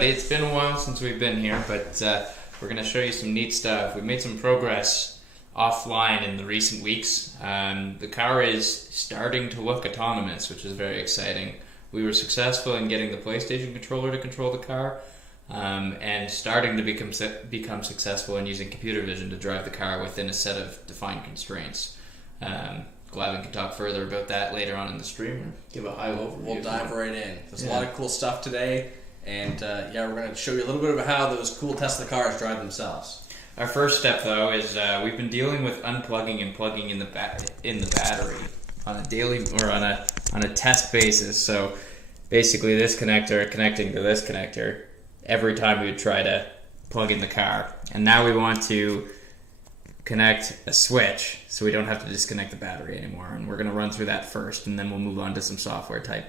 everybody. It's been a while since we've been here, but we're going to show you some neat stuff. We've made some progress offline in the recent weeks. The car is starting to look autonomous, which is very exciting. We were successful in getting the PlayStation controller to control the car, and starting to become successful in using computer vision to drive the car within a set of defined constraints. Glavin can talk further about that later on in the stream. Give a high overview. We'll dive right in. There's a lot of cool stuff today, and we're going to show you a little bit about how those cool Tesla cars drive themselves. Our first step, though, is we've been dealing with unplugging and plugging in the battery on a daily or on a test basis. So basically, this connector connecting to this connector every time we would try to plug in the car, and now we want to connect a switch so we don't have to disconnect the battery anymore, and we're going to run through that first, and then we'll move on to some software type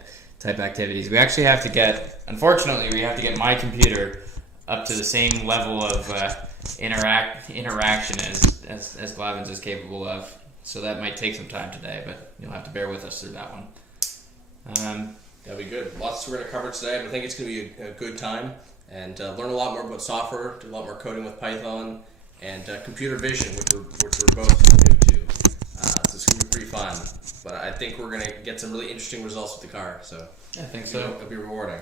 activities. We actually have to get, unfortunately, my computer up to the same level of interaction as Glavin's is capable of, so that might take some time today, but you'll have to bear with us through that one. That'll be good. Lots we're going to cover today, but I think it's going to be a good time, and learn a lot more about software, do a lot more coding with Python, and computer vision, which we're both new to. So it's going to be pretty fun. But I think we're going to get some really interesting results with the car. So I think so. It'll be rewarding.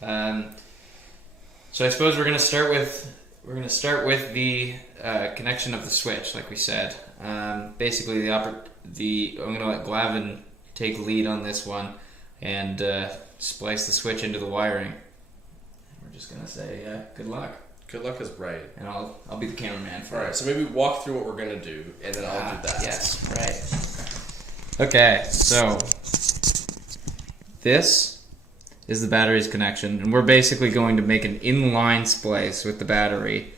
So I suppose we're going to start with the connection of the switch, like we said. Basically, I'm going to let Glavin take lead on this one and splice the switch into the wiring. We're just going to say good luck. Good luck is right. And I'll be the cameraman for it. Alright, so maybe walk through what we're going to do, and then I'll do that. Yes, right. Okay, so this is the battery's connection, and we're basically going to make an inline splice with the battery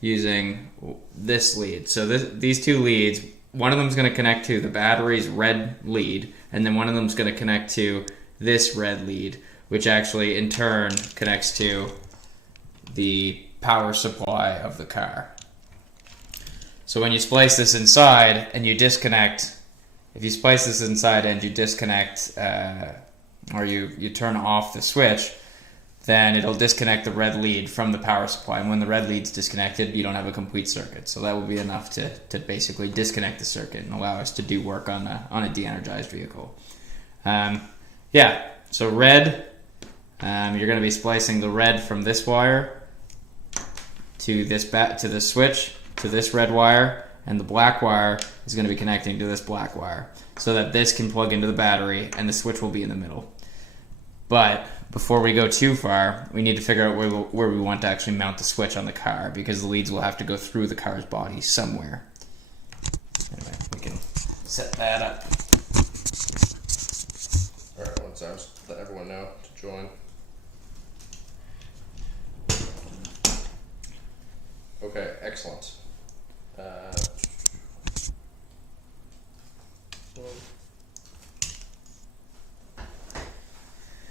using this lead. So these two leads, one of them is going to connect to the battery's red lead, and then one of them is going to connect to this red lead, which actually in turn connects to the power supply of the car. So when you splice this inside and you disconnect, if you splice this inside and you disconnect or you turn off the switch, then it'll disconnect the red lead from the power supply, and when the red lead's disconnected, you don't have a complete circuit. So that will be enough to basically disconnect the circuit and allow us to do work on a de-energized vehicle. So red, you're going to be splicing the red from this wire to the switch, to this red wire, and the black wire is going to be connecting to this black wire, so that this can plug into the battery and the switch will be in the middle. But before we go too far, we need to figure out where we want to actually mount the switch on the car, because the leads will have to go through the car's body somewhere. Anyway, we can set that up. Alright, once I just let everyone know to join. Okay, excellent.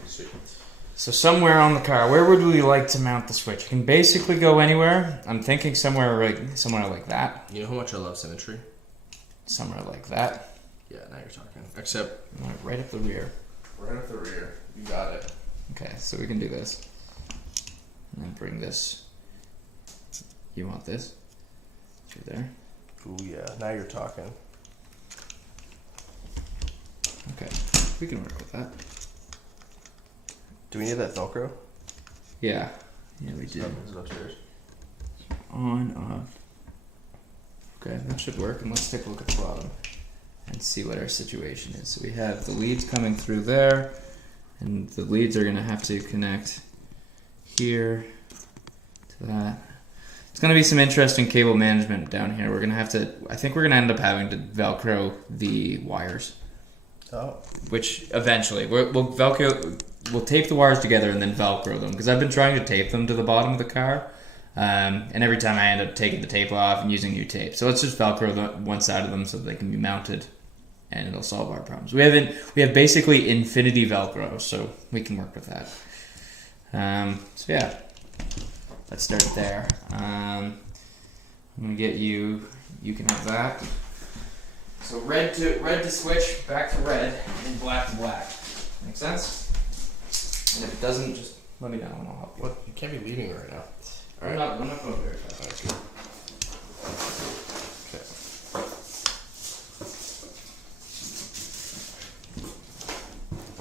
Sweet. So somewhere on the car, where would we like to mount the switch? It can basically go anywhere. I'm thinking somewhere like that. You know how much I love symmetry? Somewhere like that. Yeah, now you're talking. Except right up the rear. right up the rear. You got it. Okay, so we can do this. And then bring this. You want this? Through there. Ooh, yeah. Now you're talking. Okay, we can work with that. Do we need that Velcro? Yeah. Yeah, we do. Is it upstairs? On, off. Okay, that should work. And let's take a look at the bottom and see what our situation is. So we have the leads coming through there, and the leads are going to have to connect here to that. It's going to be some interesting cable management down here. We're going to have to, I think we're going to end up having to Velcro the wires. Oh. Which eventually, we'll tape the wires together and then Velcro them. Because I've been trying to tape them to the bottom of the car. And every time I end up taking the tape off and using new tape. So let's just Velcro one side of them so they can be mounted. And it'll solve our problems. We have basically infinity Velcro, so we can work with that. So yeah. Let's start there. I'm gonna get you. You can have that. So red to switch, back to red, and black to black. Make sense? And if it doesn't, just let me know and I'll help you. What? You can't be leaving right now. All right. I'm not going very fast. Okay.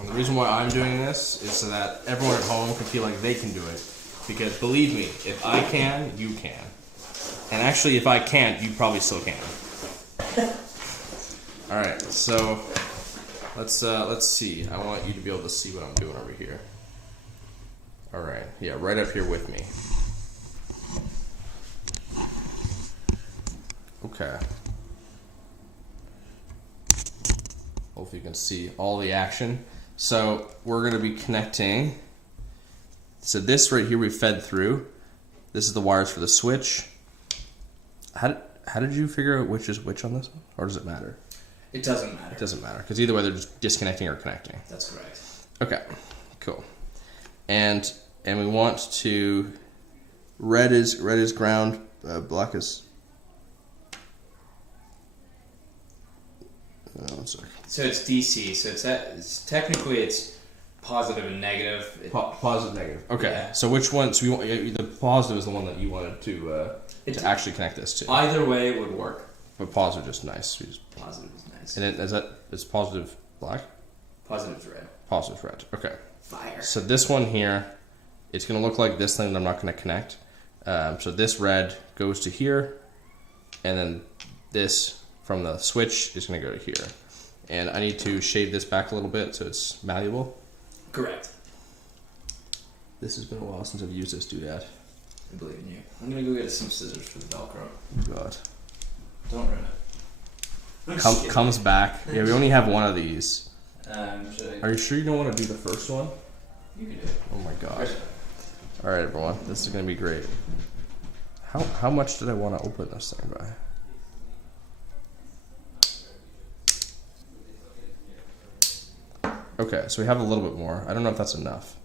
And the reason why I'm doing this is so that everyone at home can feel like they can do it. Because believe me, if I can, you can. And actually, if I can't, you probably still can. All right. So let's see. I want you to be able to see what I'm doing over here. All right. Yeah, right up here with me. Okay. Hopefully you can see all the action. So we're going to be connecting. So this right here we fed through. This is the wires for the switch. How did you figure out which is which on this one? Or does it matter? It doesn't matter. It doesn't matter. Because either way they're just disconnecting or connecting. That's correct. Okay. Cool. And we want to red is ground, black is one sec. So it's DC. So it's technically it's positive and negative. Positive, negative. Okay. Yeah. So which one? So the positive is the one that you wanted to actually connect this to. Either way it would work. But positive is nice. Positive is nice. And is positive black? Positive's red. Positive red. Okay. Fire. So this one here, it's going to look like this thing that I'm not going to connect. So this red goes to here, and then this from the switch is going to go to here. And I need to shave this back a little bit so it's malleable. Correct. This has been a while since I've used this doodad. I believe in you. I'm going to go get some scissors for the Velcro. God. Don't ruin it. Comes back. Yeah, we only have one of these. Should I? Are you sure you don't want to do the first one? You can do it. Oh my god. Alright everyone, this is going to be great. How much did I want to open this thing by? Okay, so we have a little bit more. I don't know if that's enough.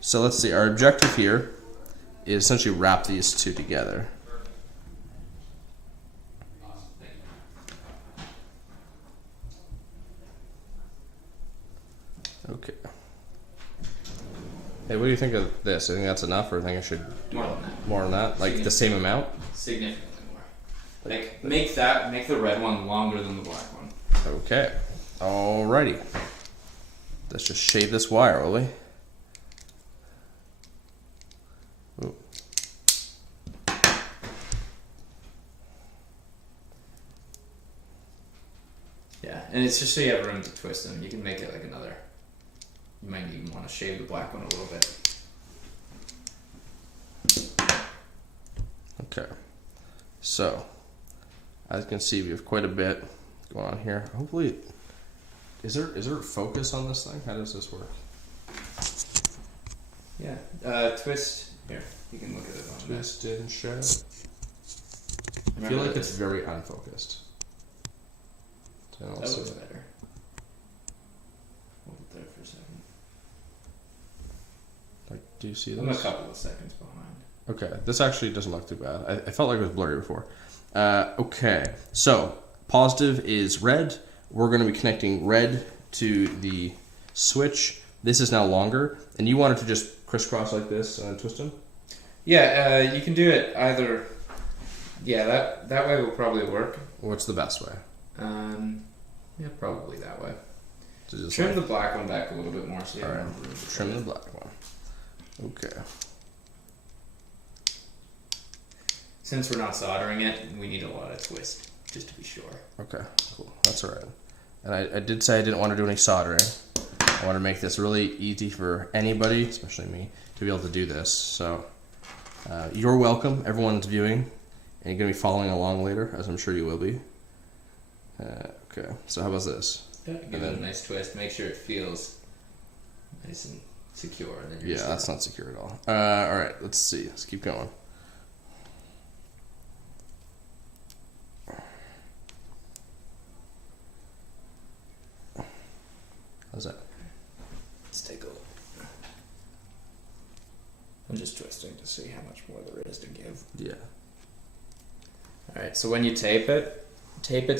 So let's see, our objective here is essentially wrap these two together. Okay. Hey, what do you think of this? I think that's enough, or I think I should More than that. more than that? Like the same amount? Significantly more. Like make the red one longer than the black one. Okay. Alrighty. Let's just shave this wire, will we? Ooh. Yeah, and it's just so you have room to twist them. You can make it like another. You might even want to shave the black one a little bit. Okay. So, as you can see, we have quite a bit going on here. Hopefully, is there focus on this thing? How does this work? Yeah. Twist. Here, you can look at it on Twist and show. I Remember feel like that it's very unfocused. That looks better. Hold it there for a second. Like, do you see this? I'm a couple of seconds behind. Okay, this actually doesn't look too bad. I felt like it was blurry before. Okay, so positive is red. We're going to be connecting red to the switch. This is now longer, and you want it to just crisscross like this and twist them? Yeah, you can do it either. Yeah, that way will probably work. What's the best way? Yeah, probably that way. So just Trim the black one back a little bit more so you have Alright, more room. trim the black one. Okay. Since we're not soldering it, we need a lot of twist, just to be sure. Okay, cool. That's alright. And I did say I didn't want to do any soldering. I want to make this really easy for anybody, especially me, to be able to do this. So, you're welcome, everyone's viewing, and you're going to be following along later, as I'm sure you will be. Okay, so how about this? Yeah, give it a nice twist. Make sure it feels nice and secure. And then you're Yeah, that's not secure at all. Alright, let's see. Let's keep going. How's that? Let's take a look. I'm just twisting to see how much more there is to give. Yeah. Alright, so when you tape it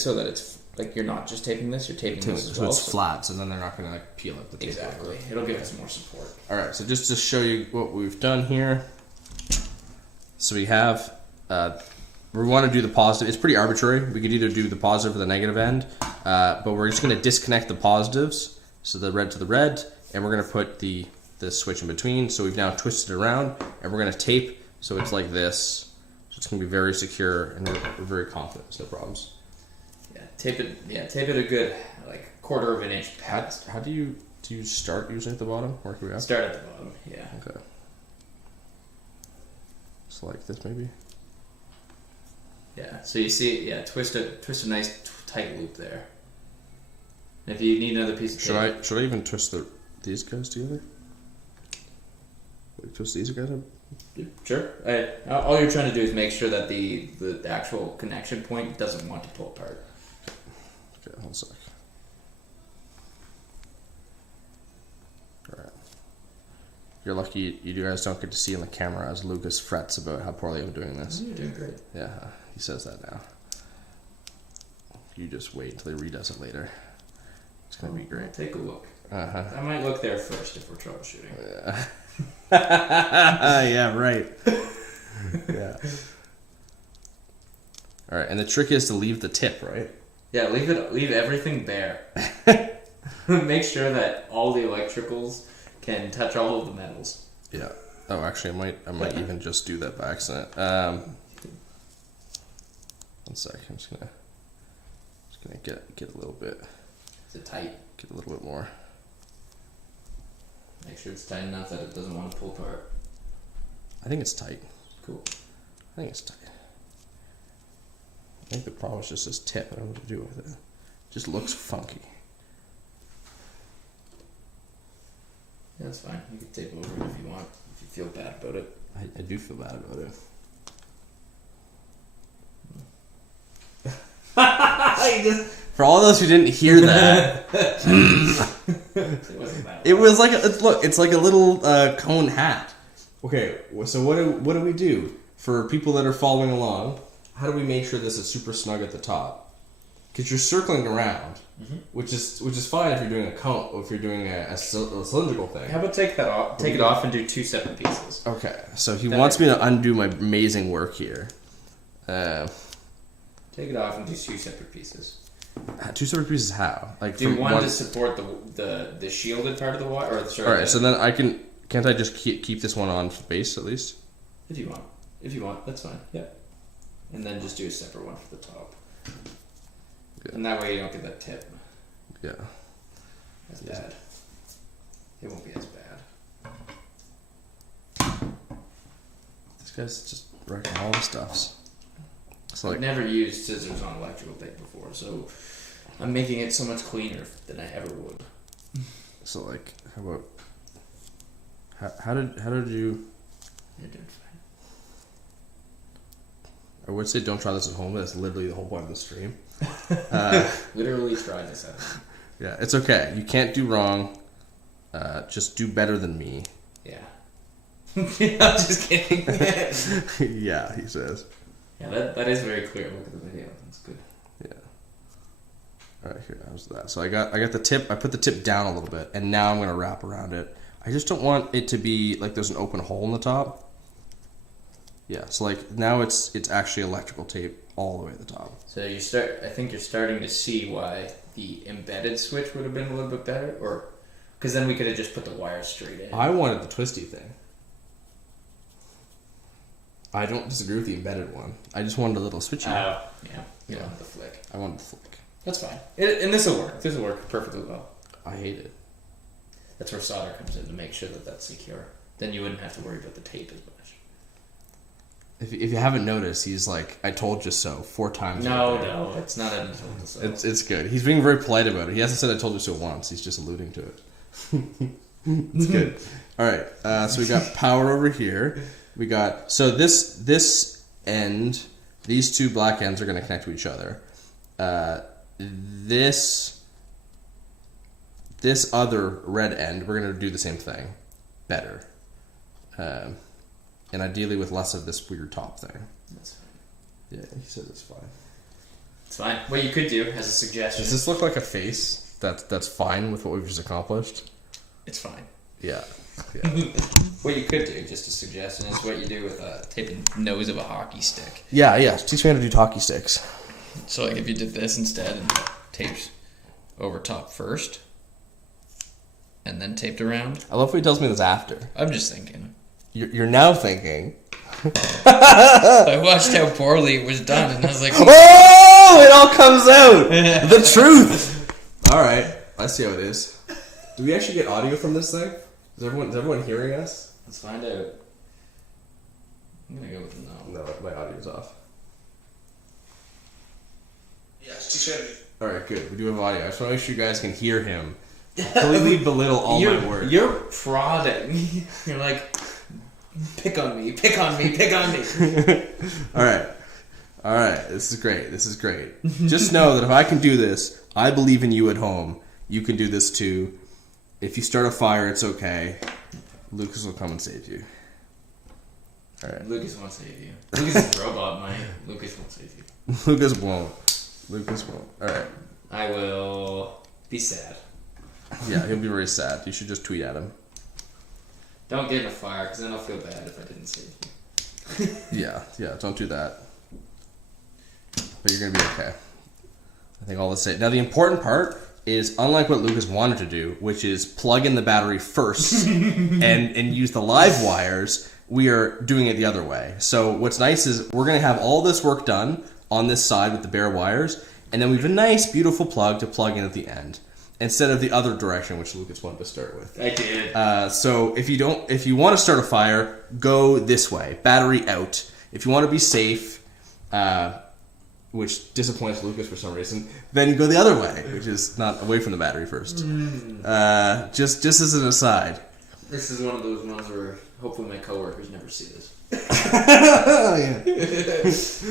so that it's like you're not just taping this, you're taping this as So well. it's flat, so then they're not going to like peel up the tape. Exactly. It'll give us more support. All right, so just to show you what we've done here. So we have, we want to do the positive. It's pretty arbitrary. We could either do the positive or the negative end, but we're just going to disconnect the positives, so the red to the red, and we're going to put the switch in between. So we've now twisted it around, and we're going to tape so it's like this. So it's going to be very secure, and we're very confident. There's no problems. Yeah, tape it. Yeah, tape it a good like quarter of an inch past. How do you start usually at the bottom? Work your way up. Start at the bottom. Yeah. Okay. So like this maybe. Yeah. So you see, yeah, twist a nice tight loop there. And if you need another piece of tape, Should I even twist these guys together? Like twist these guys up? sure. All you're trying to do is make sure that the actual connection point doesn't want to pull apart. Okay, hold a sec. Alright. You're lucky you guys don't get to see on the camera as Lucas frets about how poorly I'm doing this. You're doing great. Yeah, he says that now. You just wait until he redoes it later. It's gonna be great. Take a look. Uh-huh. I might look there first if we're troubleshooting. Yeah, right. Yeah. Alright, and the trick is to leave the tip, right? Yeah, leave everything bare. Make sure that all the electricals can touch all of the metals. Yeah. Oh, actually, I might even just do that by accident. 1 sec. I'm just gonna get a little bit. Is it tight? Get a little bit more. Make sure it's tight enough that it doesn't want to pull apart. I think it's tight. Cool. I think it's tight. I think the problem is just this tip. I don't know what to do with it. It just looks funky. Yeah, that's fine. You can tape over it if you want. If you feel bad about it. I do feel bad about it. For all those who didn't hear that, it was like it's like a little cone hat. Okay, so what do we do for people that are following along? How do we make sure this is super snug at the top? Because you're circling around, which is fine if you're doing a cone or if you're doing a cylindrical thing. How about take that off? Take it off and do 2 separate pieces. Okay, so he wants me to undo my amazing work here. Take it off and do 2 separate pieces. 2 separate pieces? How? Like do one to support the shielded part of the wire, or sorry. All right, so then can't I just keep this one on base at least? If you want, that's fine. Yeah. And then just do a separate one for the top. Yeah. And that way you don't get that tip. Yeah. That's bad. It won't be as bad. This guy's just wrecking all the stuffs. It's like I've never used scissors on electrical tape before, so I'm making it so much cleaner than I ever would. so like how about how did you? You're doing fine. I would say don't try this at home. That's literally the whole point of the stream. Literally try this at home. Yeah, it's okay. You can't do wrong. Just do better than me. Yeah. I'm just kidding. Yeah, he says. Yeah, that is very clear. Look at the video. That's good. Yeah. All right, here. How's that? So I got the tip. I put the tip down a little bit, and now I'm gonna wrap around it. I just don't want it to be like there's an open hole in the top. Yeah. So like now it's actually electrical tape all the way at the top. So I think you're starting to see why the embedded switch would have been a little bit better, or because then we could have just put the wire straight in. I wanted the twisty thing. I don't disagree with the embedded one. I just wanted a little switchy. Oh, yeah. You want the flick. I wanted the flick. That's fine. And this will work. This will work perfectly well. I hate it. That's where solder comes in to make sure that that's secure. Then you wouldn't have to worry about the tape as much. If you haven't noticed, he's like, "I told you so" 4 times. No, it's not a told you so. It's good. He's being very polite about it. He hasn't said "I told you so" once. He's just alluding to it. It's good. All right. So we got power over here. We got this end. These 2 black ends are going to connect to each other. This other red end, we're going to do the same thing, better, and ideally with less of this weird top thing. That's fine. Yeah, he said it's fine. It's fine. What you could do as a suggestion. Does this look like a face that's fine with what we've just accomplished? It's fine. Yeah. What you could do, just a suggestion, is what you do with taping the nose of a hockey stick. Yeah. Teach me how to do hockey sticks. So like if you did this instead and taped over top first, and then taped around. I love when he tells me this after. I'm just thinking. You're now thinking. I watched how poorly it was done, and I was like, oh, it all comes out. The truth. All right. I see how it is. Do we actually get audio from this thing? Is everyone hearing us? let's find out. I'm gonna go with no. No, my audio's off. Yes, All right, good. We do have audio. I just want to make sure you guys can hear him. Completely belittle all my words. You're prodding. You're like, pick on me, pick on me, pick on me. All right. This is great. Just know that if I can do this, I believe in you at home. You can do this too. If you start a fire, it's okay. Lucas will come and save you. All right. Lucas won't save you. Lucas is a robot, Mike. Lucas won't save you. Lucas won't. All right. I will be sad. Yeah, he'll be very sad. You should just tweet at him. Don't get in a fire, because then I'll feel bad if I didn't save you. Yeah, don't do that. But you're going to be okay. I think all the same. Now, the important part is, unlike what Lucas wanted to do, which is plug in the battery first and use the live wires, we are doing it the other way. So what's nice is we're going to have all this work done on this side with the bare wires, and then we have a nice, beautiful plug to plug in at the end, instead of the other direction, which Lucas wanted to start with. I did. So if you want to start a fire, go this way, battery out. If you want to be safe, which disappoints Lucas for some reason, then go the other way, which is not away from the battery first. Just as an aside. This is one of those ones where hopefully my coworkers never see this. Oh, yeah. This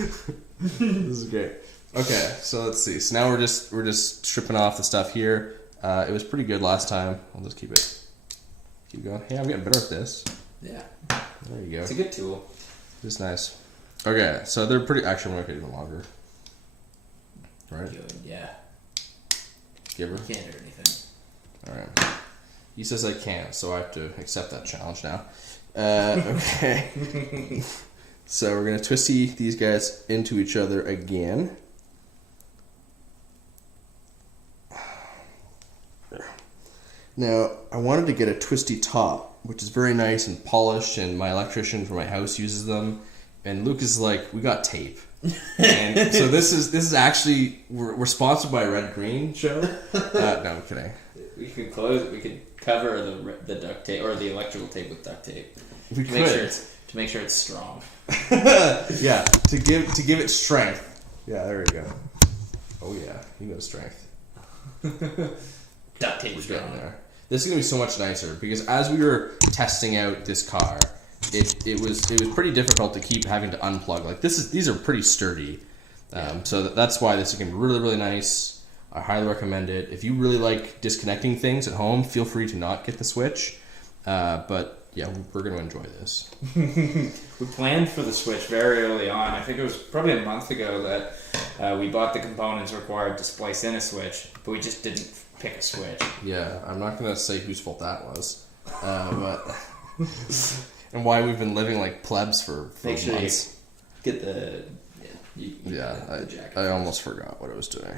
is great. Okay, so let's see. So now we're just stripping off the stuff here. It was pretty good last time. I'll just keep going. Hey, I'm getting better at this. Yeah. There you go. It's a good tool. It's nice. Okay, so they're pretty. Actually, I'm gonna make it even longer. Right? Yeah. Give her. You can't hurt anything. All right. He says I can't, so I have to accept that challenge now. Okay. So we're gonna twisty these guys into each other again. Now, I wanted to get a twisty top, which is very nice and polished, and my electrician for my house uses them. And Lucas is like, we got tape. And so this is actually, we're sponsored by Red Green Show. No, I'm kidding. We could close it. We could cover the duct tape or the electrical tape with duct tape. We to could. make sure it's strong. Yeah, to give it strength. Yeah, there we go. Oh yeah, you know strength. Duct tape We're strong. getting there. This is gonna be so much nicer because as we were testing out this car, it was pretty difficult to keep having to unplug. Like these are pretty sturdy, so that's why this is gonna be really, really nice. I highly recommend it. If you really like disconnecting things at home, feel free to not get the switch. But yeah, we're gonna enjoy this. We planned for the switch very early on. I think it was probably a month ago that we bought the components required to splice in a switch, but we just didn't pick a switch. Yeah, I'm not gonna say whose fault that was, but and why we've been living like plebs for Make sure months. you get the the jacket I almost forgot what I was doing.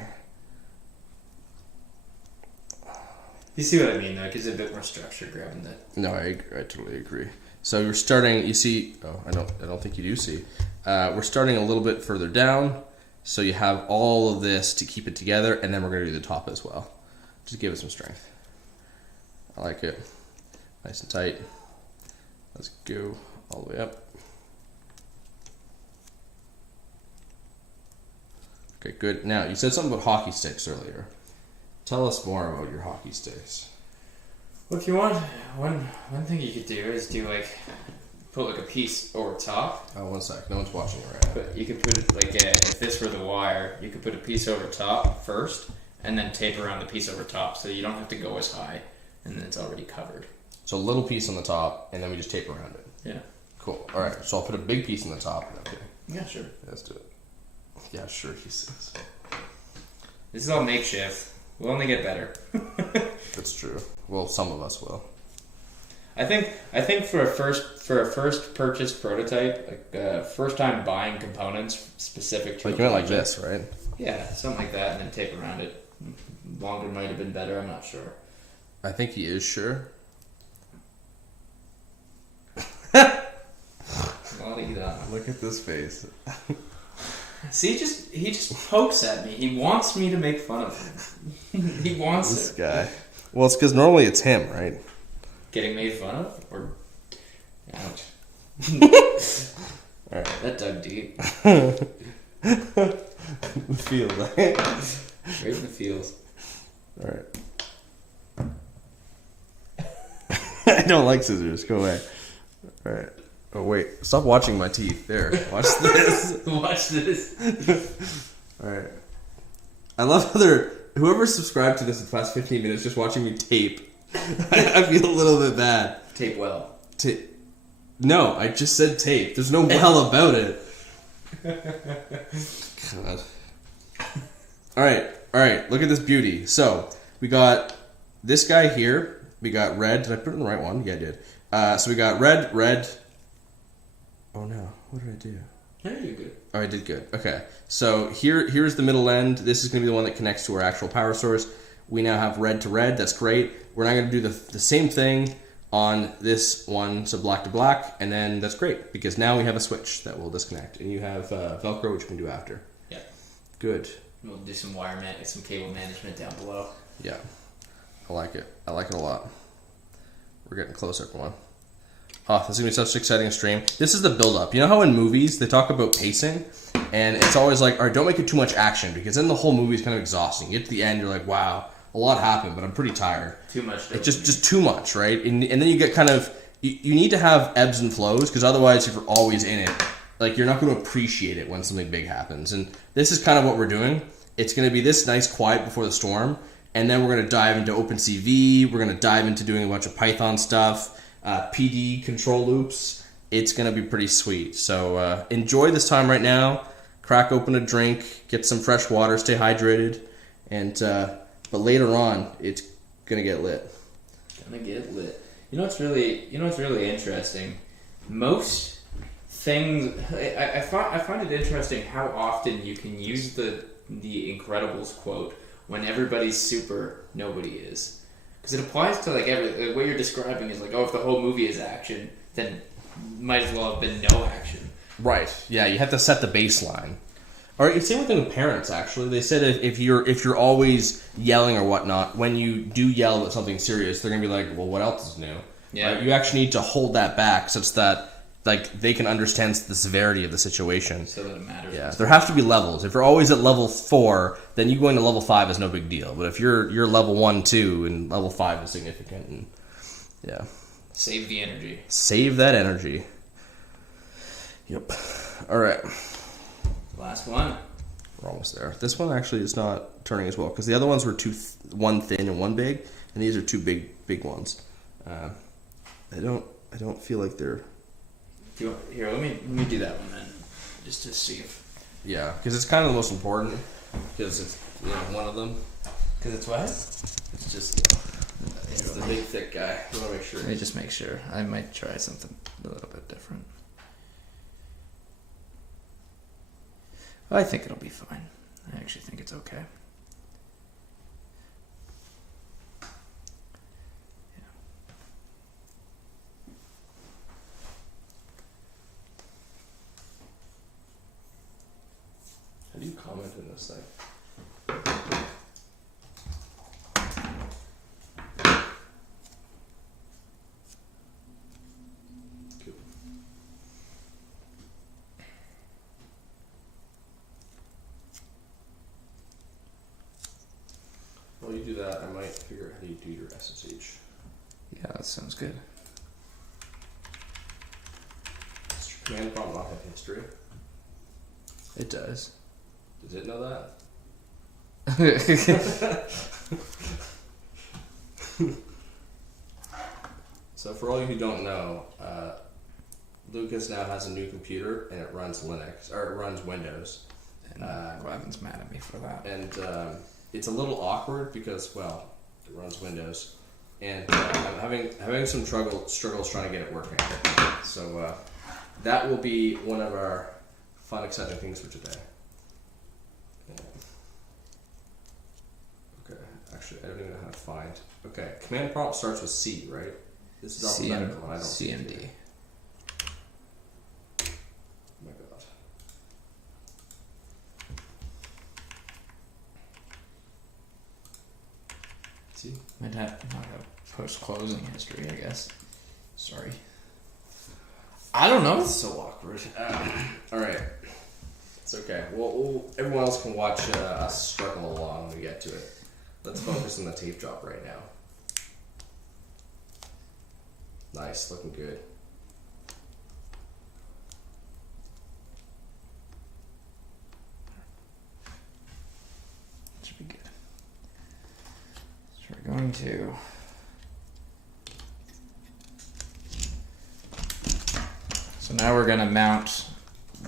You see what I mean, though? It gives it a bit more structure grabbing that. No, I totally agree. So you're starting. You see? Oh, I don't think you do see. We're starting a little bit further down, so you have all of this to keep it together, and then we're going to do the top as well. Just give it some strength. I like it. Nice and tight. Let's go all the way up. Okay, good. Now, you said something about hockey sticks earlier. Tell us more about your hockey sticks. Well, if you want, one thing you could do is put like a piece over top. Oh, 1 sec. No one's watching it right now. But you could put it if this were the wire, you could put a piece over top first, and then tape around the piece over top, so you don't have to go as high, and then it's already covered. So a little piece on the top, and then we just tape around it. Yeah. Cool. All right. So I'll put a big piece on the top. Okay. Yeah, sure. Let's do it. Yeah, sure. He says. This is all makeshift. We'll only get better. That's true. Well, some of us will. I think for a first purchased prototype, like first time buying components specific to Like a you went like project, this, right? Yeah, something like that, and then tape around it. Longer might have been better. I'm not sure. I think he is sure. Look at this face. See, he just pokes at me. He wants me to make fun of him. He wants This it. guy. Well, it's because normally it's him, right? Getting made fun of, or ouch. All right. That dug deep. Feel right. Right in the feels. All right. I don't like scissors. Go away. All right. Oh wait! Stop watching my teeth. There. Watch this. Watch this. All right. I love whoever subscribed to this in the past 15 minutes just watching me tape. I feel a little bit bad. Tape well. No, I just said tape. There's no well about it. God. All right. Look at this beauty. So we got this guy here. We got red. Did I put it in the right one? Yeah, I did. So we got red. Oh no! What did I do? Yeah, you're good. Oh, I did good. Okay. So here's the middle end. This is going to be the one that connects to our actual power source. We now have red to red. That's great. We're now going to do the same thing on this one, so black to black, and then that's great because now we have a switch that will disconnect, and you have Velcro, which you can do after. Yeah. Good. We'll do some some cable management down below. Yeah. I like it. I like it a lot. We're getting close, everyone. Oh, this is going to be such an exciting stream. This is the build-up. You know how in movies they talk about pacing? And it's always like, all right, don't make it too much action because then the whole movie is kind of exhausting. You get to the end, you're like, wow, a lot happened, but I'm pretty tired. Too much. It's just too much, right? And then you get kind of... You need to have ebbs and flows because otherwise if you're always in it, like you're not going to appreciate it when something big happens. And this is kind of what we're doing. It's going to be this nice quiet before the storm. And then we're going to dive into OpenCV. We're going to dive into doing a bunch of Python stuff. PD control loops. It's going to be pretty sweet. So enjoy this time right now. Crack open a drink. Get some fresh water. Stay hydrated. And but later on, it's going to get lit. Gonna get lit. You know what's really interesting? Most things I find it interesting how often you can use the Incredibles quote when everybody's super, nobody is. Because it applies to like what you're describing is like, oh, if the whole movie is action, then might as well have been no action. Right. Yeah, you have to set the baseline. Or same thing with parents. Actually, they said if you're always yelling or whatnot, when you do yell at something serious, they're gonna be like, well, what else is new? Yeah. Right? You actually need to hold that back such that like they can understand the severity of the situation. So that it matters. Yeah. There have to be levels. If you're always at level 4, then you going to level 5 is no big deal. But if you're level 1, 2, and level 5 is significant, and yeah. Save the energy. Save that energy. Yep. All right. Last one. We're almost there. This one actually is not turning as well because the other ones were one thin and one big, and these are two big ones. I don't feel like they're. Here, let me do that one then, just to see if. Yeah, because it's kind of the most important because it's one of them. Because it's what? It's just it's the big thick guy. You want to make sure. Let me just make sure. I might try something a little bit different. I think it'll be fine. I actually think it's okay. How do you comment in this thing? Cool. While you do that, I might figure out how you do your SSH. Yeah, that sounds good. Does your command prompt not have history? It does. Does it know that? So for all you who don't know, Lucas now has a new computer and it runs Linux or it runs Windows. And Glavin's mad at me for that. And it's a little awkward because, well, it runs Windows, and I'm having some struggles trying to get it working. So that will be one of our fun, exciting things for today. Okay, actually, I don't even know how to find. Okay, command prompt starts with C, right? This is alphabetical, and I don't see it CMD. here. Oh my god. See? Might have post-closing history, I guess. Sorry. I don't know. It's so awkward. Alright. It's okay. Well, everyone else can watch us struggle along when we get to it. Let's focus on the tape drop right now. Nice, looking good. Should be good. So we're going to... So now we're going to mount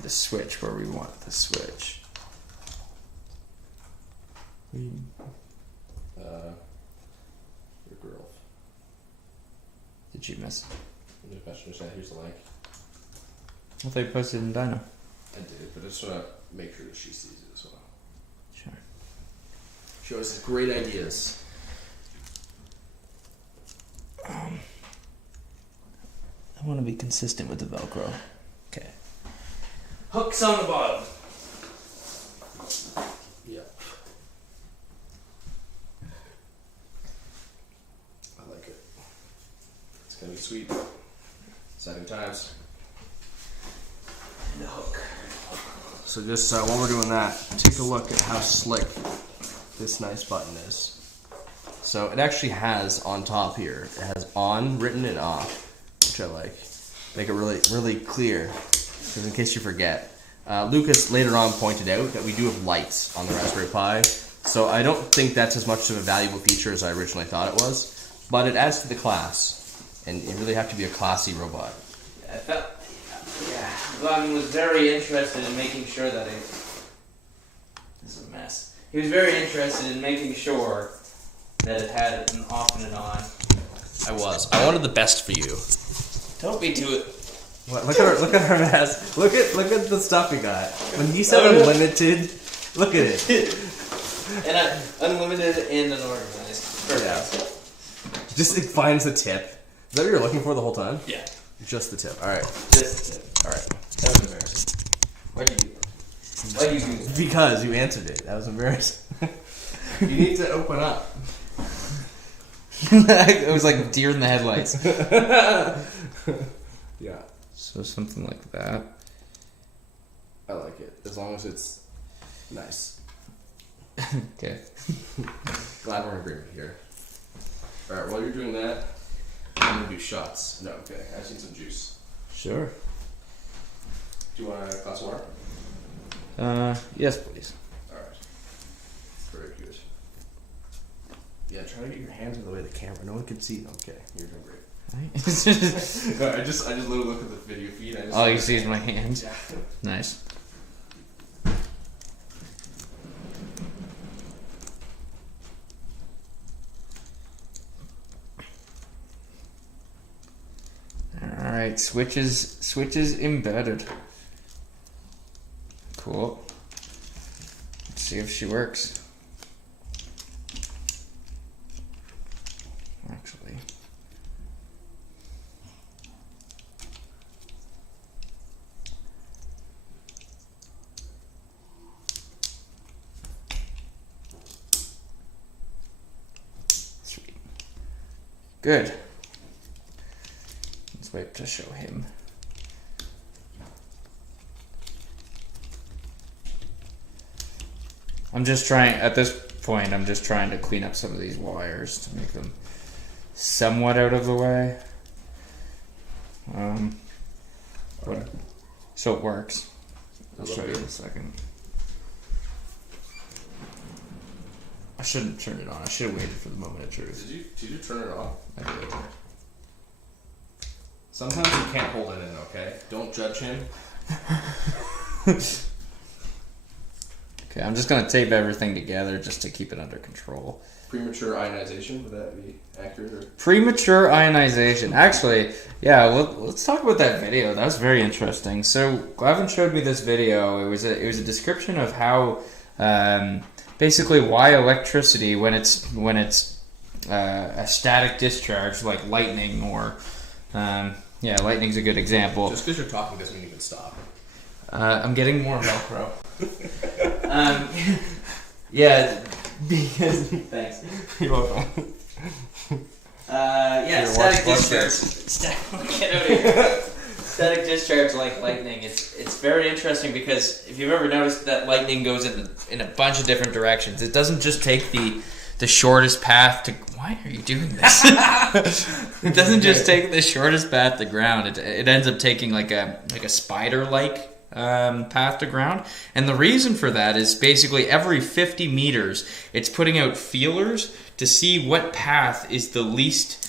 the switch where we want the switch. Your girl. Did you miss? The question said, here's the link. I thought you posted in Dino. I did, but I just want to make sure that she sees it as well. Sure. She always has great ideas. I want to be consistent with the Velcro. Okay. Hooks on the bottom. Yep. I like it. It's gonna be sweet. Exciting times. And the hook. So just while we're doing that, take a look at how slick this nice button is. So it actually has on top here, it has on written and off, which I like. Make it really, really clear, because in case you forget. Lucas later on pointed out that we do have lights on the Raspberry Pi, so I don't think that's as much of a valuable feature as I originally thought it was, but it adds to the class, and you really have to be a classy robot. I felt, Glenn was very interested in making sure that it... This is a mess. He was very interested in making sure that it had an off and an on. I wanted the best for you. Don't be too... What? Look at our mess. Look at the stuff we got. When you said unlimited, look at it. And unlimited and unorganized. Perfect. Yeah. Just it finds the tip. Is that what you were looking for the whole time? Yeah. Just the tip. All right. This tip. All right. That was embarrassing. Why'd you do that? Why'd you do that? Because you answered it. That was embarrassing. You need to open up. It was like deer in the headlights. Yeah. So something like that. I like it. As long as it's nice. Okay. Glad we're in agreement here. All right. While you're doing that, I'm gonna do shots. No. Okay. I just need some juice. Sure. Do you want a glass of water? Yes, please. Alright. Very good. Yeah, try to get your hands in the way of the camera. No one can see. Okay, you're doing great. No, I just literally look at the video feed. All you see is my hands. Yeah. Nice. Alright, switches embedded. Cool. Let's see if she works. Actually. Sweet. Good. Let's wait to show him. I'm just trying, at this point, I'm just trying to clean up some of these wires to make them somewhat out of the way. But, so it works. I'll show you in a second. I shouldn't turn it on. I should have waited for the moment of truth. Did you turn it off? I did. Sometimes you can't hold it in, okay? Don't judge him. Okay, I'm just gonna tape everything together just to keep it under control. Premature ionization, would that be accurate? Or? Premature ionization. Actually, yeah, let's talk about that video. That was very interesting. So Glavin showed me this video. It was a description of how basically why electricity when it's a static discharge like lightning or lightning's a good example. Just because you're talking doesn't mean you can stop. I'm getting more Velcro. Yeah, because thanks. You're welcome. Static discharge. Get out of here. Static discharge like lightning. It's very interesting because if you've ever noticed that lightning goes in a bunch of different directions, it doesn't just take the shortest path to. Why are you doing this? It doesn't just take the shortest path to ground. It ends up taking like a spider-like path to ground, and the reason for that is basically every 50 meters, it's putting out feelers to see what path is the least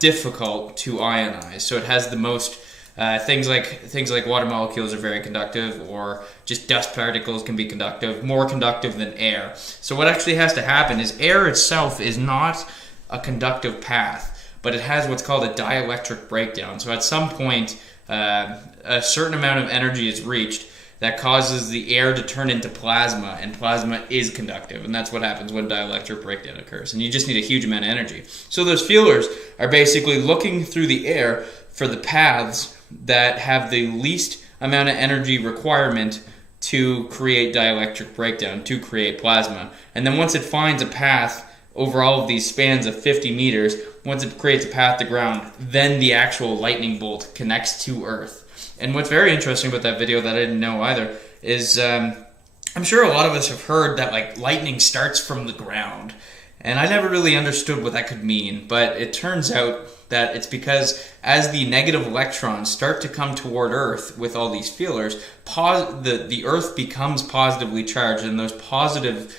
difficult to ionize. So it has the most. Things like water molecules are very conductive, or just dust particles can be conductive, more conductive than air. So what actually has to happen is air itself is not a conductive path, but it has what's called a dielectric breakdown. So at some point, a certain amount of energy is reached that causes the air to turn into plasma, and plasma is conductive, and that's what happens when dielectric breakdown occurs. And you just need a huge amount of energy. So those feelers are basically looking through the air for the paths that have the least amount of energy requirement to create dielectric breakdown, to create plasma. And then once it finds a path over all of these spans of 50 meters, once it creates a path to ground, then the actual lightning bolt connects to Earth. And what's very interesting about that video that I didn't know either is I'm sure a lot of us have heard that like lightning starts from the ground. And I never really understood what that could mean, but it turns out that it's because as the negative electrons start to come toward Earth with all these feelers, the Earth becomes positively charged, and those positive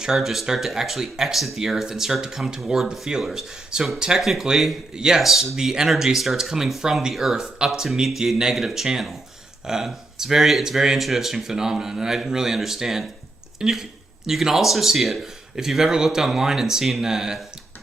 charges start to actually exit the Earth and start to come toward the feelers. So technically, yes, the energy starts coming from the Earth up to meet the negative channel. It's very interesting phenomenon, and I didn't really understand. And you can also see it if you've ever looked online and seen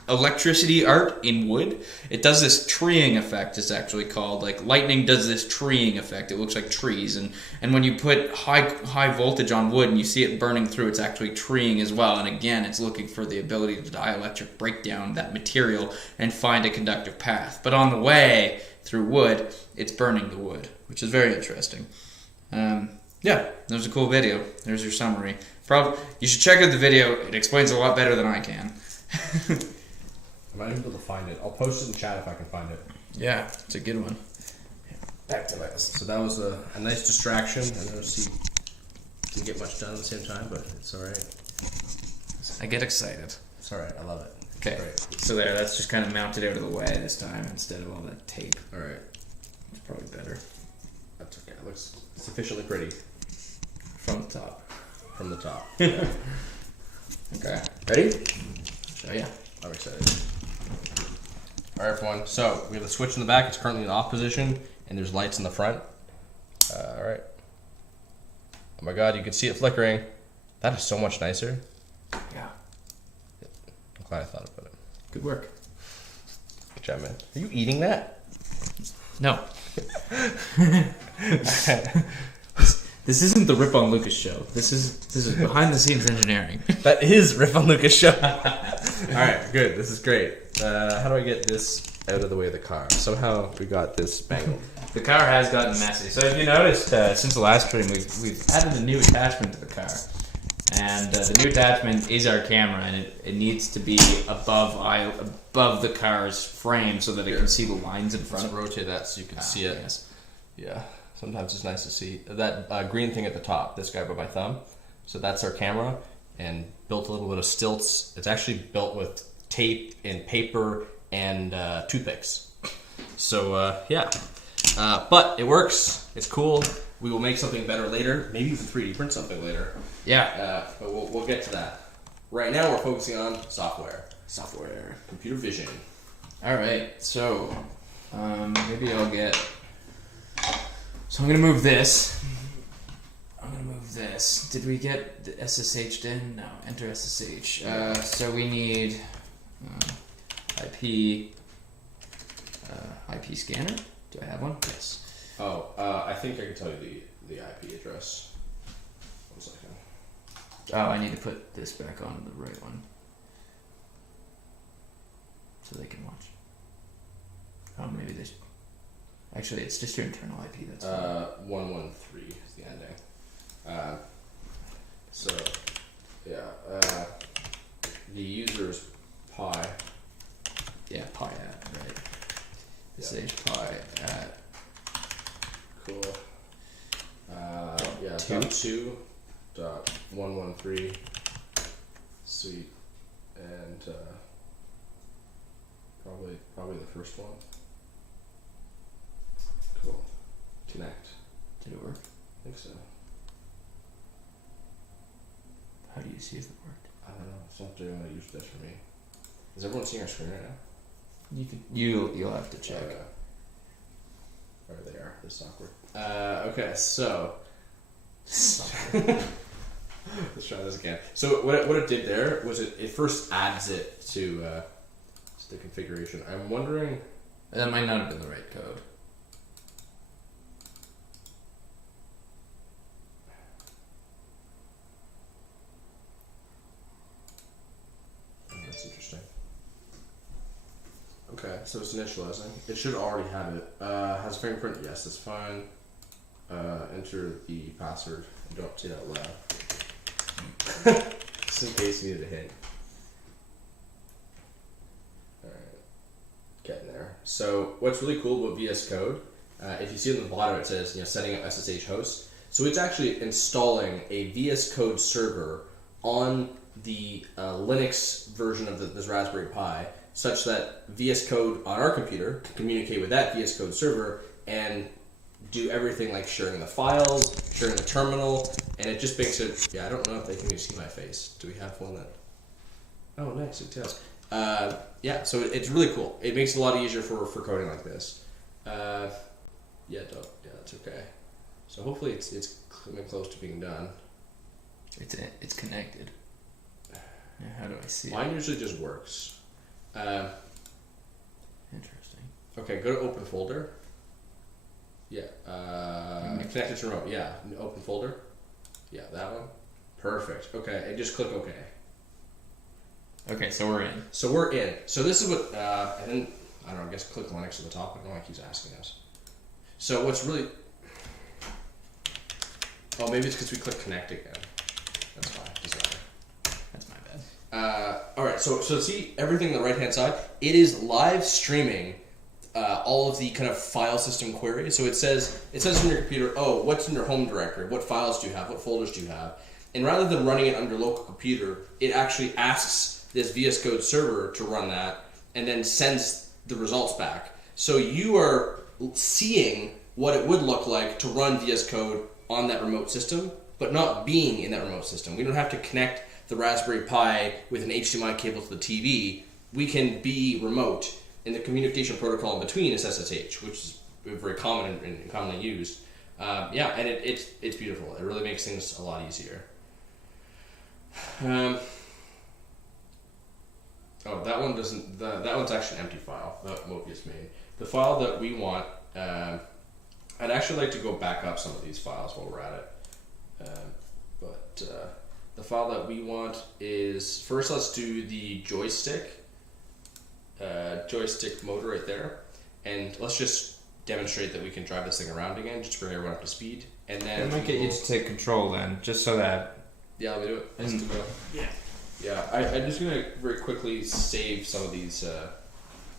electricity art in wood. It does this treeing effect, it's actually called. Like lightning does this treeing effect. It looks like trees, and when you put high voltage on wood and you see it burning through, it's actually treeing as well. And again, it's looking for the ability to dielectric break down that material and find a conductive path. But on the way through wood, it's burning the wood, which is very interesting. That was a cool video. There's your summary. You should check out the video. It explains a lot better than I can. I might be able to find it. I'll post it in the chat if I can find it. Yeah, it's a good one. Back to this. So that was a nice distraction. I know she didn't get much done at the same time, but it's alright. I get excited. It's alright. I love it. Okay, so that's just kind of mounted out of the way this time instead of all that tape. Alright. It's probably better. That's okay. It looks sufficiently pretty. From the top. From the top. Yeah. Okay. Ready? Oh yeah. I'm excited. Alright everyone, so we have the switch in the back. It's currently in off position, and there's lights in the front. Alright. Oh my god, you can see it flickering. That is so much nicer. Yeah. I'm glad I thought about it. Good work. Good job, man. Are you eating that? No. This isn't the Rip on Lucas show. This is behind the scenes engineering. That is Rip on Lucas show. Alright, good. This is great. How do I get this out of the way of the car? Somehow we got this bangled. The car has gotten messy. So if you noticed, since the last stream, we've added a new attachment to the car. And the new attachment is our camera, and it needs to be above the car's frame so that it can see the lines in front Let's of it. rotate that so you can see it. Yes. Yeah. Sometimes it's nice to see that green thing at the top, this guy by my thumb. So that's our camera, and built a little bit of stilts. It's actually built with tape and paper and toothpicks. So yeah, but it works. It's cool. We will make something better later. Maybe even 3D print something later. Yeah. But we'll get to that. Right now we're focusing on software. Computer vision. All right. So maybe I'll get. So I'm gonna move this. I'm gonna move this. Did we get the SSH in? No. Enter SSH. So we need IP scanner. Do I have one? Yes. Oh, I think I can tell you the IP address. 1 second. Oh, I need to put this back on the right one. So they can watch. Oh, maybe they should. Actually, it's just your internal IP. That's 113 is the ending. So, yeah. The user's pi. Yeah, pi at, right. Yeah. SSH pi at. Cool. Yeah, two. .2.113. Sweet. And probably the first one. Cool. Connect. Did it work? I think so. How do you see if it worked? I don't know. It's not doing what it usually does for me. Is everyone seeing our screen right now? You'll have to check. There they are. This is awkward. Okay, so let's try this again. So what it did there was it first adds it to the configuration. I'm wondering. That might not have been the right code. Oh, that's interesting. Okay, so it's initializing. It should already have it. Has a fingerprint? Yes, that's fine. Enter the password. Don't say that loud. Just in case you needed a hint. Alright. Getting there. So what's really cool about VS Code, if you see on the bottom it says, setting up SSH hosts. So it's actually installing a VS Code server on the Linux version of this Raspberry Pi, such that VS Code on our computer can communicate with that VS Code server and do everything like sharing the files, sharing the terminal, and it just makes it. Yeah, I don't know if they can even see my face. Do we have one that? Oh, nice. It does. Yeah, so it's really cool. It makes it a lot easier for coding like this. Yeah, that's okay. So hopefully it's coming close to being done. It's connected. Now, how do I see Mine usually just works. Interesting. Okay, go to open folder. Yeah. Connected to remote. Yeah. Open folder. Yeah, that one. Perfect. Okay, and just click OK. Okay, so we're in. So we're in. So this is what, and then, I don't know, I guess click Linux at the top. I don't know why it keeps asking us. So what's really, oh, maybe it's because we click connect again. That's fine. Doesn't matter. That's my bad. All right, so see everything on the right-hand side? It is live streaming all of the kind of file system queries. So it says from your computer, oh, what's in your home directory? What files do you have? What folders do you have? And rather than running it on your local computer, it actually asks this VS Code server to run that and then sends the results back. So you are seeing what it would look like to run VS Code on that remote system, but not being in that remote system. We don't have to connect the Raspberry Pi with an HDMI cable to the TV. We can be remote, and the communication protocol in between is SSH, which is very common and commonly used. Yeah, and it's beautiful. It really makes things a lot easier. Oh, that one doesn't. That one's actually an empty file that Mobius made. The file that we want, I'd actually like to go back up some of these files while we're at it. But the file that we want is, first let's do the joystick motor right there, and let's just demonstrate that we can drive this thing around again, just to bring everyone up to speed. And then I might get you to take control then, just so that. Yeah, let me do it. Let's do it. Yeah, I'm just gonna very quickly save some of these things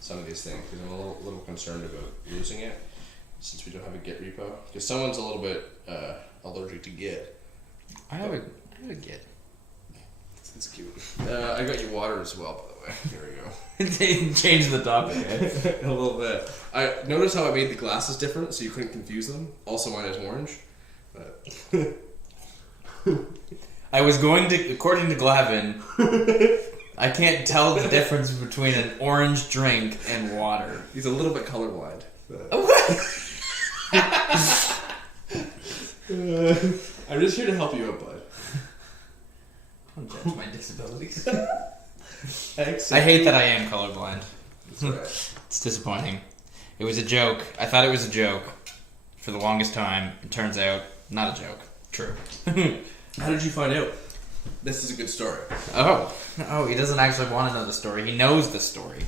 because I'm a little concerned about losing it since we don't have a Git repo. Because someone's a little bit allergic to Git. I have a Git. It's cute. I got you water as well, by the way. Here we go. Change the topic. A little bit. I noticed how I made the glasses different, so you couldn't confuse them. Also, mine is orange. But I was going to, according to Glavin, I can't tell the difference between an orange drink and water. he's a little bit colorblind. I'm just here to help you out, bud. That's my disabilities. Thanks. I hate that I am colorblind. That's right. It's disappointing. It was a joke. I thought it was a joke for the longest time. It turns out, not a joke. True. How did you find out? This is a good story. Oh, he doesn't actually want to know the story. He knows the story.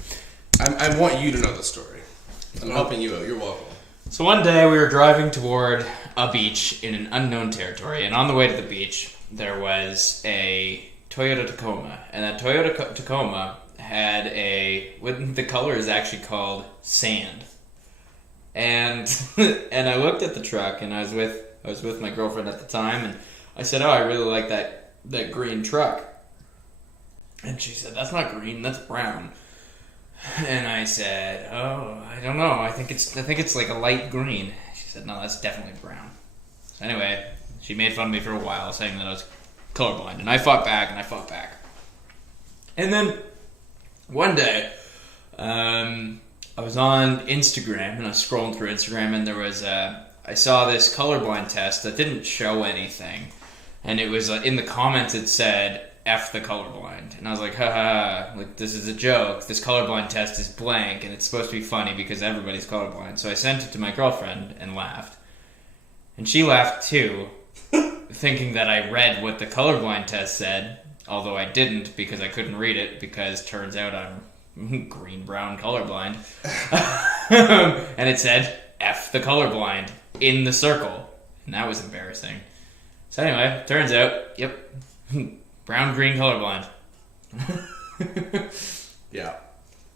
I want you to know the story. I'm helping you out. You're welcome. So one day we were driving toward a beach in an unknown territory, and on the way to the beach there was a Toyota Tacoma, and that Toyota Tacoma had the color is actually called sand. And and I looked at the truck, and I was with my girlfriend at the time, and I said, "Oh, I really like that green truck." And she said, "That's not green, that's brown." And I said, "Oh, I don't know. I think it's like a light green." She said, "No, that's definitely brown." So anyway, she made fun of me for a while, saying that I was colorblind, and I fought back. And then one day, I was on Instagram, and I was scrolling through Instagram, and I saw this colorblind test that didn't show anything, and it was in the comments it said, "F the colorblind," and I was like, haha, like this is a joke. This colorblind test is blank, and it's supposed to be funny because everybody's colorblind. So I sent it to my girlfriend and laughed, and she laughed too, thinking that I read what the colorblind test said, although I didn't because I couldn't read it because turns out I'm green-brown colorblind. And it said, "F the colorblind," in the circle, and that was embarrassing. So anyway, turns out, yep, brown-green colorblind. Yeah.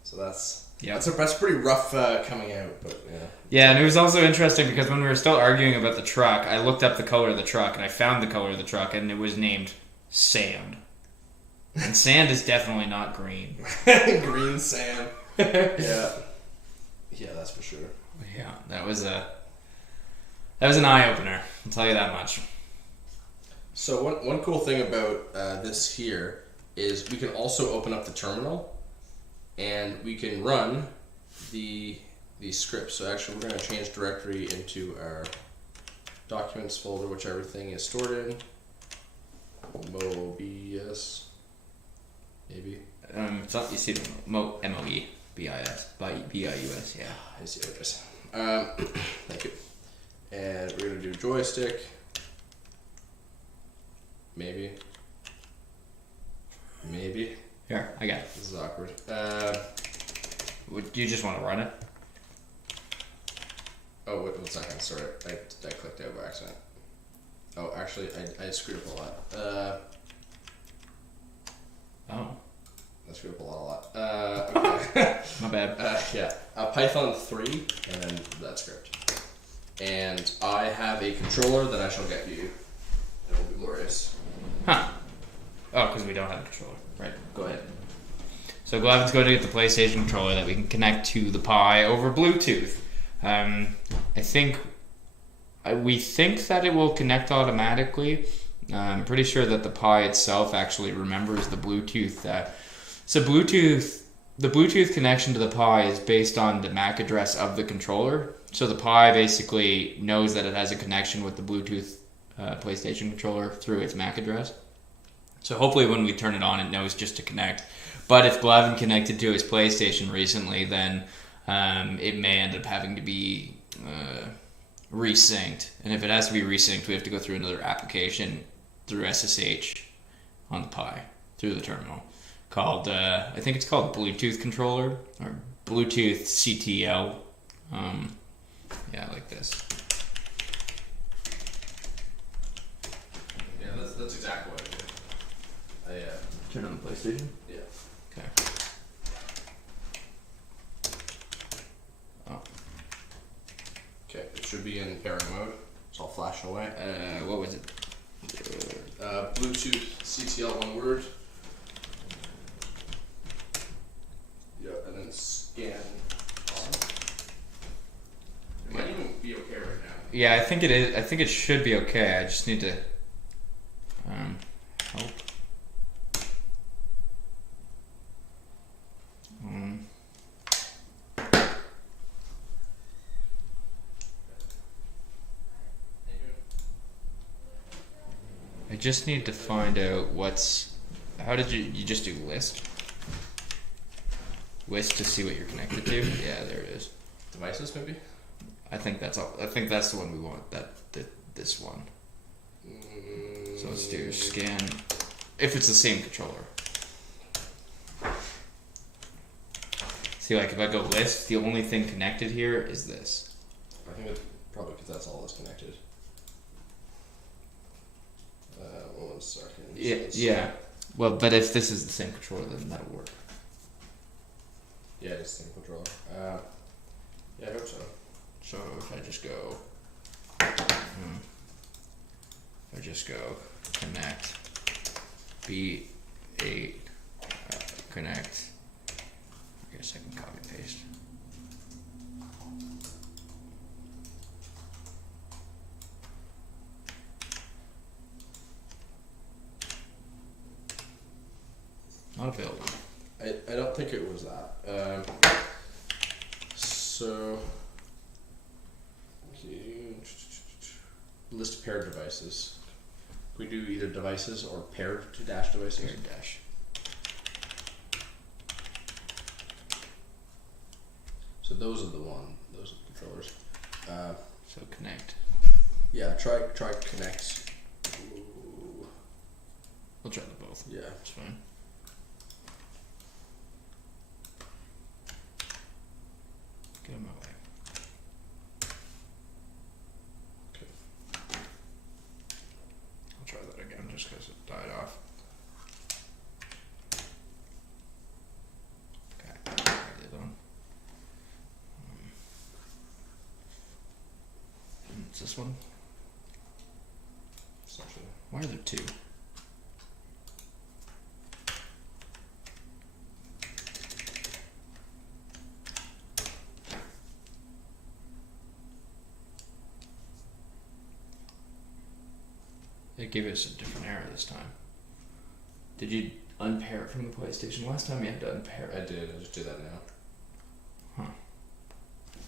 So that's Yep. that's pretty rough coming out, but yeah. Yeah, and it was also interesting because when we were still arguing about the truck, I looked up the color of the truck, and I found the color of the truck, and it was named sand. And sand is definitely not green. Green sand. Yeah. Yeah, that's for sure. Yeah, that was an eye-opener, I'll tell you that much. So one cool thing about this here is we can also open up the terminal, and we can run these scripts. So actually, we're going to change directory into our documents folder, which everything is stored in. MoBS, maybe. It's not, you see the MOEBIS, BIUS, yeah. I see what it is. Thank you. And we're going to do joystick. Maybe. Here, I got it. This is awkward. Would you just want to run it? Oh, wait 1 second. Sorry, I clicked out by accident. Oh, actually, I screwed up a lot. Oh, I screwed up a lot. Okay. my bad. Yeah. Python 3, and then that script. And I have a controller that I shall get you. It will be glorious. Huh. Oh, because we don't have a controller. Right, go ahead. So Glavin's going to get the PlayStation controller that we can connect to the Pi over Bluetooth. We think that it will connect automatically. I'm pretty sure that the Pi itself actually remembers the Bluetooth. The Bluetooth connection to the Pi is based on the MAC address of the controller. So the Pi basically knows that it has a connection with the Bluetooth PlayStation controller through its MAC address. So hopefully when we turn it on, it knows just to connect. But if Glavin connected to his PlayStation recently, then it may end up having to be resynced. And if it has to be resynced, we have to go through another application through SSH on the Pi, through the terminal, called, I think it's called Bluetooth Controller, or Bluetooth CTL. Yeah, like this. Yeah, that's exactly what I did. Turn on the PlayStation? Yeah. Okay. Oh. Okay, it should be in pairing mode. It's all flashing away. What was it? Bluetooth CTL, one word. Yeah, and then scan on. It might even be okay right now. Yeah, I think it is. I think it should be okay. I just need to help. just need to find out what's. How did you just do list? List to see what you're connected to. Yeah, there it is. Devices, maybe. I think that's all. I think that's the one we want. This one. So let's do scan. If it's the same controller. See, like if I go list, the only thing connected here is this. I think it's probably because that's all that's connected. 1 second. Yeah. Well, but if this is the same controller, then that'll work. Yeah, it's the same controller. Yeah, I hope so. So if I just go, connect B8 connect. I guess I can copy paste. Not available. I don't think it was that. So list paired devices. We do either devices or paired to dash devices. Paired dash. So those are those are the controllers. So connect. Yeah, try connect. Ooh. We'll try them both. Yeah. It's fine. Get them out of the way. Okay. I'll try that again just because it died off. Okay, try the other one. It's this one. Essentially. Why are there two? It gave us a different error this time. Did you unpair it from the PlayStation? Last time you had to unpair I it. did. I just do that now. Huh.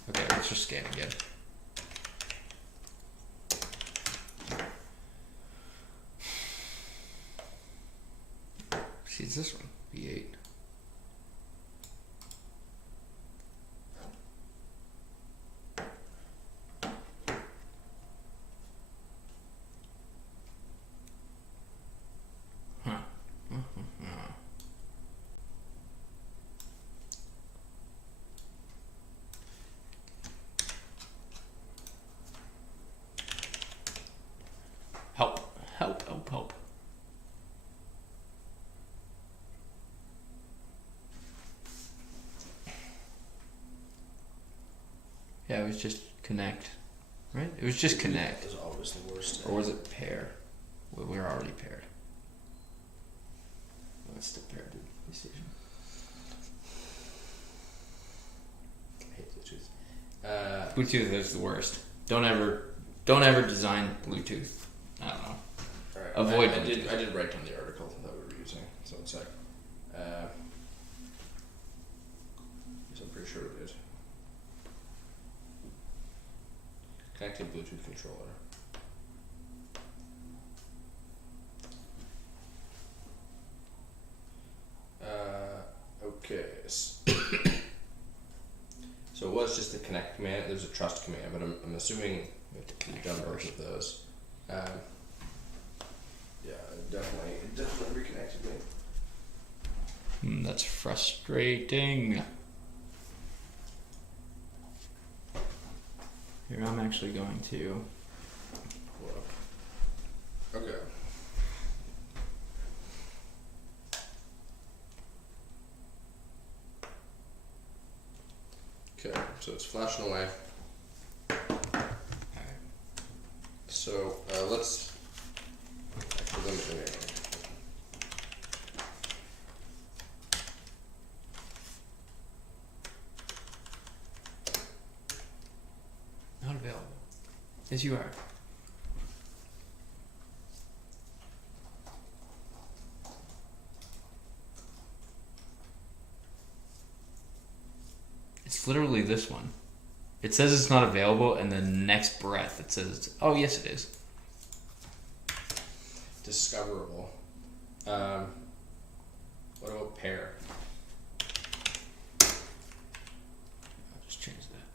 Okay, let's just scan again. See, it's this one. V8. Huh. Help. Help, help, help. Yeah, it was just connect, right? It was just connect. Is always the worst. Or was it pair? Well, we're already paired. Oh, it's still paired to PlayStation. I hate Bluetooth. Bluetooth is the worst. Don't ever design Bluetooth. I don't know. All right. Avoid I Bluetooth. did write down the article that we were using. So it's like, yes, I'm pretty sure it did. Connected Bluetooth controller. Okay. So it was just the connect command. There's a trust command, but I'm assuming we have to connect on both of those. Yeah, it definitely reconnected me. That's frustrating. Here, I'm actually going to. Okay. Okay, so it's flashing away. So let's actually let me. Not available. Yes, you are. It's literally this one. It says it's not available, and then next breath it says, "Oh yes, it is." discoverable. What about pair? I'll just change that.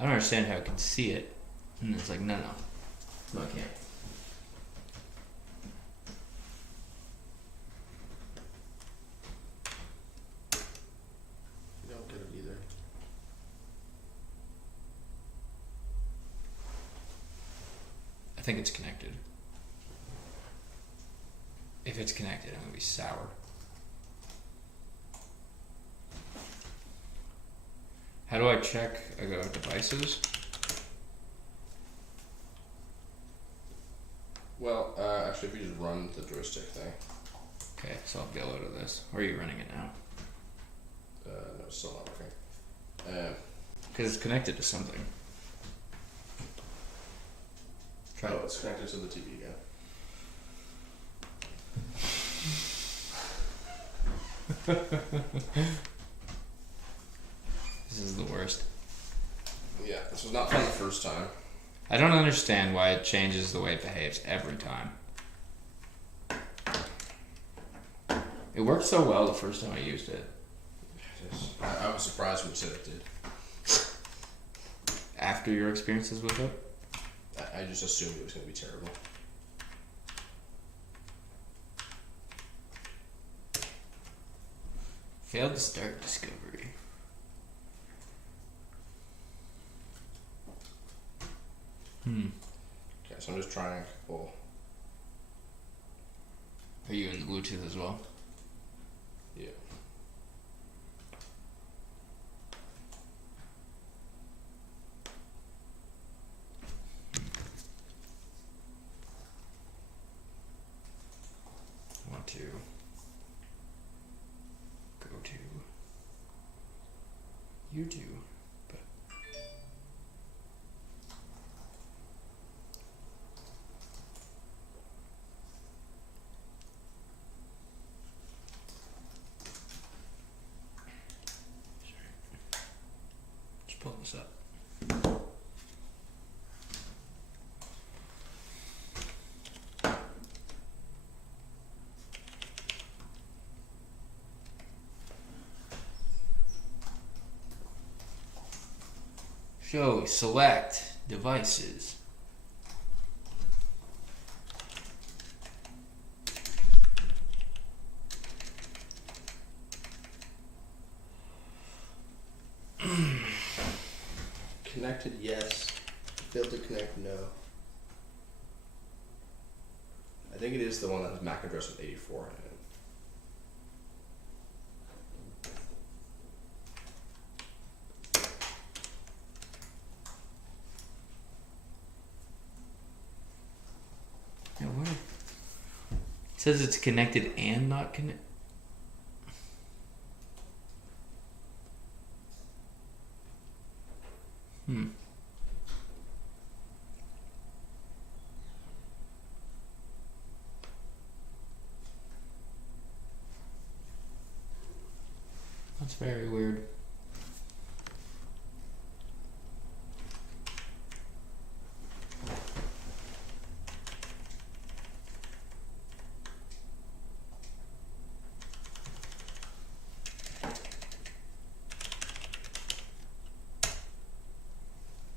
I don't understand how I can see it. And it's like, no, I can't. You don't get it either. I think it's connected. If it's connected, I'm gonna be sour. How do I check? I go devices. Well, actually, if you just run the joystick thing. Okay, so I'll go out of this. Or are you running it now? No, it's still not working. Because it's connected to something. Try Oh, it. it's connected to the TV again. This is the worst. Yeah, this was not fun the first time. I don't understand why it changes the way it behaves every time. It worked so well the first time I used it. I was surprised when you said it did. After your experiences with it? I just assumed it was going to be terrible. Failed to start discovery. Okay, so I'm just trying a couple. Are you in the Bluetooth as well? Yeah. I want to go to YouTube, but just pull this up. Show select devices. Connected, yes. Failed to connect, no. I think it is the one that has MAC address with 84 in it. Yeah, what? It says it's connected and not connected. That's very weird.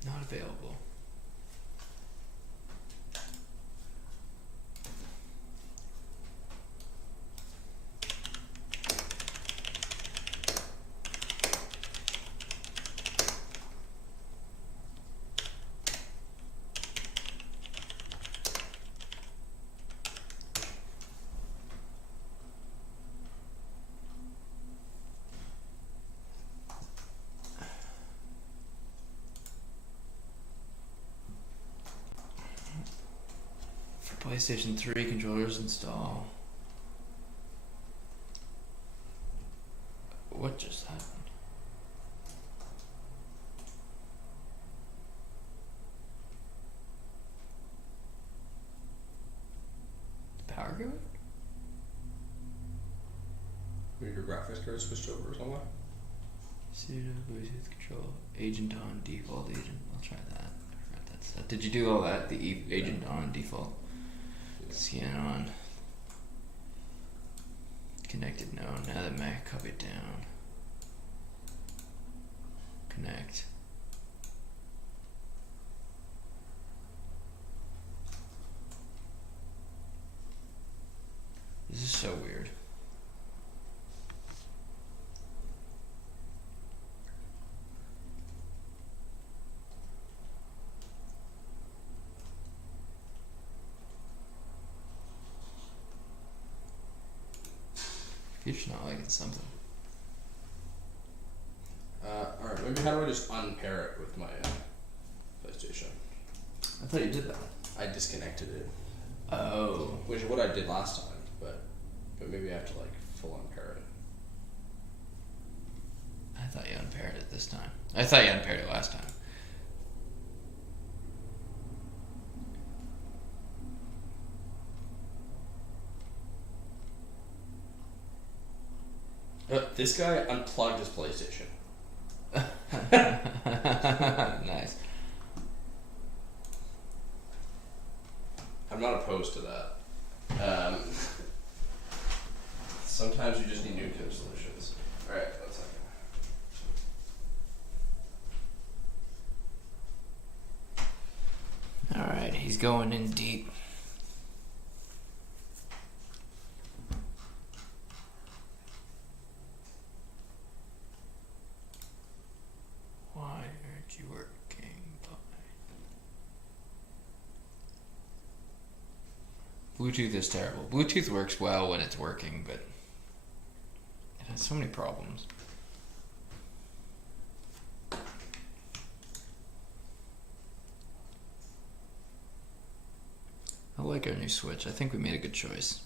Not available. For PlayStation 3 controllers install. What just happened? The power go out? Your graphics card switched over or something? Sudo Bluetooth control. Agent on default agent. I'll try that. I forgot that set. Did you do all that? The agent on default. Yeah. Scan on. Connected no. Now that Mac, copy it down. Connect. This is so weird. You're just not liking something. Alright, maybe how do I just unpair it with my PlayStation? I thought you did that. I disconnected it, Oh. which is what I did last time, but maybe I have to like full unpair it. I thought you unpaired it this time. I thought you unpaired it last time. This guy unplugged his PlayStation. Nice. I'm not opposed to that. Sometimes you just need nuclear solutions. Alright, 1 second. Alright, he's going in deep. Why aren't you working? Bluetooth is terrible. Bluetooth works well when it's working, but it has so many problems. I like our new Switch. I think we made a good choice.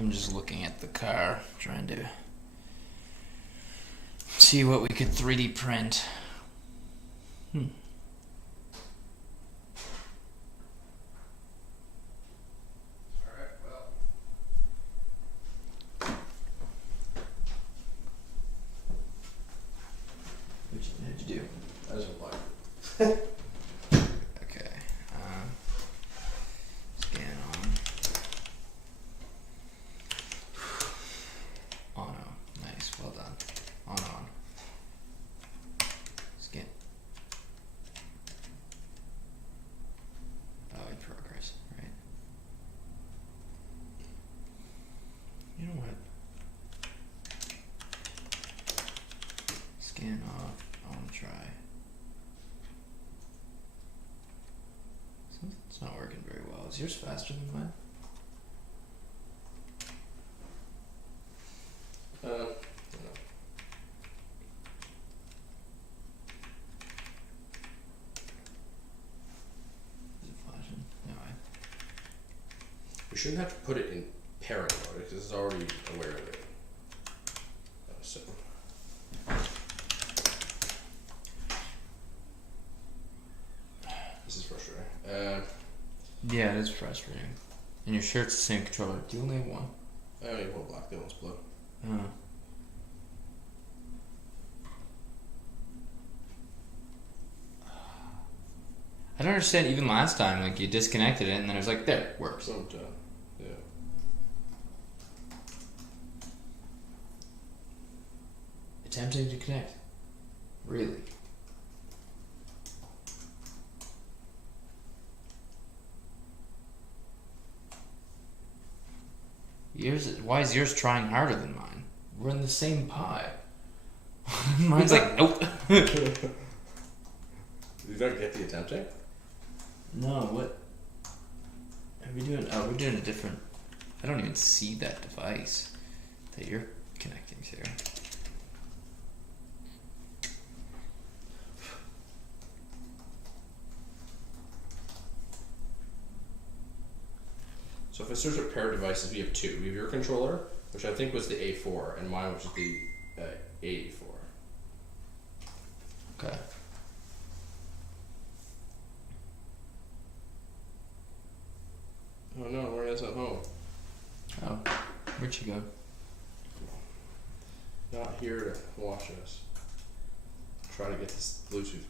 I'm just looking at the car, trying to see what we could 3D print. Alright, well. What'd you do? I just applied. Okay. Scan on. On. Nice. Well done. On. Scan. Oh, in progress. Right. You know what? Scan off. I want to try. It's not working very well. Is yours faster than mine? No. Is it flashing? No, We shouldn't have to put it in parent mode because it's already aware of it. So. This is frustrating. Yeah, it is frustrating. And your shirt's the same controller. Do you only have one? I only have one black, the other one's blue. Oh. I don't understand. Even last time, like, you disconnected it and then it was like, there, works. So, yeah. Attempting to connect. Really? Why is yours trying harder than mine? We're in the same pie. Mine's like, nope. Did you not get the attempting? No, what? Are we doing? Oh, we're doing a different. I don't even see that device that you're connecting to. So if I search up pair of devices, we have two. We have your controller, which I think was the A4, and mine, which is the A4. Okay. Oh no, Lorena's at home. Oh, where'd she go? Not here to watch us. Try to get this Bluetooth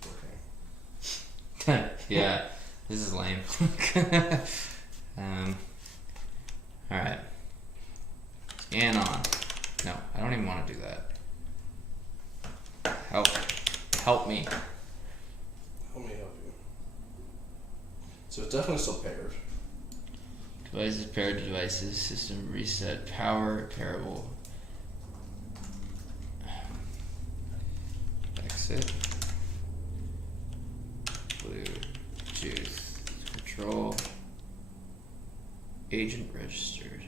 working. Yeah, this is lame. All right. And on. No, I don't even want to do that. Help me. Let me help you. So it's definitely still paired. Devices paired to devices. System reset. Power pairable. Exit. Bluetooth. Control. Agent registered.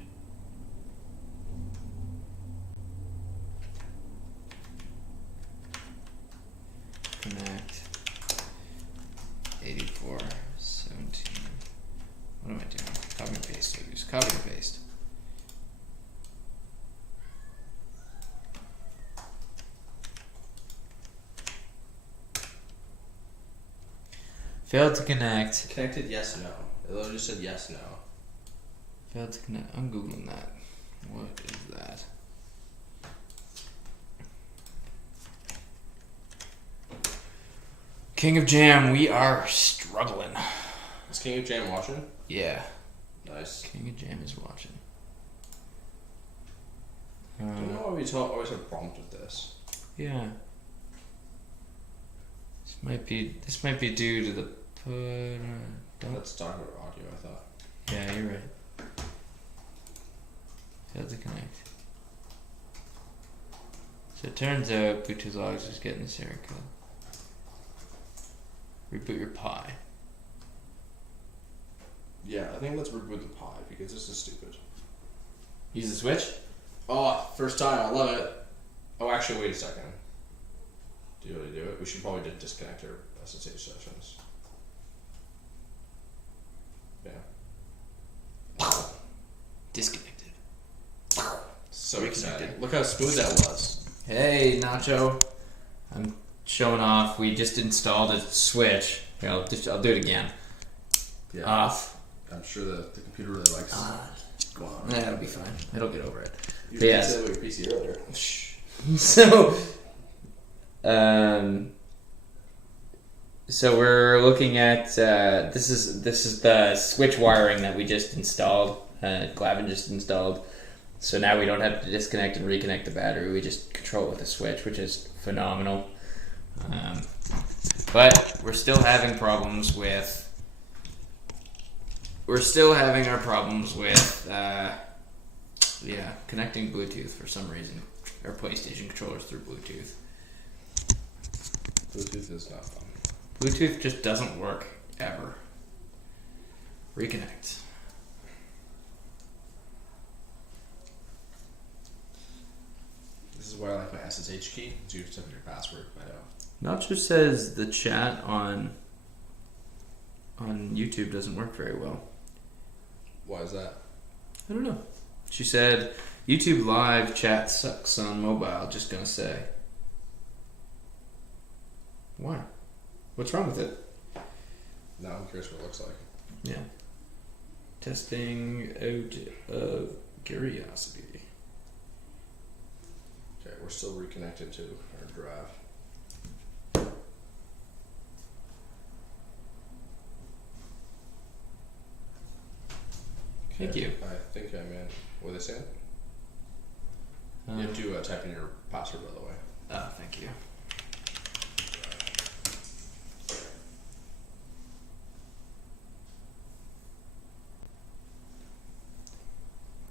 Connect. 8417. What am I doing? Copy and paste. I use copy and paste. Failed to connect. Connected, yes, no. It literally just said yes, no. Failed to connect. I'm googling that. What is that? King of Jam, we are struggling. Is King of Jam watching? Yeah, Nice. King of Jam is watching. Do you know why we always have problems with this? Yeah. This might be due to the Let's talk about audio, I thought. Yeah, you're right. Failed to connect. So it turns out Bluetooth logs is getting this error code. Reboot your Pi. Yeah, I think let's reboot the Pi because this is stupid. Use the switch? Oh, first time, I love it. Oh, actually, wait a second. Do you really do it? We should probably disconnect our SSH sessions. Yeah. Disconnected. So Reconnected. exciting. Look how smooth that was. Hey, Nacho. I'm showing off. We just installed a switch. Here, I'll do it again. Yeah. Off. I'm sure the computer really likes going on. That'll be fine. It'll get over it. You But yes. said about your PC earlier. So we're looking at this is the switch wiring that we just installed. Glavin just installed. So now we don't have to disconnect and reconnect the battery. We just control it with a switch, which is phenomenal. But we're still having problems with. We're still having our problems with connecting Bluetooth for some reason. Our PlayStation controllers through Bluetooth. Bluetooth is not fun. Bluetooth just doesn't work ever. Reconnect. This is why I like my SSH key. It's you type in your password. I know. Nacho says the chat on YouTube doesn't work very well. Why is that? I don't know. She said YouTube live chat sucks on mobile. Just gonna say. Why? What's wrong with it? Now I'm curious what it looks like. Yeah. Testing out of curiosity. Okay, we're still reconnected to our drive. Thank you. I think I'm in. What are they saying? You have to type in your password, by the way. Thank you.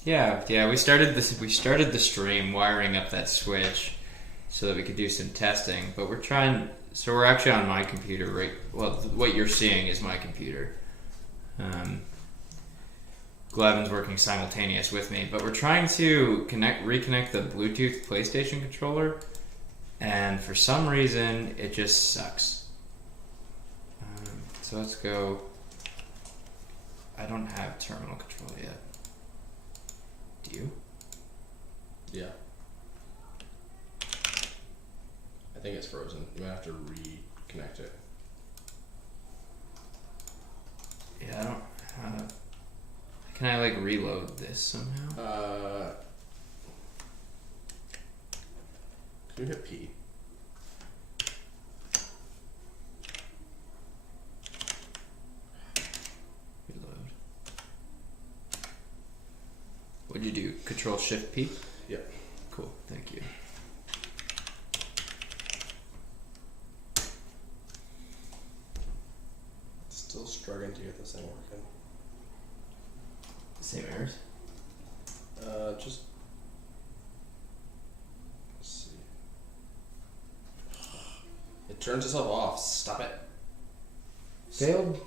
Yeah. We started this. We started the stream wiring up that switch so that we could do some testing. But we're trying. So we're actually on my computer, right? Well, what you're seeing is my computer. Glevin's working simultaneous with me, but we're trying to reconnect the Bluetooth PlayStation controller, and for some reason it just sucks. So let's go. I don't have terminal control yet. Do you? Yeah. I think it's frozen. You might have to reconnect it. Yeah, I don't have. Can I like reload this somehow? Can you hit P? Reload. What'd you do? Control Shift P? Yep. Cool, thank you. Still struggling to get this thing working. Same errors? Just let's see. It turns itself off. Stop it. Failed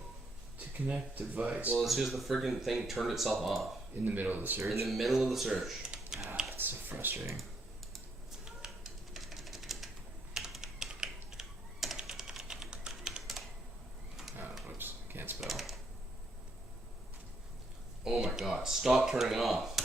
to connect device. Well, it's just the freaking thing turned itself off In the middle of the search? in the middle of the search. Ah, that's so frustrating. Oh, whoops. Can't spell. Oh my god! Stop turning off.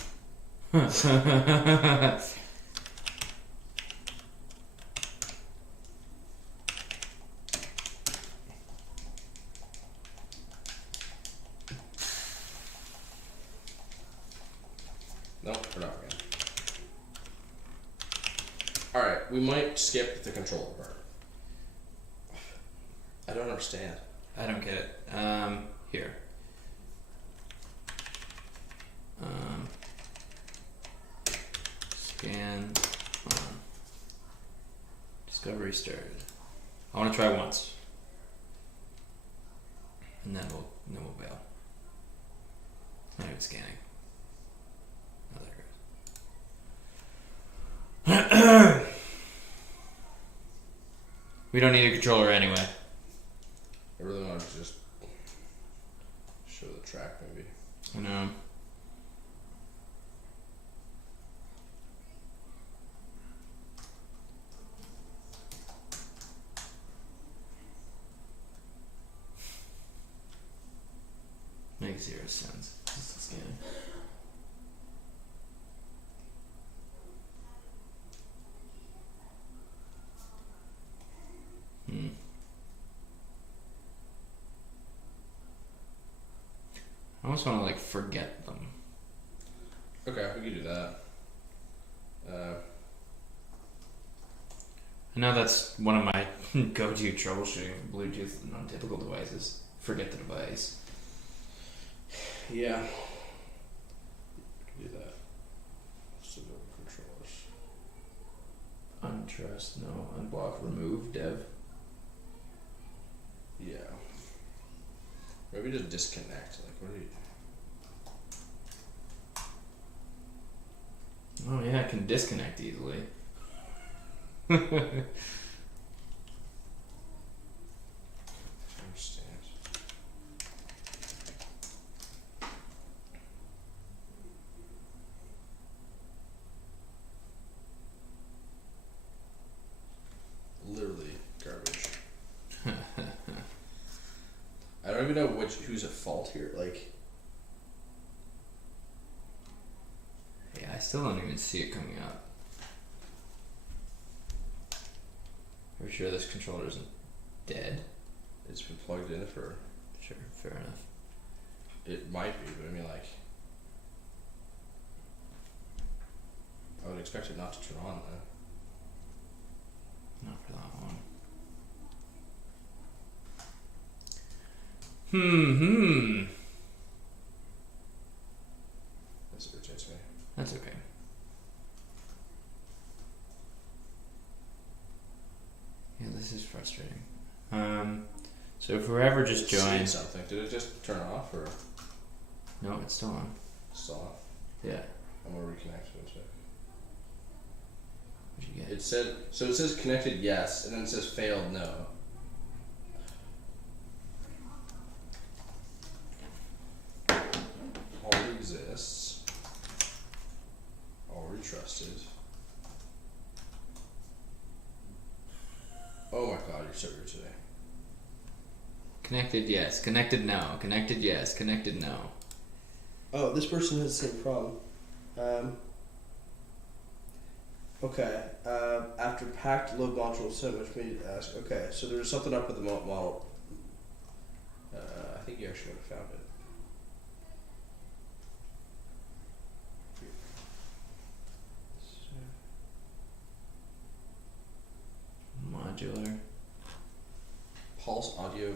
Nope, turn off again. All right, we might skip the controller part. I don't understand. I don't get it. Here. Scan. Discovery started. I want to try once, and then we'll bail. Not even scanning. Oh, there it goes. We don't need a controller anyway. I really want to just show the track, maybe. I know. Makes zero sense. Just a scan. I almost want to like forget them. Okay, we can do that. I know that's one of my go-to troubleshooting Bluetooth and non-typical devices. Forget the device. Yeah. We can do that. So go controllers. Untrust, no. Unblock, remove, dev. Yeah. Maybe just disconnect. Like, what do you? Oh yeah, I can disconnect easily. Understand. Literally garbage. I don't even know who's at fault here. Like, Yeah, I still don't even see it coming up. Are we sure this controller isn't dead? it's been plugged in for. Sure, fair enough. It might be, but I mean, like, I would expect it not to turn on though. Not for that one. This irritates me. That's okay. Yeah, this is frustrating. So if whoever just Seeing joined, something. Did it just turn off or no, it's still on. still on? Yeah. I'm gonna reconnect one sec. What'd you get? It says connected yes, and then it says failed no. Already exists. Already trusted. Oh my god, you're so weird today. Connected yes, connected no, connected yes, connected no. Oh, this person has the same problem. Okay. After packed load module sent, which made you ask. Okay, so there's something up with the model. I think you actually would have found it. Modular. Pulse audio.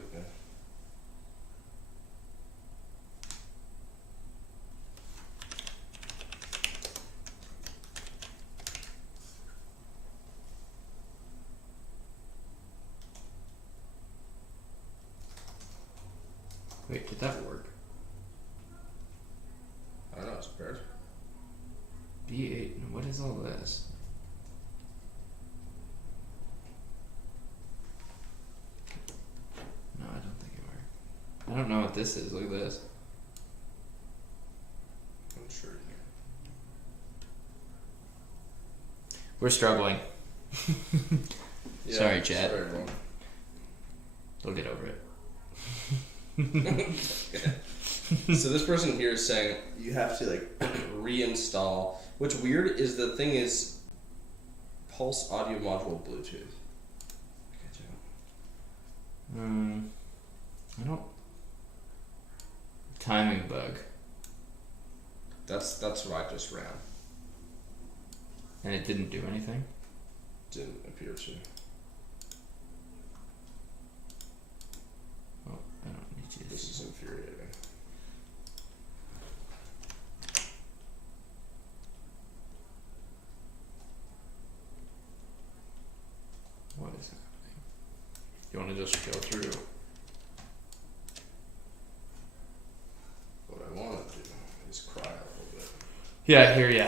Wait, did that work? I don't know. It's paired. B8. What is all this? No, I don't think it worked. I don't know what this is. Look at this. I'm sure you We're struggling. can. Sorry, chat. Sorry, everyone. They'll get over it. So this person here is saying you have to like reinstall. What's weird is the thing is Pulse audio module Bluetooth. I don't. Timing bug. That's what I just ran. And it didn't do anything? Didn't appear to. Oh, I don't need you to This see. is infuriating. What is happening? You want to just go through? What I want to do is cry a little bit. Yeah, I hear ya.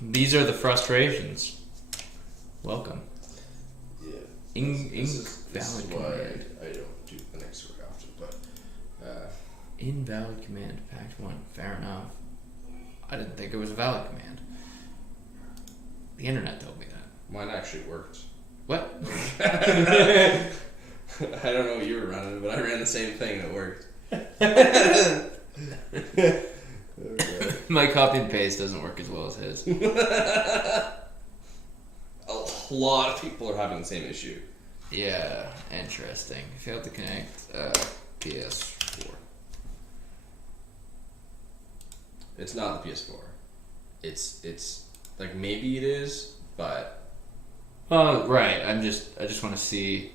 These are the frustrations. Welcome. Yeah. Invalid This is why command. I don't do Linux very often, but Invalid command. Pact 1. Fair enough. I didn't think it was a valid command. The internet told me that. mine actually worked. What? I don't know what you were running, but I ran the same thing and it worked. Okay. My copy and paste doesn't work as well as his. A lot of people are having the same issue. Yeah, interesting. Failed to connect PS4. It's not the PS4. It's like maybe it is, but Right. I just want to see.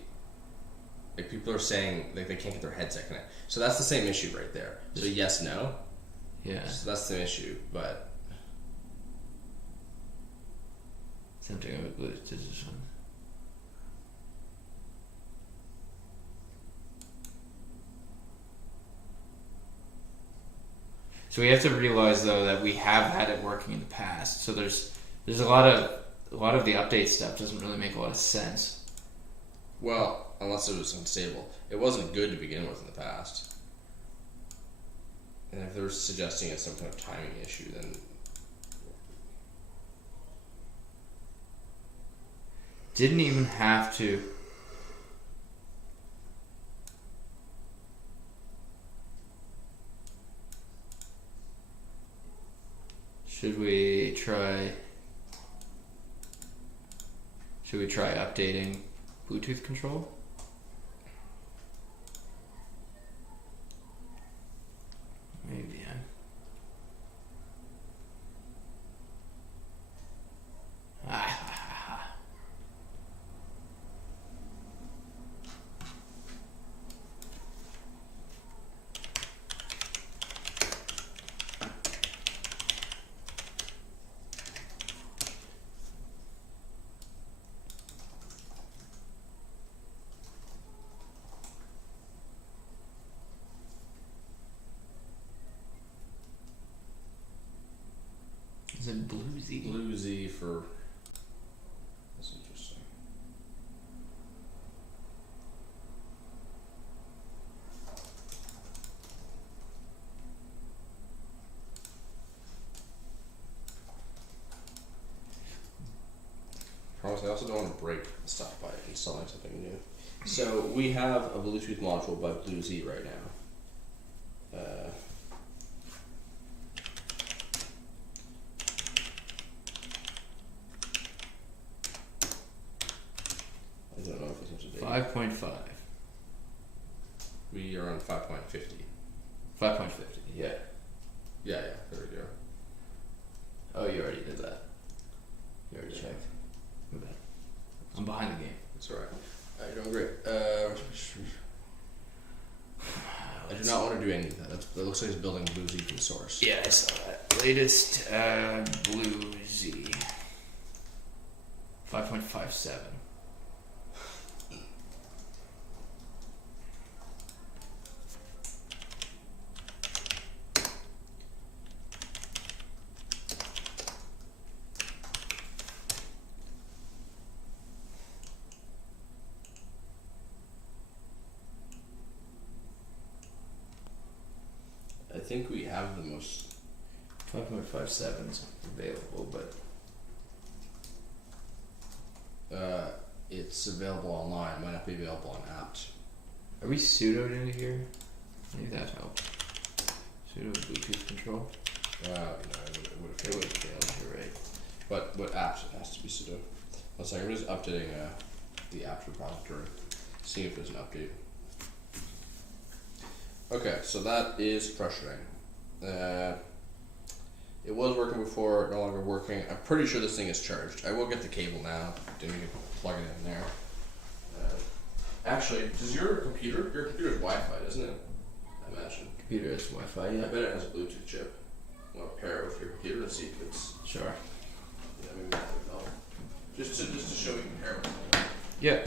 like people are saying like they can't get their headset connected. So that's the same issue right there. So yes, no. Yeah. So that's the issue, but Something with Bluetooth to this one. So we have to realize though that we have had it working in the past. So there's a lot of the update stuff doesn't really make a lot of sense. well, unless it was unstable. It wasn't good to begin with in the past. And if they're suggesting it's some kind of timing issue, then Didn't even have to. Should we try updating Bluetooth control? Maybe. it bluesy? Bluesy for. That's interesting. Promise, I also don't want to break stuff by installing something new. So we have a Bluetooth module by Bluesy right now. I don't know if it's up to date. 5.5. We are on 5.50. 5.50. Yeah. Yeah, there we go. Oh, you already did that. You already Yeah. checked. My bad. I'm behind the game. It's alright. You're doing great. I do not want to do any of that. That looks like it's building Bluesy from source. Yeah, I saw that. Latest bluesy. 5.57. I think we have the most. 5.57 is available, but It's available online. It might not be available on apps. are we sudoed into here? Maybe that helped. Sudo Bluetooth control. It would have It failed. would fail. You're right. But what apps? It has to be sudo. One second, I'm just updating the apps repository. See if there's an update. Okay, so that is frustrating. It was working before, no longer working. I'm pretty sure this thing is charged. I will get the cable now. Didn't even plug it in there. Actually, does your computer's Wi-Fi, isn't it? I imagine. Computer has Wi-Fi, I yeah. bet it has a Bluetooth chip. Want to pair it with your computer and see if it's. Sure. Yeah, maybe that would help. Just to show you compare with something. Yeah.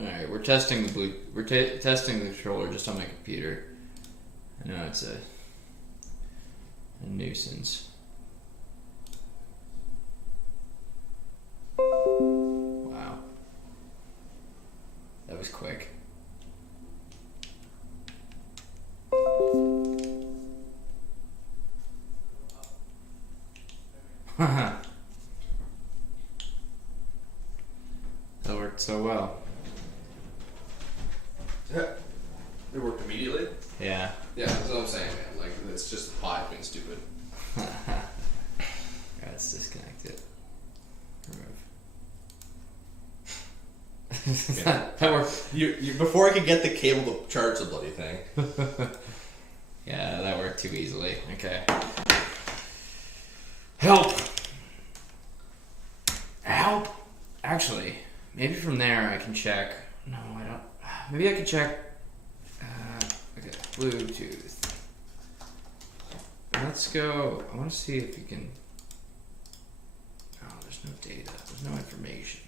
Alright, we're testing the testing the controller just on my computer. I know it's a nuisance. Wow. That was quick. That worked so well. It worked immediately? Yeah. Yeah, that's what I'm saying, man. Like, it's just the pod being stupid. Let's disconnect it. Remove. Yeah. That worked. You before I could get the cable to charge the bloody thing. Yeah, that worked too easily. Okay. Help! Help! Actually, maybe from there I can check. No, I don't. Maybe I can check. Okay, Bluetooth. Let's go. I want to see if you can. Oh, there's no data. There's no information.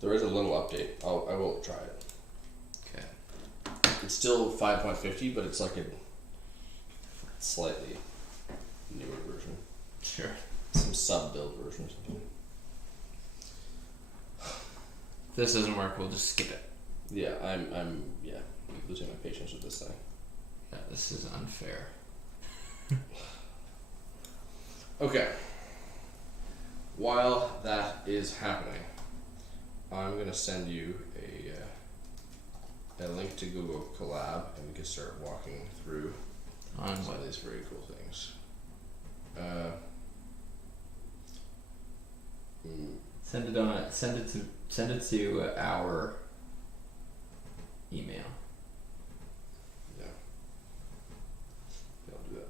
There is a little update. I will try it. Okay. It's still 5.50, but it's like a slightly newer version. Sure. Some sub-build version or something. If this doesn't work, we'll just skip it. Yeah, I'm losing my patience with this thing. Yeah, this is unfair. Okay. While that is happening, I'm gonna send you a link to Google Colab, and we can start walking through On some what? of these very cool things. Send it to our email. Yeah. I'll do that.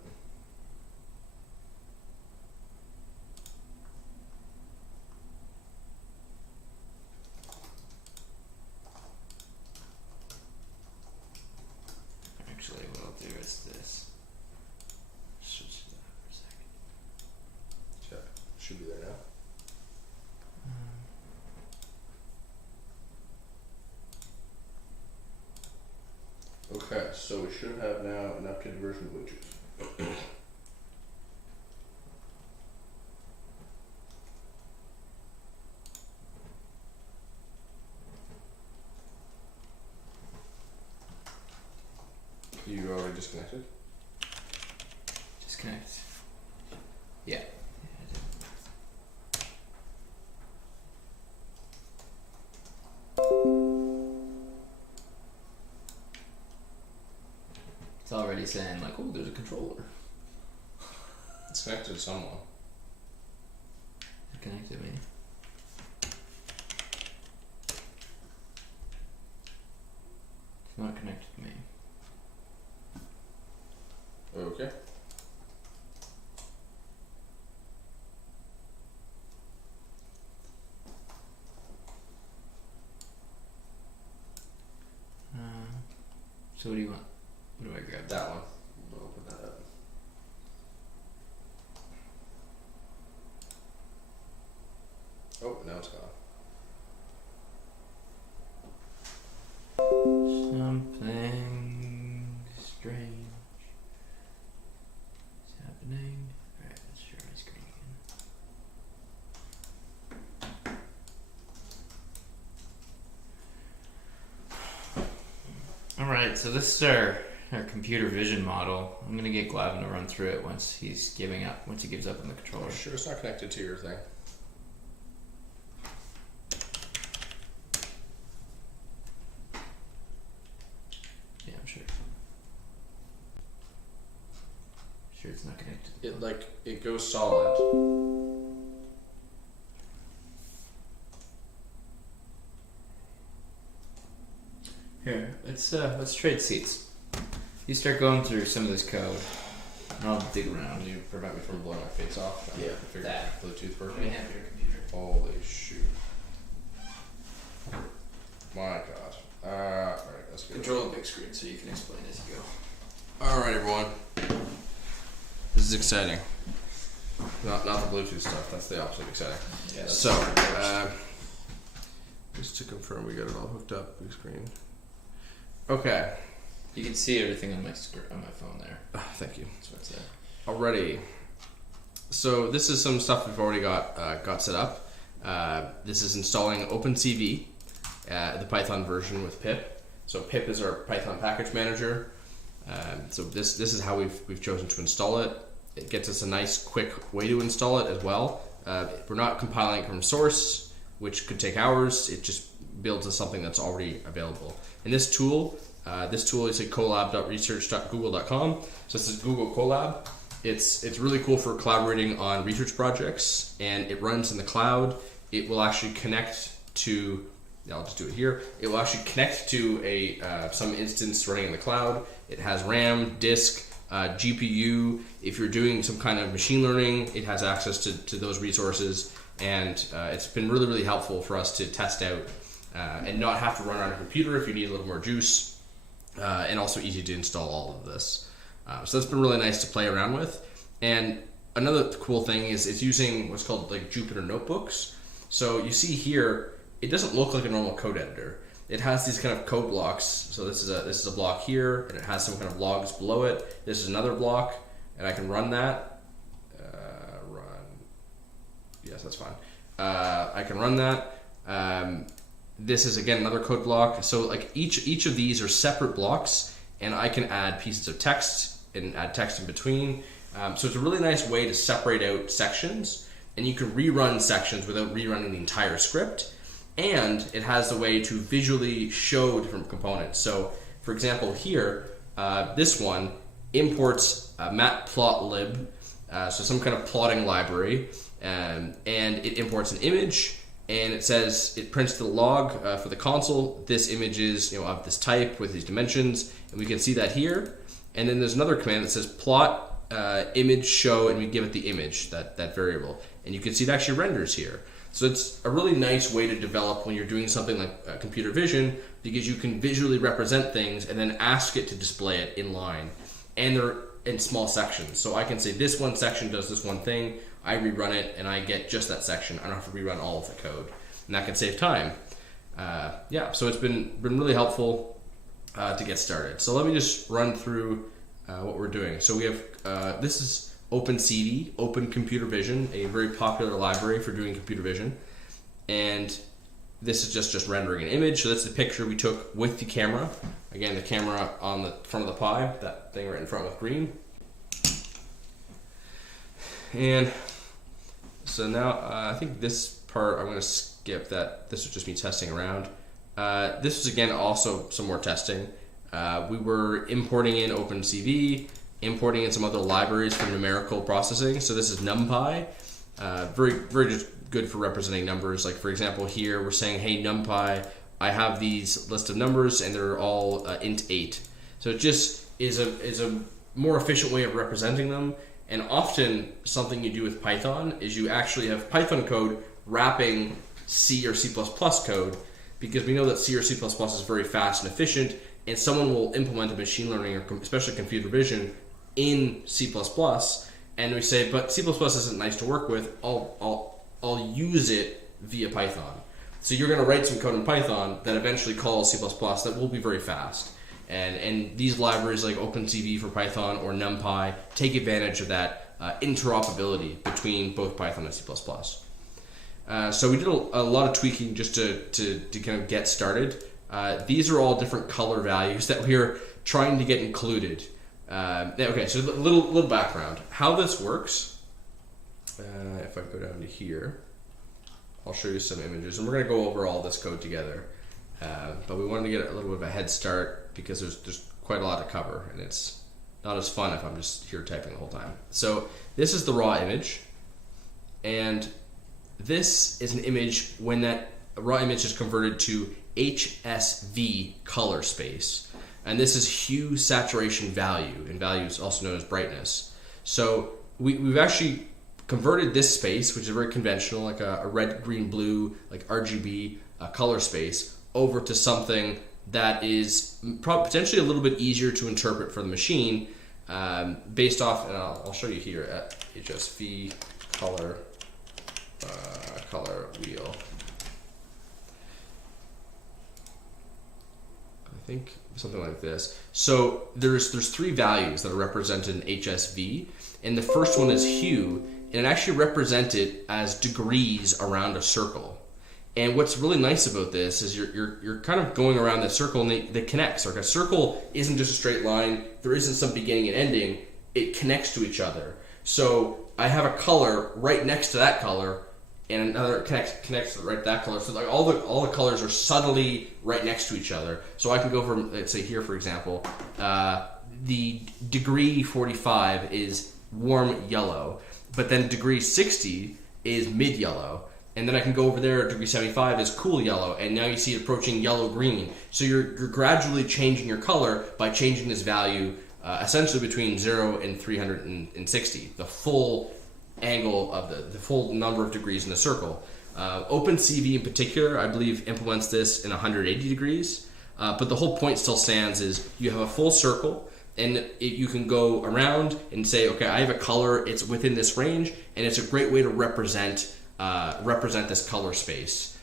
Actually, what I'll do Should be there now. Okay, so we should have now an updated version of Bluetooth. You already disconnected? Disconnect. Yeah. It's already saying like, oh, there's a controller. It's connected to someone. It connected me. It's not connected to me. Okay. So what do you want? What do I grab? That one. We'll open that up. Oh, now it's gone. Something strange is happening. Alright, let's share my screen again. Alright, so this is our computer vision model. I'm gonna get Glavin to run through it once he gives up on the controller. Sure, it's not connected to your thing. Yeah, I'm sure. Sure it's not connected. It goes solid. Here, let's trade seats. You start going through some of this code, and I'll dig around. You prevent me from blowing my face off. Yeah, Figure that. Bluetooth Let version. me have your computer. Holy shoot. My god. Alright, let's go. Control the big screen so you can explain as you go. Alright, everyone. This is exciting. Not the Bluetooth stuff, that's the opposite of exciting. Yeah. So, just to confirm we got it all hooked up, big screen. Okay. You can see everything on my phone there. Thank you. That's what's there. Alrighty. So this is some stuff we've already got set up. This is installing OpenCV, the Python version with pip. So pip is our Python package manager. So this is how we've chosen to install it. It gets us a nice quick way to install it as well. We're not compiling it from source, which could take hours. It just builds us something that's already available. And this tool is at collab.research.google.com. So this is Google Colab. It's really cool for collaborating on research projects, and it runs in the cloud. It will actually connect to, I'll just do it here. It will actually connect to some instance running in the cloud. It has RAM, disk, GPU. If you're doing some kind of machine learning, it has access to those resources, and it's been really, really helpful for us to test out and not have to run on a computer if you need a little more juice, and also easy to install all of this. So that's been really nice to play around with. And another cool thing is it's using what's called like Jupyter notebooks. So you see here, it doesn't look like a normal code editor. It has these kind of code blocks. So this is a block here, and it has some kind of logs below it. This is another block, and I can run that. Yes, that's fine. I can run that. This is again another code block. So like each of these are separate blocks, and I can add pieces of text and add text in between. So it's a really nice way to separate out sections, and you can rerun sections without rerunning the entire script. And it has a way to visually show different components. So for example here, this one imports matplotlib, so some kind of plotting library, and it imports an image, and it says, it prints the log for the console. This image is of this type with these dimensions, and we can see that here. And then there's another command that says plot image show, and we give it the image, that variable. And you can see it actually renders here. So it's a really nice way to develop when you're doing something like computer vision, because you can visually represent things and then ask it to display it in line. And in small sections. So I can say this one section does this one thing, I rerun it, and I get just that section. I don't have to rerun all of the code. And that can save time. So it's been really helpful to get started. So let me just run through what we're doing. So we have, this is OpenCV, Open Computer Vision, a very popular library for doing computer vision. And this is just rendering an image. So that's the picture we took with the camera. Again, the camera on the front of the Pi, that thing right in front with green. And so now I think this part I'm going to skip that. This was just me testing around. This was again also some more testing. We were importing in OpenCV, importing in some other libraries for numerical processing. So this is NumPy, very just good for representing numbers. Like for example, here we're saying, hey NumPy, I have these list of numbers and they're all int 8. So it just is a more efficient way of representing them. And often something you do with Python is you actually have Python code wrapping C or C++ code, because we know that C or C++ is very fast and efficient, and someone will implement a machine learning or especially computer vision in C++, and we say, but C++ isn't nice to work with, I'll use it via Python. So you're going to write some code in Python that eventually calls C++ that will be very fast. And these libraries like OpenCV for Python or NumPy take advantage of that interoperability between both Python and C++. So we did a lot of tweaking just to kind of get started. These are all different color values that we're trying to get included. Okay, so a little background. How this works, if I go down to here, I'll show you some images, and we're going to go over all this code together. But we wanted to get a little bit of a head start because there's quite a lot to cover, and it's not as fun if I'm just here typing the whole time. So this is the raw image, and this is an image when that raw image is converted to HSV color space. And this is hue saturation value, and value is also known as brightness. So we've actually converted this space, which is very conventional, like a red, green, blue, like RGB color space, over to something that is potentially a little bit easier to interpret for the machine, based off, and I'll show you here at HSV color wheel. I think something like this. So there's 3 values that are represented in HSV, and the first one is hue, and it actually represents it as degrees around a circle. And what's really nice about this is you're kind of going around the circle, and they connect. So like a circle isn't just a straight line. There isn't some beginning and ending. It connects to each other. So I have a color right next to that color, and another connects right to that color. So like all the colors are subtly right next to each other. So I can go from, let's say here for example, the degree 45 is warm yellow, but then degree 60 is mid yellow. And then I can go over there, degree 75 is cool yellow, and now you see it approaching yellow-green. So you're gradually changing your color by changing this value essentially between 0 and 360, the full angle of the full number of degrees in the circle. OpenCV in particular, I believe, implements this in 180 degrees, but the whole point still stands is you have a full circle, and you can go around and say, okay, I have a color, it's within this range, and it's a great way to represent this color space.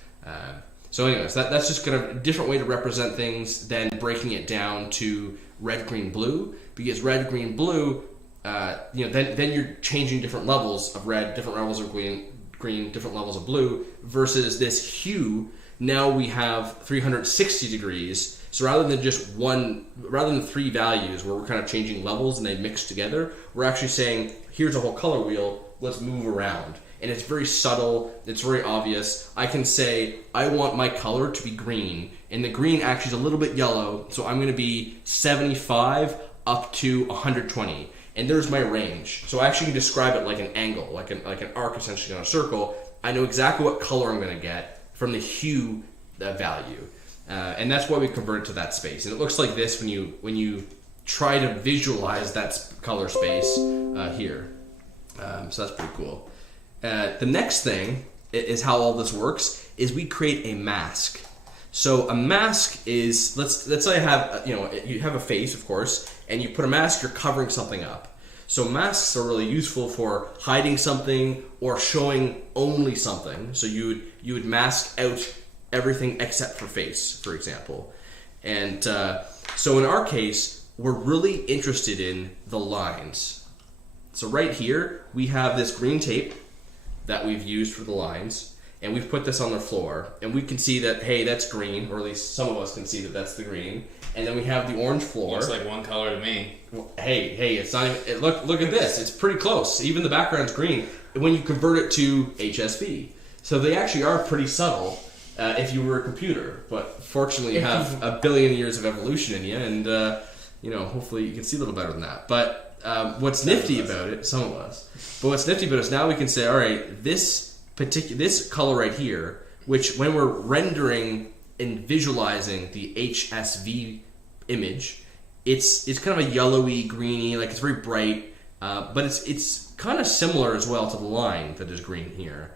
So anyways, that's just kind of a different way to represent things than breaking it down to red, green, blue, because red, green, blue, then you're changing different levels of red, different levels of green, different levels of blue, versus this hue. Now we have 360 degrees. So rather than 3 values where we're kind of changing levels and they mix together, we're actually saying, here's a whole color wheel, let's move around. And it's very subtle, it's very obvious. I can say, I want my color to be green, and the green actually is a little bit yellow, so I'm going to be 75 up to 120. And there's my range. So I actually can describe it like an angle, like an arc essentially on a circle. I know exactly what color I'm going to get from the hue value. And that's why we convert it to that space. And it looks like this when you try to visualize that color space here. So that's pretty cool. The next thing is how all this works is we create a mask. So a mask is, let's say I have, you have a face, of course, and you put a mask, you're covering something up. So masks are really useful for hiding something or showing only something. So you would mask out everything except for face, for example. And so in our case, we're really interested in the lines. So right here, we have this green tape that we've used for the lines, and we've put this on the floor, and we can see that, hey, that's green, or at least some of us can see that that's the green. And then we have the orange floor. Looks like one color to me. Well, hey, it's not even, look at this. It's pretty close. Even the background's green when you convert it to HSV. So they actually are pretty subtle if you were a computer. But fortunately, you have a billion years of evolution in you, and hopefully you can see a little better than that. But what's nifty about it, some of us. But what's nifty about it is now we can say, all right, this color right here, which when we're rendering and visualizing the HSV image, it's kind of a yellowy, greeny, like it's very bright, but it's kind of similar as well to the line that is green here.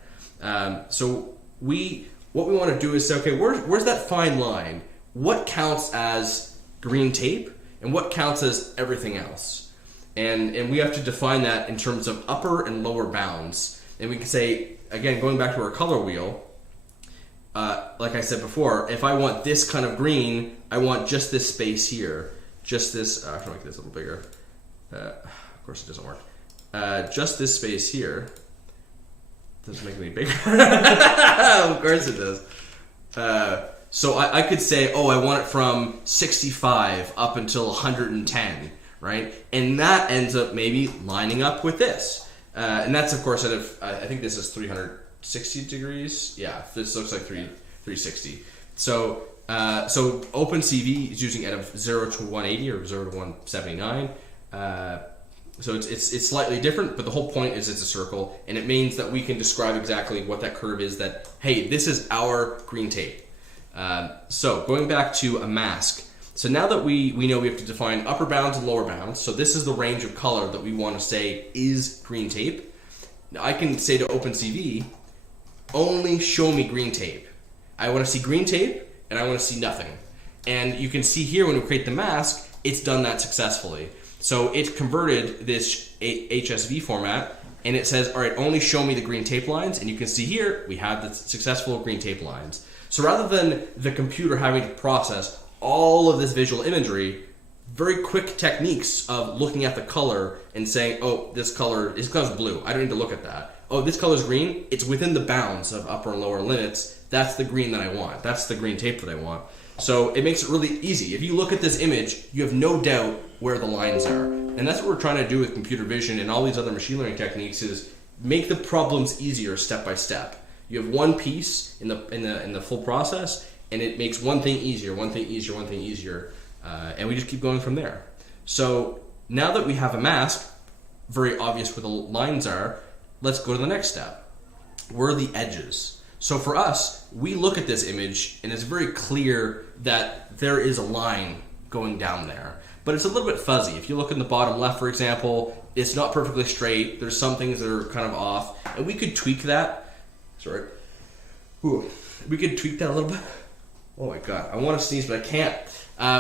So what we want to do is say, okay, where's that fine line? What counts as green tape and what counts as everything else? And we have to define that in terms of upper and lower bounds. And we can say, again, going back to our color wheel, like I said before, if I want this kind of green, I want just this space here. Just this, I'm trying to make this a little bigger. Of course it doesn't work. Just this space here. Doesn't make it any bigger. Of course it does. So I could say, I want it from 65 up until 110, right? And that ends up maybe lining up with this. And that's, of course, I think this is 360 degrees. Yeah, this looks like 360. So OpenCV is using out of 0 to 180 or 0 to 179. So it's slightly different, but the whole point is it's a circle, and it means that we can describe exactly what that curve is, that, hey, this is our green tape. So going back to a mask. So now that we know we have to define upper bounds and lower bounds, so this is the range of color that we want to say is green tape. Now I can say to OpenCV, only show me green tape. I want to see green tape, and I want to see nothing. And you can see here when we create the mask, it's done that successfully. So it's converted this HSV format, and it says, all right, only show me the green tape lines. And you can see here, we have the successful green tape lines. So rather than the computer having to process all of this visual imagery, very quick techniques of looking at the color and saying, this color is blue. I don't need to look at that. This color is green. It's within the bounds of upper and lower limits. That's the green that I want. That's the green tape that I want. So it makes it really easy. If you look at this image, you have no doubt where the lines are. And that's what we're trying to do with computer vision and all these other machine learning techniques, is make the problems easier step by step. You have one piece in the full process, and it makes one thing easier, one thing easier, one thing easier, and we just keep going from there. So now that we have a mask, very obvious where the lines are, let's go to the next step. Where are the edges? So for us, we look at this image, and it's very clear that there is a line going down there. But it's a little bit fuzzy. If you look in the bottom left, for example, it's not perfectly straight. There's some things that are kind of off, and we could tweak that. Sorry. Ooh. We could tweak that a little bit. Oh my god, I want to sneeze, but I can't.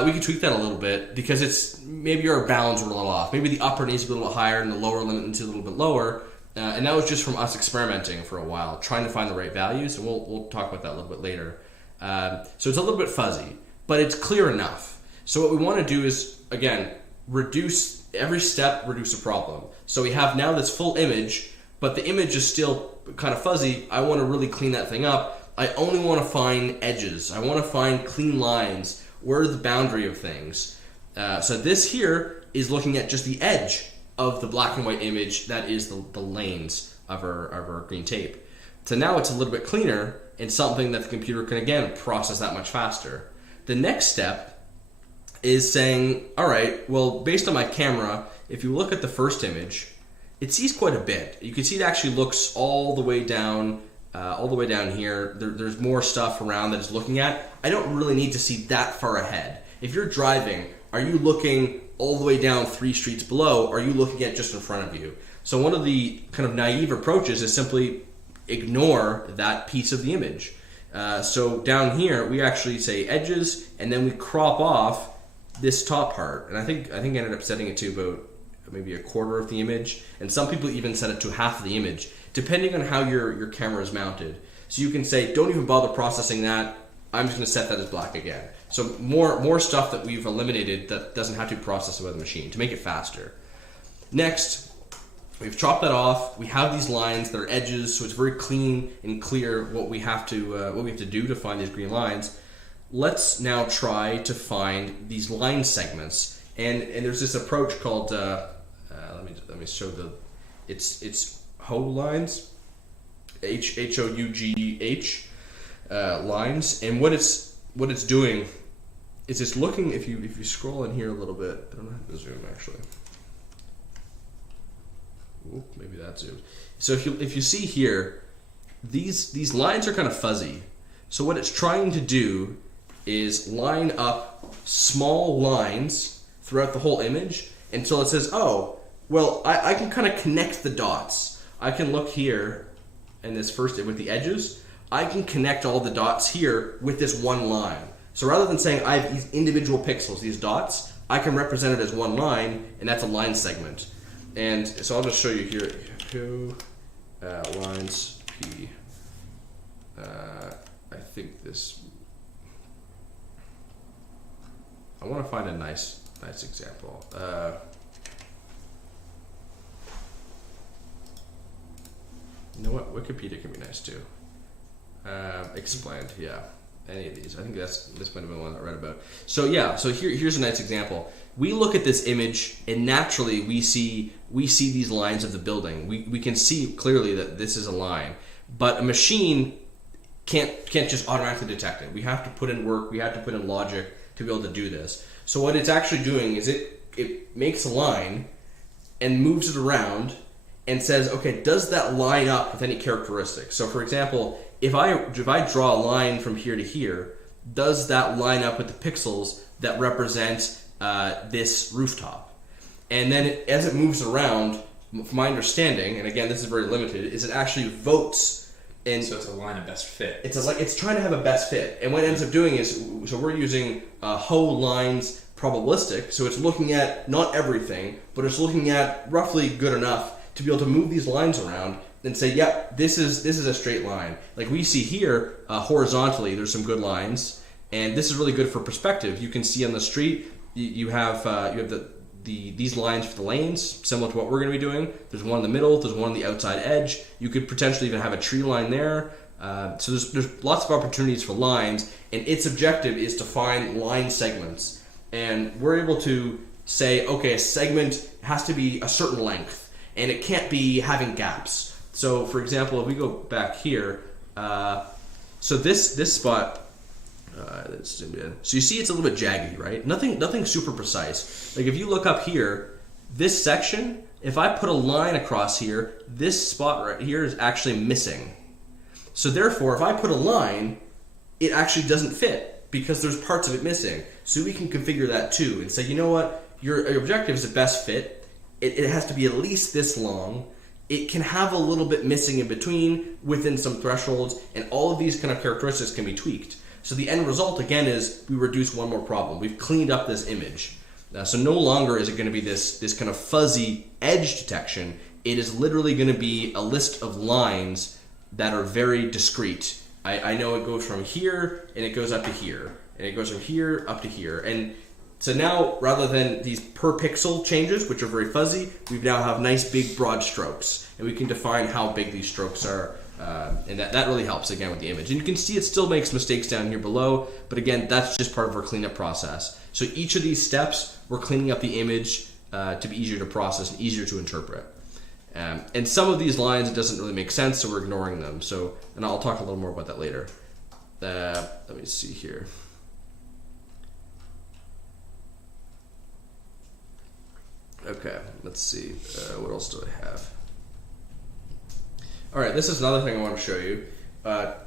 We could tweak that a little bit, because maybe our bounds were a little off. Maybe the upper needs to be a little bit higher and the lower limit needs to be a little bit lower. And that was just from us experimenting for a while, trying to find the right values, and we'll talk about that a little bit later. So it's a little bit fuzzy, but it's clear enough. So what we want to do is, again, reduce every step, reduce a problem. So we have now this full image, but the image is still kind of fuzzy. I want to really clean that thing up. I only want to find edges. I want to find clean lines. Where is the boundary of things? So this here is looking at just the edge of the black and white image that is the lanes of our green tape. So now it's a little bit cleaner and something that the computer can, again, process that much faster. The next step is saying, all right, well, based on my camera, if you look at the first image, it sees quite a bit. You can see it actually looks all the way down here. There's more stuff around that it's looking at. I don't really need to see that far ahead. If you're driving, are you looking all the way down 3 streets below, or are you looking at just in front of you? So one of the kind of naive approaches is simply ignore that piece of the image. So down here, we actually say edges, and then we crop off this top part. And I think I ended up setting it to about maybe a quarter of the image, and some people even set it to half of the image, depending on how your camera is mounted. So you can say, don't even bother processing that. I'm just going to set that as black again. So more stuff that we've eliminated that doesn't have to be processed by the machine to make it faster. Next, we've chopped that off. We have these lines that are edges, so it's very clean and clear what we have to do to find these green lines. Let's now try to find these line segments. And there's this approach called let me show it's Hough lines, Hough lines, and what it's doing is it's looking. If you scroll in here a little bit, I don't know how to zoom actually. Ooh, maybe that zoomed. So if you see here, these lines are kind of fuzzy. So what it's trying to do is line up small lines throughout the whole image until it says, oh, well, I can kind of connect the dots. I can look here in this first, with the edges, I can connect all the dots here with this one line. So rather than saying I have these individual pixels, these dots, I can represent it as one line, and that's a line segment. And so I'll just show you here, lines P. I think this, I want to find a nice example. You know what? Wikipedia can be nice too. Explained, yeah. Any of these. I think this might have been one that I read about. So yeah, so here's a nice example. We look at this image and naturally we see these lines of the building. We can see clearly that this is a line. But a machine can't just automatically detect it. We have to put in work, we have to put in logic to be able to do this. So what it's actually doing is it makes a line and moves it around and says, okay, does that line up with any characteristics? So for example, if I draw a line from here to here, does that line up with the pixels that represent this rooftop? And then as it moves around, from my understanding, and again, this is very limited, is it actually votes. And so it's a line of best fit. It's trying to have a best fit. And what it ends up doing is, so we're using Hough lines probabilistic, so it's looking at not everything, but it's looking at roughly good enough to be able to move these lines around and say, yep, this is a straight line. Like we see here, horizontally, there's some good lines, and this is really good for perspective. You can see on the street, you have these lines for the lanes, similar to what we're going to be doing. There's one in the middle, there's one on the outside edge. You could potentially even have a tree line there. So there's lots of opportunities for lines, and its objective is to find line segments. And we're able to say, okay, a segment has to be a certain length, and it can't be having gaps. So for example, if we go back here, so this spot, so you see it's a little bit jaggy, right? Nothing super precise. Like if you look up here, this section, if I put a line across here, this spot right here is actually missing. So therefore, if I put a line, it actually doesn't fit because there's parts of it missing. So we can configure that too and say, you know what, your objective is the best fit. It has to be at least this long. It can have a little bit missing in between within some thresholds, and all of these kind of characteristics can be tweaked. So the end result, again, is we reduce one more problem. We've cleaned up this image. So no longer is it going to be this kind of fuzzy edge detection. It is literally going to be a list of lines that are very discrete. I know it goes from here, and it goes up to here, and it goes from here up to here. And so now, rather than these per pixel changes, which are very fuzzy, we now have nice big broad strokes, and we can define how big these strokes are. And that really helps, again, with the image. And you can see it still makes mistakes down here below, but again, that's just part of our cleanup process. So each of these steps, we're cleaning up the image to be easier to process and easier to interpret. And some of these lines, it doesn't really make sense, so we're ignoring them. So, and I'll talk a little more about that later. Let me see here. Okay, let's see. What else do I have? All right, this is another thing I want to show you.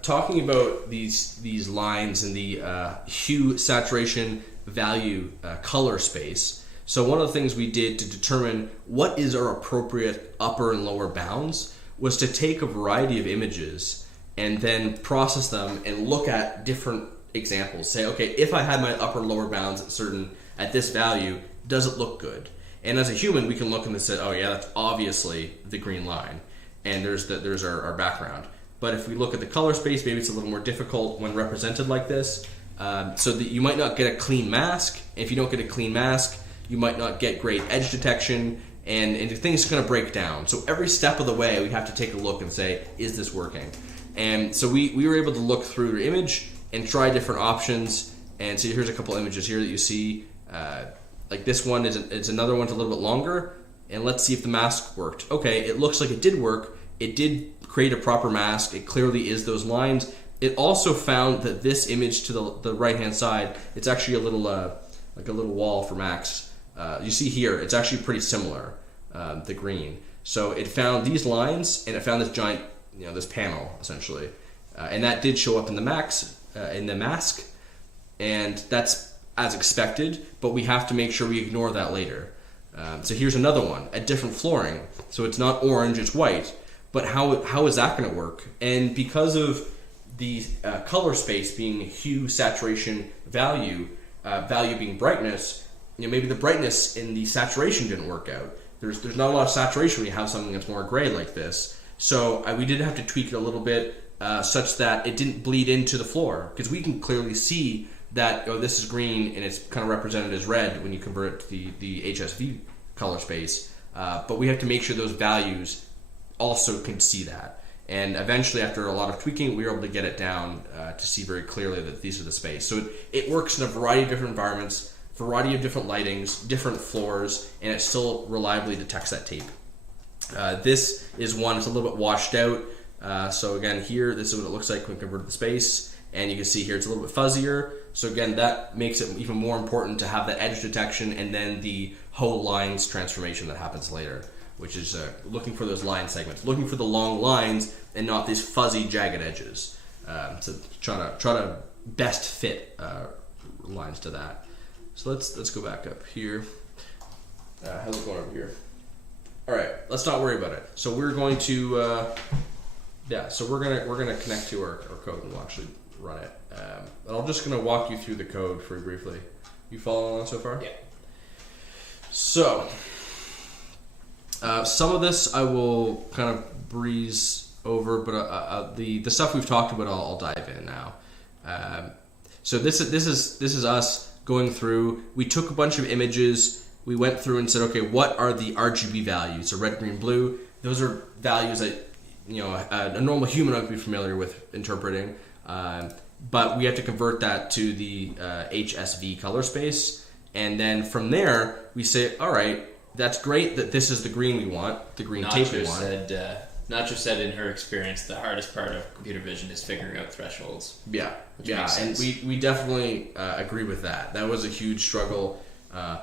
Talking about these lines in the hue, saturation, value, color space. So one of the things we did to determine what is our appropriate upper and lower bounds was to take a variety of images and then process them and look at different examples. Say, okay, if I had my upper lower bounds at this value, does it look good? And as a human, we can look and say, oh yeah, that's obviously the green line, and there's our background. But if we look at the color space, maybe it's a little more difficult when represented like this. So that you might not get a clean mask. If you don't get a clean mask, you might not get great edge detection, and the thing's going to break down. So every step of the way, we have to take a look and say, is this working? And so we were able to look through the image and try different options. And so here's a couple images here that you see. Like this one is another one's a little bit longer. And let's see if the mask worked. Okay, it looks like it did work. It did create a proper mask. It clearly is those lines. It also found that this image to the right-hand side, it's actually a little like a little wall for Max. You see here, it's actually pretty similar, the green. So it found these lines, and it found this giant, this panel essentially, and that did show up in the mask, and that's as expected. But we have to make sure we ignore that later. So here's another one, a different flooring. So it's not orange, it's white. But how is that going to work? And because of the color space being hue, saturation, value being brightness, maybe the brightness in the saturation didn't work out. There's not a lot of saturation when you have something that's more gray like this. So we did have to tweak it a little bit such that it didn't bleed into the floor, because we can clearly see that this is green and it's kind of represented as red when you convert it to the HSV color space. But we have to make sure those values also can see that. And eventually, after a lot of tweaking, we were able to get it down to see very clearly that these are the space. So it works in a variety of different environments, variety of different lightings, different floors, and it still reliably detects that tape. This is one that's a little bit washed out. So again, here, this is what it looks like when converted to space. And you can see here it's a little bit fuzzier. So again, that makes it even more important to have that edge detection and then the whole lines transformation that happens later, which is looking for those line segments, looking for the long lines and not these fuzzy, jagged edges. To try to best fit lines to that. So let's go back up here. How's it going over here? All right, let's not worry about it. So we're going to so we're gonna connect to our code and we'll actually run it. And I'm just gonna walk you through the code very briefly. You following along so far? Yeah. So some of this I will kind of breeze over, but the stuff we've talked about I'll dive in now. So this is us going through. We took a bunch of images. We went through and said, okay, what are the RGB values? So red, green, blue. Those are values that a normal human would be familiar with interpreting, but we have to convert that to the HSV color space, and then from there we say, all right, that's great that this is the green we want, the green tape we want. Nacho said in her experience, the hardest part of computer vision is figuring out thresholds. Yeah, and we definitely agree with that. That was a huge struggle.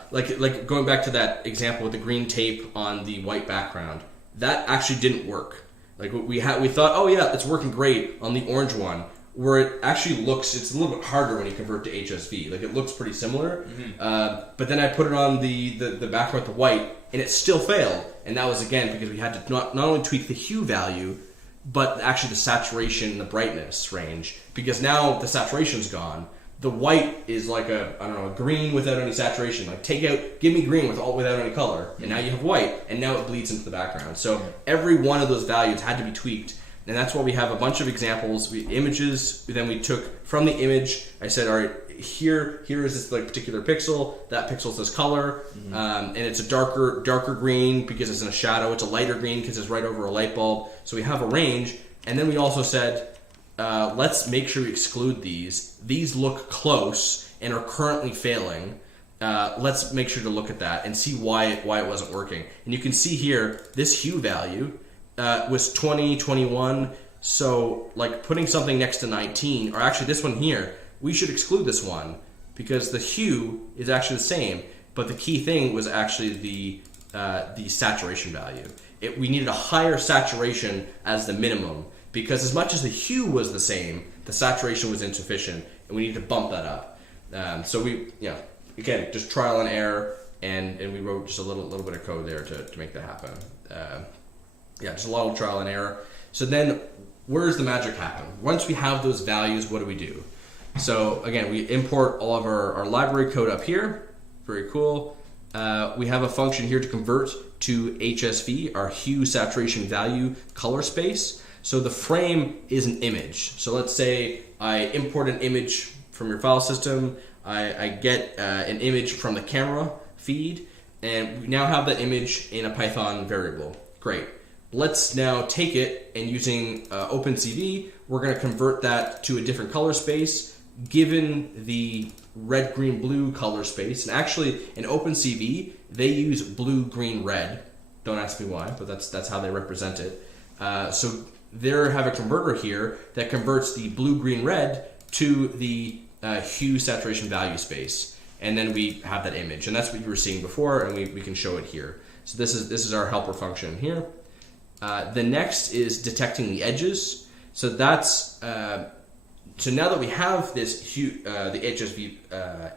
Like going back to that example with the green tape on the white background, that actually didn't work. Like we thought, oh yeah, it's working great on the orange one, where it actually looks, it's a little bit harder when you convert to HSV. Like it looks pretty similar, but then I put it on the background with the white, and it still failed. And that was again because we had to not only tweak the hue value, but actually the saturation and the brightness range. Because now the saturation's gone. The white is like a green without any saturation. Like give me green without any color, and now you have white, and now it bleeds into the background. So every one of those values had to be tweaked. And that's why we have a bunch of examples, images. Then we took from the image. I said, all right, here is this like particular pixel. That pixel is this color, and it's a darker green because it's in a shadow. It's a lighter green because it's right over a light bulb. So we have a range. And then we also said, let's make sure we exclude these. These look close and are currently failing. Let's make sure to look at that and see why it wasn't working. And you can see here this hue value was 20, 21. So like putting something next to 19, or actually this one here, we should exclude this one because the hue is actually the same. But the key thing was actually the saturation value. We needed a higher saturation as the minimum because as much as the hue was the same, the saturation was insufficient, and we needed to bump that up. So again, just trial and error, and we wrote just a little bit of code there to make that happen. Just a lot of trial and error. So then where's the magic happen? Once we have those values, what do we do? So again, we import all of our library code up here. Very cool. We have a function here to convert to HSV, our hue, saturation, value, color space. So the frame is an image. So let's say I import an image from your file system. I get an image from the camera feed, and we now have that image in a Python variable. Great. Let's now take it, and using OpenCV, we're going to convert that to a different color space given the red, green, blue color space. And actually, in OpenCV, they use blue, green, red. Don't ask me why, but that's how they represent it. So they have a converter here that converts the blue, green, red to the hue, saturation, value space. And then we have that image. And that's what you were seeing before, and we can show it here. So this is our helper function here. The next is detecting the edges. So that's so now that we have this the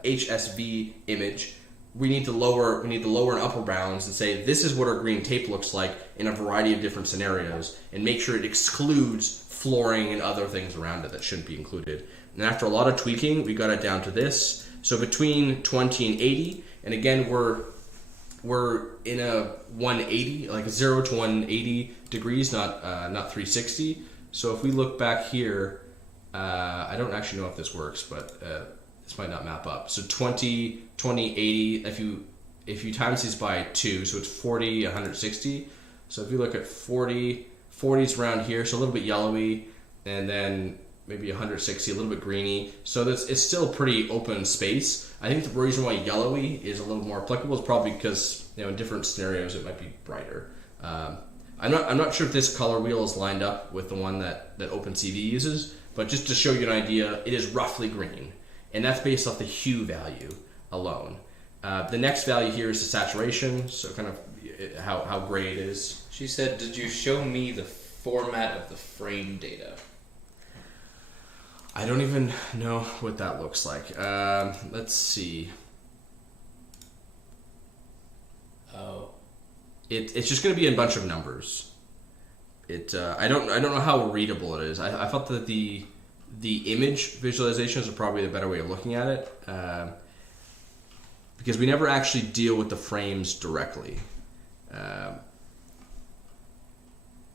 HSV image, we need to lower and upper bounds and say this is what our green tape looks like in a variety of different scenarios, and make sure it excludes flooring and other things around it that shouldn't be included. And after a lot of tweaking, we got it down to this. So between 20 and 80, and again we're in a 180, like 0 to 180 degrees, not 360. So if we look back here, I don't actually know if this works, but this might not map up. So 20, 80, if you times these by 2, so it's 40, 160. So if you look at 40, 40's around here, so a little bit yellowy, and then maybe 160, a little bit greeny. So it's still pretty open space. I think the reason why yellowy is a little more applicable is probably because in different scenarios it might be brighter. I'm not sure if this color wheel is lined up with the one that OpenCV uses, but just to show you an idea, it is roughly green, and that's based off the hue value alone. The next value here is the saturation, so kind of how gray it is. She said, "Did you show me the format of the frame data?" I don't even know what that looks like. Let's see. Oh. It's just going to be a bunch of numbers. I don't know how readable it is. I felt that the image visualizations are probably the better way of looking at it, because we never actually deal with the frames directly.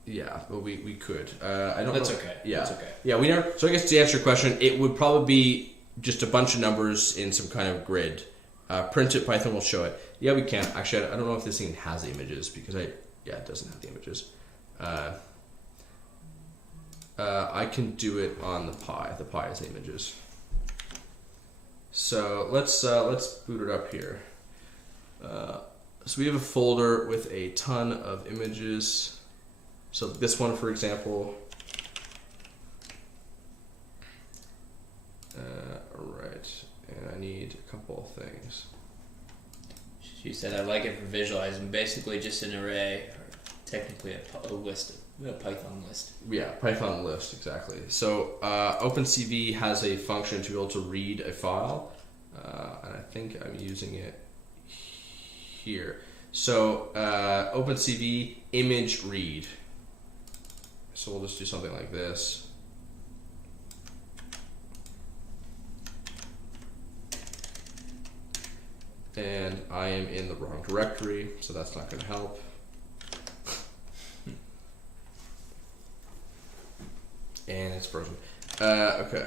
Yeah, but we could. I don't. That's know. okay. Yeah, That's okay. Yeah, we never. So I guess to answer your question, it would probably be just a bunch of numbers in some kind of grid. Print it. Python will show it. Yeah, we can. Actually, I don't know if this thing has the images because it doesn't have the images. I can do it on the Pi. The Pi has the images. So let's boot it up here. So we have a folder with a ton of images. So this one, for example. Alright, and I need a couple of things. She said, "I like it for visualizing. Basically, just an array, or technically a list, a Python list." Yeah, Python list, exactly. So OpenCV has a function to be able to read a file, and I think I'm using it here. So OpenCV image read. So we'll just do something like this. And I am in the wrong directory, so that's not going to help. And it's frozen. Okay.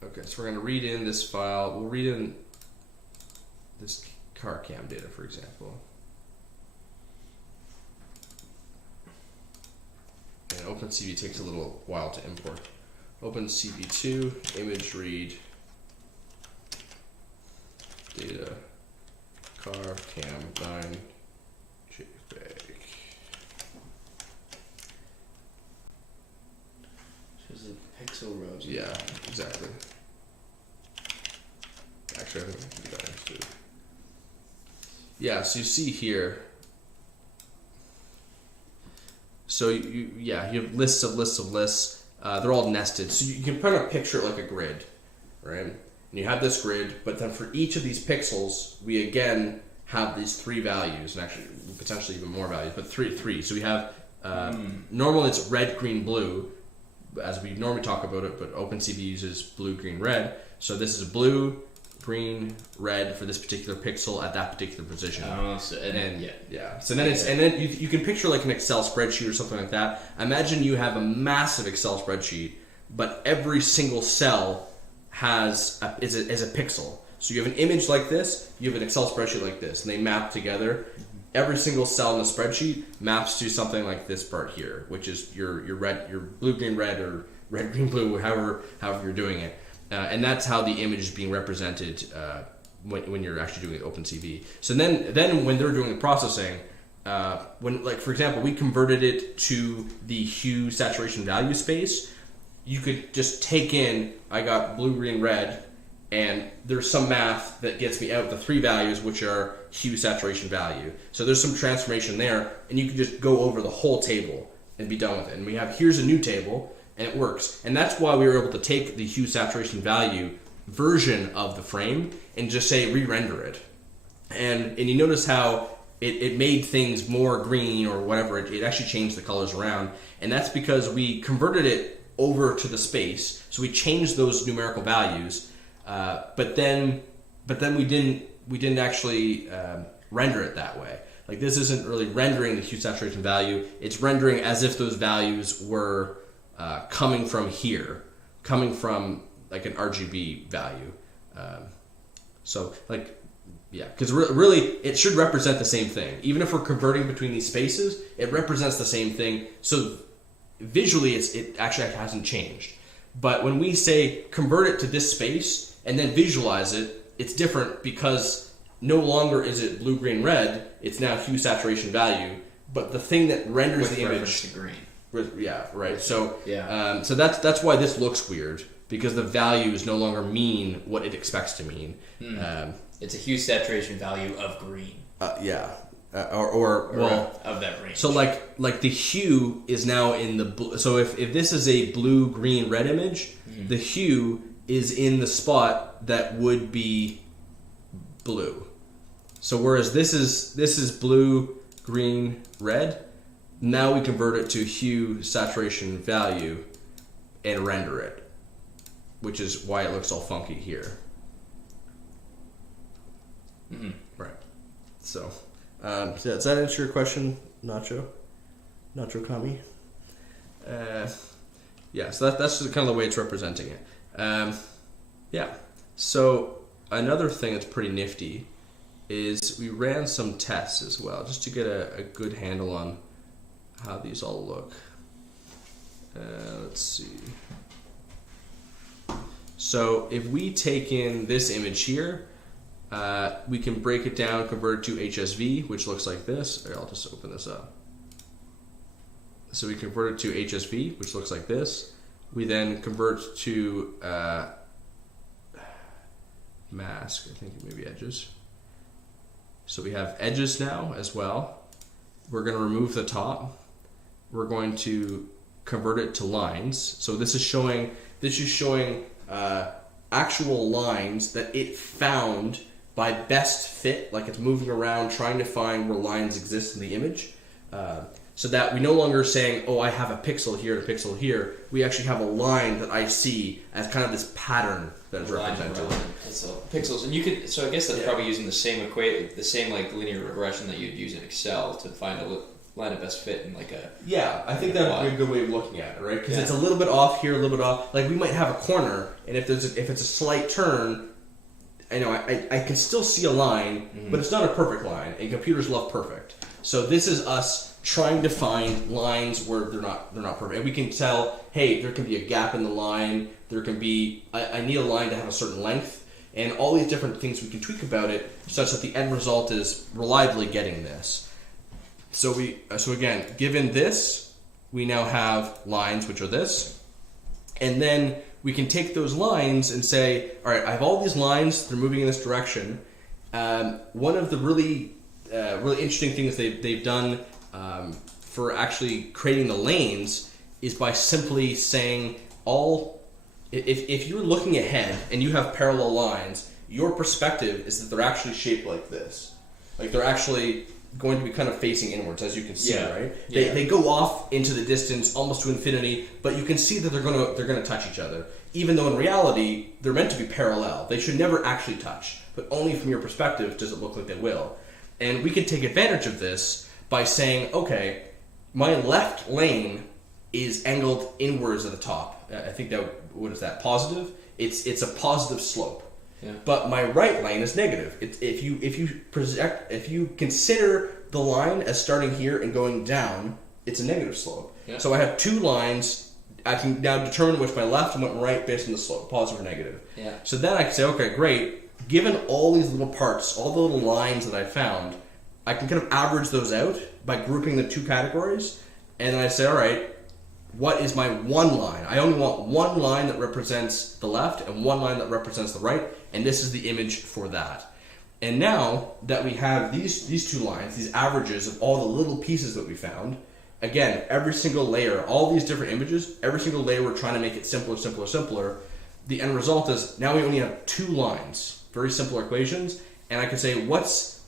Okay, so we're going to read in this file. We'll read in this car cam data, for example. And OpenCV takes a little while to import. OpenCV2, image read, data, car cam 9, JPEG. There's a pixel rows. Yeah, exactly. Actually, I think I can do that too. Yeah, so you see here. So you have lists of lists of lists. They're all nested, so you can kind of picture it like a grid, right? and you have this grid, but then for each of these pixels, we again have these 3 values, and actually potentially even more values, but three. So we have normally it's red, green, blue, as we normally talk about it, but OpenCV uses blue, green, red. So this is blue, green, red for this particular pixel at that particular position. Yeah. So then you can picture like an Excel spreadsheet or something like that. Imagine you have a massive Excel spreadsheet, but every single cell is a pixel. So you have an image like this, you have an Excel spreadsheet like this, and they map together. Every single cell in the spreadsheet maps to something like this part here, which is your blue, green, red, or red, green, blue, however you're doing it. And that's how the image is being represented when you're actually doing it OpenCV. So then when they're doing the processing, when, like, for example, we converted it to the hue saturation value space, you could just take in, I got blue, green, red, and there's some math that gets me out the 3 values, which are hue saturation value. So there's some transformation there, and you can just go over the whole table and be done with it. And we have, here's a new table, and it works. And that's why we were able to take the hue saturation value version of the frame and just say re-render it. And you notice how it made things more green or whatever. It actually changed the colors around. And that's because we converted it over to the space. So we changed those numerical values, but then we didn't actually render it that way. Like, this isn't really rendering the hue saturation value. It's rendering as if those values were coming from here, coming from like an RGB value. So like, yeah, because really it should represent the same thing. Even if we're converting between these spaces, it represents the same thing. So visually it actually hasn't changed. But when we say convert it to this space and then visualize it, it's different because no longer is it blue, green, red. It's now hue saturation value. But the thing that renders the image to green. Yeah, right. So Yeah. so that's why this looks weird, because the values no longer mean what it expects to mean. It's a hue saturation value of green. Yeah. Well, of that range. so like the hue is now in the blue. So if this is a blue, green, red image, the hue is in the spot that would be blue. So whereas this is blue, green, red, now we convert it to hue saturation value and render it, which is why it looks all funky here. Right. So, does that answer your question, Nacho Kami? Yeah. So that's just kind of the way it's representing it. Yeah. So another thing that's pretty nifty is we ran some tests as well, just to get a good handle on how these all look. Let's see. So if we take in this image here, we can break it down, convert it to HSV, which looks like this. I'll just open this up. So we convert it to HSV, which looks like this. We then convert to mask, I think maybe edges. So we have edges now as well. We're going to remove the top. We're going to convert it to lines. So this is showing actual lines that it found by best fit, like it's moving around trying to find where lines exist in the image, so that we no longer saying, oh, I have a pixel here and a pixel here. We actually have a line that I see as kind of this pattern that is represented. Pixels, and you could. So I guess that's probably using the same like linear regression that you'd use in Excel to find a line of best fit in like a. Yeah, I think that would be a good way of looking at it, right? Because it's a little bit off here, a little bit off. Like we might have a corner, and if it's a slight turn, I can still see a line, but it's not a perfect line, and computers love perfect. So this is us trying to find lines where they're not perfect, and we can tell, hey, there can be a gap in the line. There can be I need a line to have a certain length, and all these different things we can tweak about it, such that the end result is reliably getting this. So again, given this, we now have lines which are this, and then we can take those lines and say, all right, I have all these lines, they're moving in this direction. One of the really interesting things they've done for actually creating the lanes is by simply saying all if you're looking ahead and you have parallel lines, your perspective is that they're actually shaped like this. Like they're actually going to be kind of facing inwards, as you can see, right? They go off into the distance almost to infinity, but you can see that they're gonna touch each other. Even though in reality they're meant to be parallel. They should never actually touch, but only from your perspective does it look like they will. And we can take advantage of this by saying, okay, my left lane is angled inwards at the top. I think that, what is that, positive? It's a positive slope. Yeah. But my right lane is negative. If you consider the line as starting here and going down, it's a negative slope. Yeah. So I have two lines. I can now determine which my left and my right based on the slope, positive or negative. Yeah. So then I can say, okay, great. Given all these little parts, all the little lines that I found, I can kind of average those out by grouping the two categories. And then I say, all right, what is my one line? I only want one line that represents the left and one line that represents the right, and this is the image for that. And now that we have these two lines, these averages of all the little pieces that we found, again, every single layer, all these different images, every single layer we're trying to make it simpler, simpler, simpler. The end result is now we only have two lines, very simple equations, and I can say what's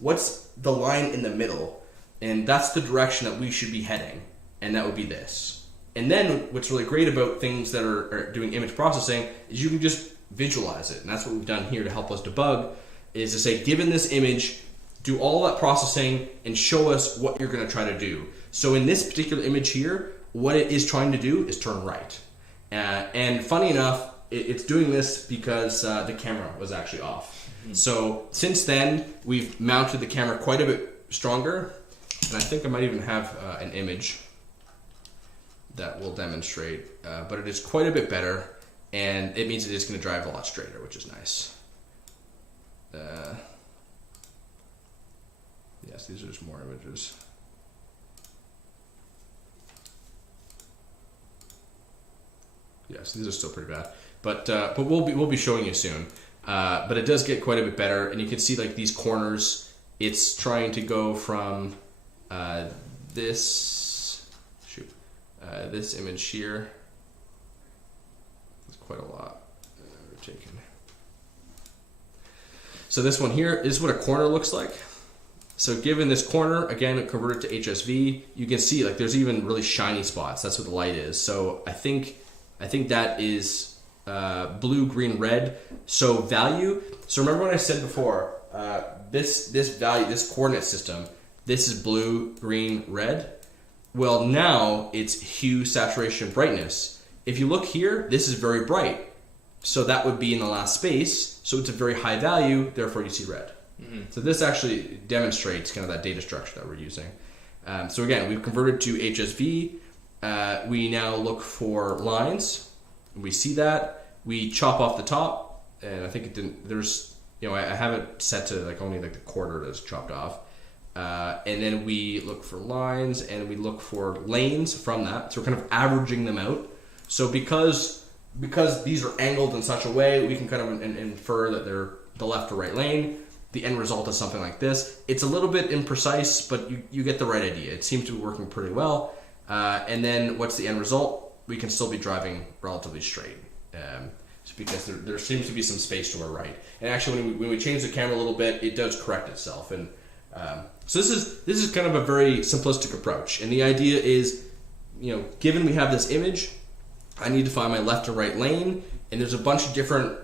the line in the middle, and that's the direction that we should be heading, and that would be this. And then what's really great about things that are doing image processing is you can just visualize it. And that's what we've done here to help us debug, is to say, given this image, do all that processing and show us what you're going to try to do. So in this particular image here, what it is trying to do is turn right. And funny enough, it's doing this because the camera was actually off. Mm-hmm. So since then, we've mounted the camera quite a bit stronger. And I think I might even have an image that will demonstrate, but it is quite a bit better, and it means it is going to drive a lot straighter, which is nice. Yes, these are just more images. Yes, these are still pretty bad, but we'll be showing you soon. But it does get quite a bit better, and you can see like these corners. It's trying to go from this image here. It's quite a lot we're taking. So this one here is what a corner looks like. So given this corner, again, converted to HSV, you can see like there's even really shiny spots. That's what the light is. So I think that is blue, green, red. So value. So remember what I said before, this value, this coordinate system, this is blue, green, red. Well, now it's hue, saturation, brightness. If you look here, this is very bright. So that would be in the last space. So it's a very high value, therefore you see red. Mm-hmm. So this actually demonstrates kind of that data structure that we're using. So again, we've converted to HSV. We now look for lines. We see that. We chop off the top. And I think it didn't, there's, I have it set to like only like the quarter that's chopped off. And then we look for lines and we look for lanes from that. So we're kind of averaging them out. So because these are angled in such a way, we can kind of infer that they're the left or right lane. The end result is something like this. It's a little bit imprecise, but you get the right idea. It seems to be working pretty well. And then what's the end result? We can still be driving relatively straight. Because there seems to be some space to our right. And actually when we change the camera a little bit, it does correct itself. And so this is kind of a very simplistic approach, and the idea is, given we have this image, I need to find my left and right lane, and there's a bunch of different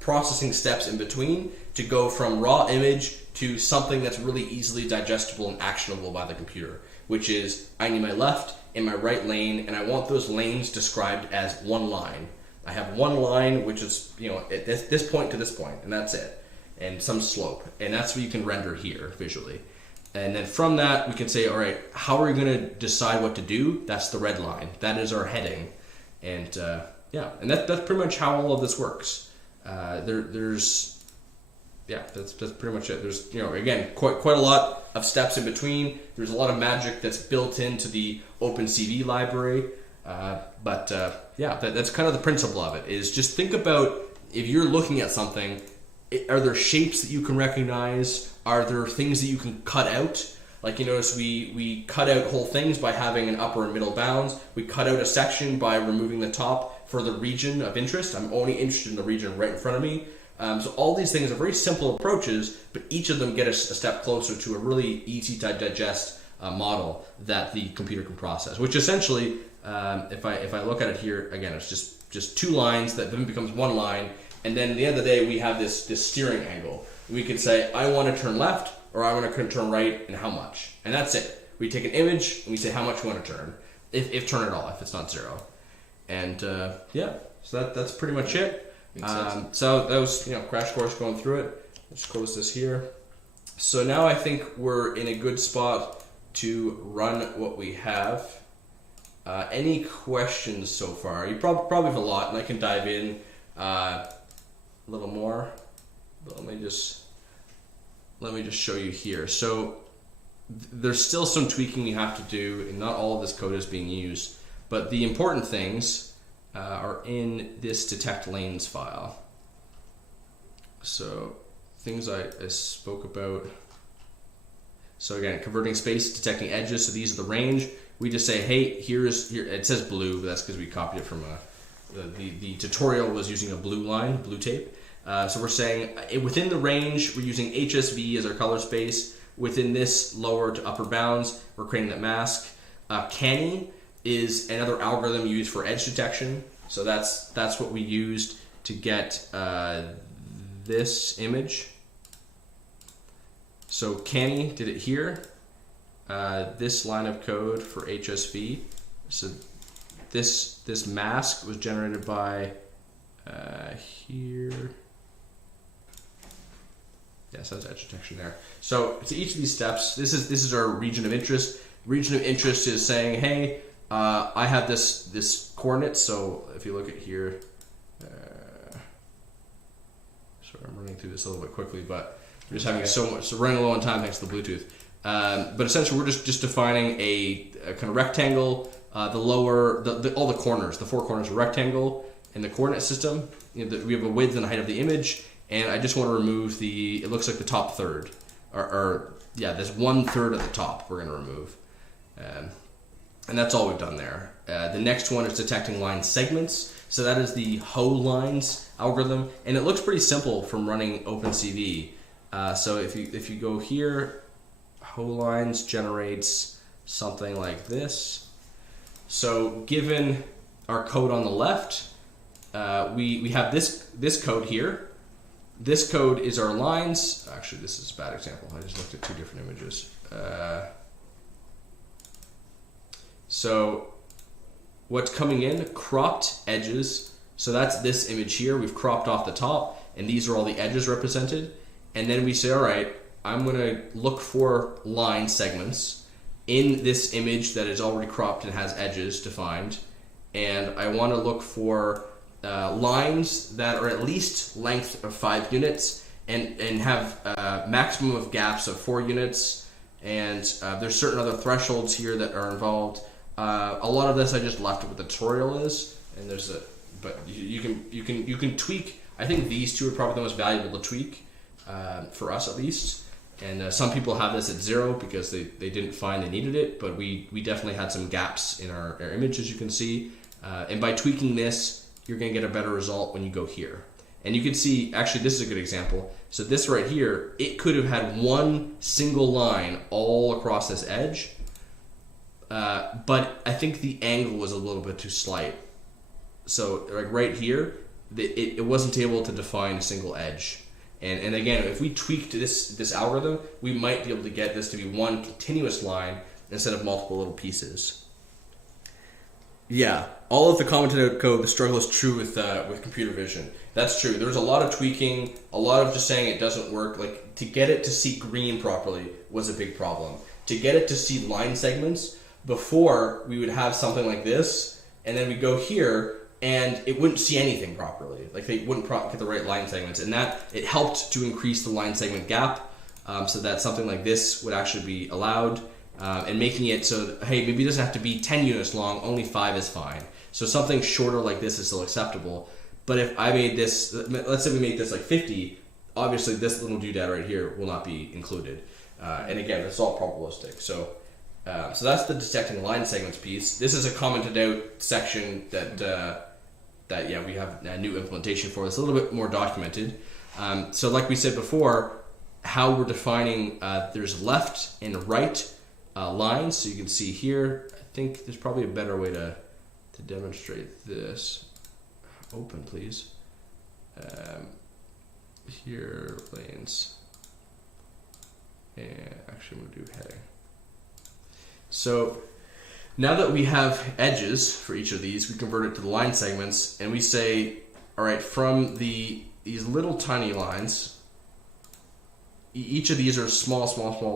processing steps in between to go from raw image to something that's really easily digestible and actionable by the computer, which is I need my left and my right lane, and I want those lanes described as one line. I have one line which is at this point to this point, and that's it. And some slope, and that's what you can render here visually. And then from that, we can say, all right, how are we going to decide what to do? That's the red line. That is our heading. And and that's pretty much how all of this works. That's pretty much it. There's, again, quite a lot of steps in between. There's a lot of magic that's built into the OpenCV library. That's kind of the principle of it, is just think about if you're looking at something, are there shapes that you can recognize? Are there things that you can cut out? Like you notice we cut out whole things by having an upper and middle bounds. We cut out a section by removing the top for the region of interest. I'm only interested in the region right in front of me. So all these things are very simple approaches, but each of them get us a step closer to a really easy to digest model that the computer can process. Which essentially, if I look at it here again, it's just two lines that then becomes one line, and then at the end of the day we have this steering angle. We can say I want to turn left or I want to turn right, and how much, and that's it. We take an image and we say how much we want to turn, if turn at all, if it's not zero, and yeah. So that's pretty much it. So that was crash course going through it. Let's close this here. So now I think we're in a good spot to run what we have. Any questions so far? You probably have a lot, and I can dive in a little more. But let me just show you here. So there's still some tweaking we have to do, and not all of this code is being used. But the important things are in this detect lanes file. So things I spoke about. So again, converting space, detecting edges. So these are the range. We just say, hey, here it says blue, but that's because we copied it from the tutorial was using a blue line, blue tape. So we're saying within the range, we're using HSV as our color space. Within this lower to upper bounds, we're creating that mask. Canny is another algorithm used for edge detection. So that's what we used to get this image. So Canny did it here. This line of code for HSV. So this mask was generated by here. Yes, that's edge detection there. So to each of these steps, this is our region of interest. Region of interest is saying, hey, I have this coordinate. So if you look at here, sorry, I'm running through this a little bit quickly, but we're just having so running low on time thanks to the Bluetooth. But essentially, we're just defining a kind of rectangle. The lower, all the corners, the four corners are rectangle in the coordinate system. We have a width and a height of the image, and I just want to remove it looks like the top third, or there's 1/3 at the top we're going to remove. And that's all we've done there. The next one is detecting line segments. So that is the HoLines algorithm, and it looks pretty simple from running OpenCV. So if you go here, HoLines generates something like this. So given our code on the left, we have this code here. This code is our lines. Actually, this is a bad example. I just looked at two different images. So what's coming in, cropped edges. So that's this image here. We've cropped off the top, and these are all the edges represented. And then we say, all right, I'm going to look for line segments in this image that is already cropped and has edges defined. And I want to look for lines that are at least length of 5 units and have maximum of gaps of 4 units. And there's certain other thresholds here that are involved. A lot of this I just left it what the tutorial is, and but you can tweak. I think these two are probably the most valuable to tweak for us at least. And some people have this at 0 because they didn't find they needed it, but we definitely had some gaps in our image, as you can see. And by tweaking this, you're going to get a better result when you go here. And you can see, actually, this is a good example. So this right here, it could have had one single line all across this edge, but I think the angle was a little bit too slight. So like right here, it wasn't able to define a single edge. And again, if we tweaked this algorithm, we might be able to get this to be one continuous line instead of multiple little pieces. Yeah, all of the commented out code, the struggle is true with computer vision. That's true. There's a lot of tweaking, a lot of just saying it doesn't work. Like to get it to see green properly was a big problem. To get it to see line segments, before we would have something like this, and then we go here, and it wouldn't see anything properly. Like they wouldn't get the right line segments, and that it helped to increase the line segment gap, so that something like this would actually be allowed, and making it so that, hey, maybe it doesn't have to be 10 units long, only 5 is fine. So something shorter like this is still acceptable. But if I made this, let's say we made this like 50, obviously this little doodad right here will not be included. And again, it's all probabilistic. So that's the detecting line segments piece. This is a commented out section that that we have a new implementation for. It's a little bit more documented. So like we said before, how we're defining, there's left and right lines. So you can see here, I think there's probably a better way to demonstrate this. Open, please. Here, lanes. And actually, I'm going to do heading. So now that we have edges for each of these, we convert it to the line segments, and we say, all right, from these little tiny lines, each of these are small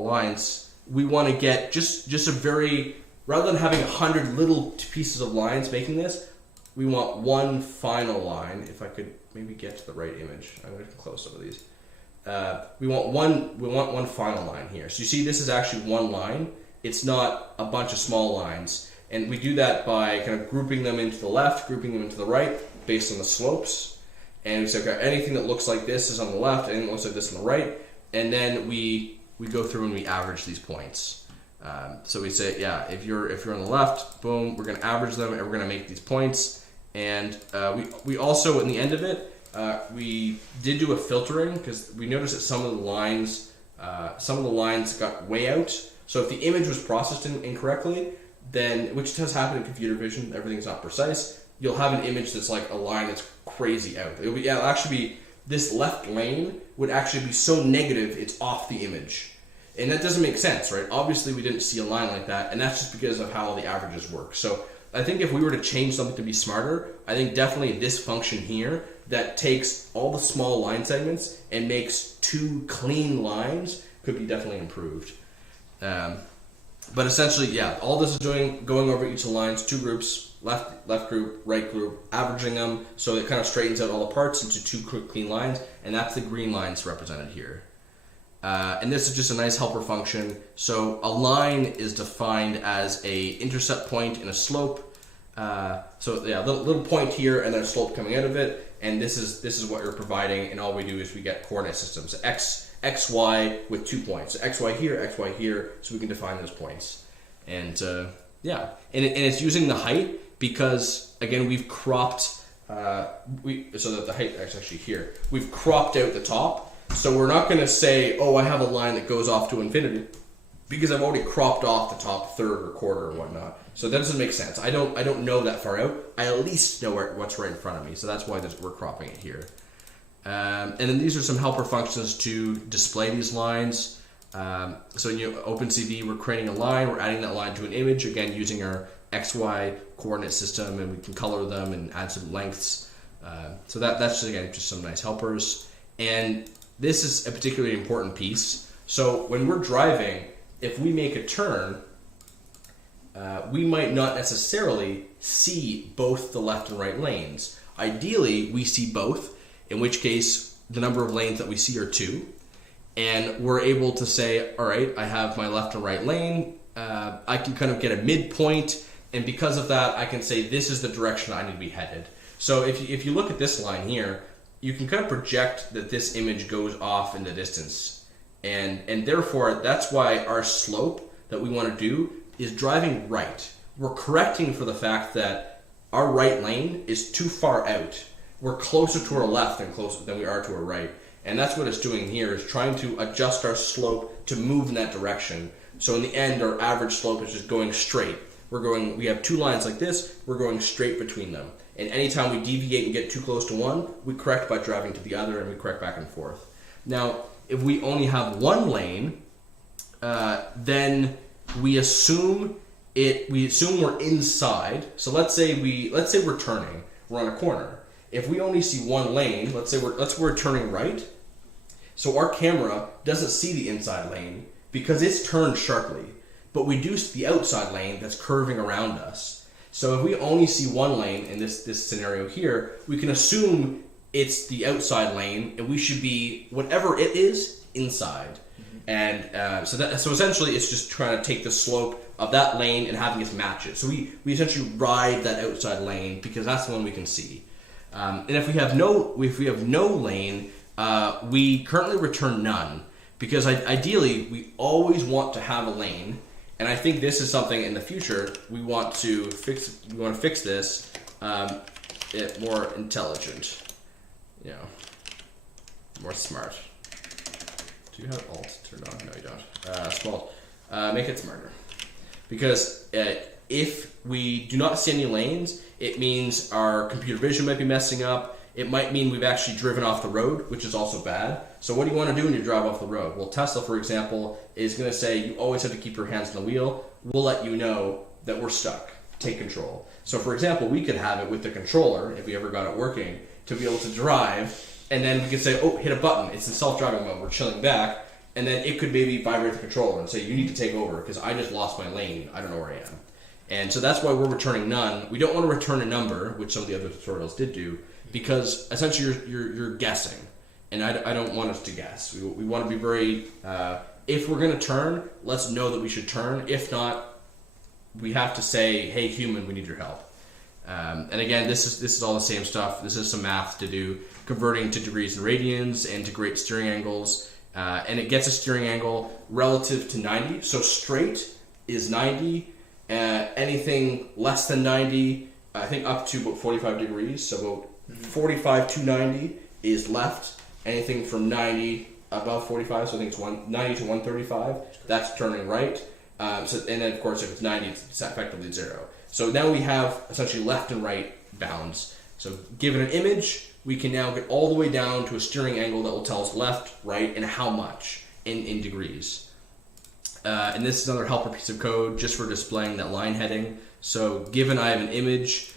lines. We want to get just a very, rather than having 100 little pieces of lines making this, we want one final line. If I could maybe get to the right image, I'm going to close some of these. We want one final line here. So you see, this is actually one line. It's not a bunch of small lines, and we do that by kind of grouping them into the left, grouping them into the right, based on the slopes. And we say, okay, anything that looks like this is on the left, anything that looks like this on the right, and then we go through and we average these points. So we say, yeah, if you're on the left, boom, we're going to average them, and we're going to make these points. And we also, in the end of it, we did do a filtering, because we noticed that some of the lines got way out. So if the image was processed incorrectly, then, which does happen in computer vision, everything's not precise, you'll have an image that's like a line that's crazy out. It'll actually be, this left lane would actually be so negative it's off the image. And that doesn't make sense, right? Obviously we didn't see a line like that, and that's just because of how all the averages work. So I think if we were to change something to be smarter, I think definitely this function here that takes all the small line segments and makes two clean lines could be definitely improved. But essentially, yeah, all this is going over each of the lines, two groups, left group, right group, averaging them, so it kind of straightens out all the parts into two clean lines, and that's the green lines represented here. And this is just a nice helper function. So a line is defined as a intercept point and a slope. So yeah, little point here and then a slope coming out of it. And this is what you're providing. And all we do is we get coordinate systems, x, y with 2 points. So x, y here, so we can define those points. And yeah, and it's using the height because again we've cropped so that the height is actually here. We've cropped out the top. So we're not going to say, oh, I have a line that goes off to infinity, because I've already cropped off the top third or quarter or whatnot. So that doesn't make sense. I don't know that far out. I at least know what's right in front of me. So that's why we're cropping it here. And then these are some helper functions to display these lines. So in OpenCV, we're creating a line. We're adding that line to an image, again, using our XY coordinate system, and we can color them and add some lengths. So that's, again, just some nice helpers. And this is a particularly important piece. So when we're driving, if we make a turn, we might not necessarily see both the left and right lanes. Ideally, we see both, in which case the number of lanes that we see are 2. And we're able to say, all right, I have my left and right lane. I can kind of get a midpoint, and because of that, I can say this is the direction I need to be headed. So if you look at this line here, you can kind of project that this image goes off in the distance. And therefore, that's why our slope that we want to do is driving right. We're correcting for the fact that our right lane is too far out. We're closer to our left than we are to our right. And that's what it's doing here, is trying to adjust our slope to move in that direction. So in the end, our average slope is just going straight. We have 2 lines like this, we're going straight between them. And anytime we deviate and get too close to one, we correct by driving to the other, and we correct back and forth. Now, if we only have one lane, then we assume we're inside. So let's say we're turning. We're on a corner. If we only see one lane, let's say we're turning right. So our camera doesn't see the inside lane because it's turned sharply, but we do see the outside lane that's curving around us. So if we only see one lane in this scenario here, we can assume it's the outside lane, and we should be, whatever it is, inside. And so essentially it's just trying to take the slope of that lane and having us match it. So we essentially ride that outside lane because that's the one we can see. And if we have no lane, we currently return none, because ideally we always want to have a lane. And I think this is something in the future we want to fix. We want to fix this. it more intelligent. More smart. Do you have alt turned on? No, you don't. Small. Make it smarter. Because if we do not see any lanes, it means our computer vision might be messing up. It might mean we've actually driven off the road, which is also bad. So what do you want to do when you drive off the road? Well, Tesla, for example, is going to say you always have to keep your hands on the wheel. We'll let you know that we're stuck. Take control. So, for example, we could have it with the controller, if we ever got it working, to be able to drive, and then we could say, oh, hit a button. It's in self-driving mode. We're chilling back. And then it could maybe vibrate the controller and say, you need to take over because I just lost my lane. I don't know where I am. And so that's why we're returning none. We don't want to return a number, which some of the other tutorials did do, because essentially you're guessing. And I don't want us to guess. We want to be very, if we're going to turn, let's know that we should turn. If not, we have to say, hey, human, we need your help. And again, this is all the same stuff. This is some math to do, converting to degrees and radians and to great steering angles. And it gets a steering angle relative to 90. So straight is 90. Anything less than 90, I think up to about 45 degrees. So about 45 to 90 is left. Anything from 90 above 45, so I think it's 90 to 135, that's turning right. And then, of course, if it's 90, it's effectively 0. So now we have essentially left and right bounds. So given an image, we can now get all the way down to a steering angle that will tell us left, right, and how much in degrees. And this is another helper piece of code just for displaying that line heading. So given I have an image,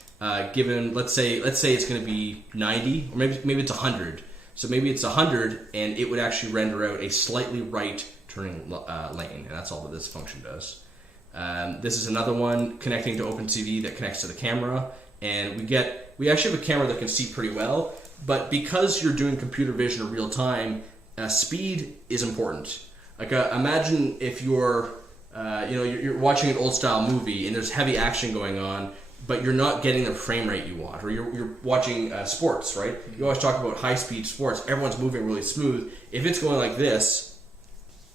given let's say it's going to be 90, or maybe it's 100. So maybe it's 100, and it would actually render out a slightly right turning lane, and that's all that this function does. This is another one connecting to OpenCV that connects to the camera, and we actually have a camera that can see pretty well, but because you're doing computer vision in real time, speed is important. Like imagine if you're watching an old style movie and there's heavy action going on, but you're not getting the frame rate you want, or you're watching sports, right? You always talk about high speed sports. Everyone's moving really smooth. If it's going like this,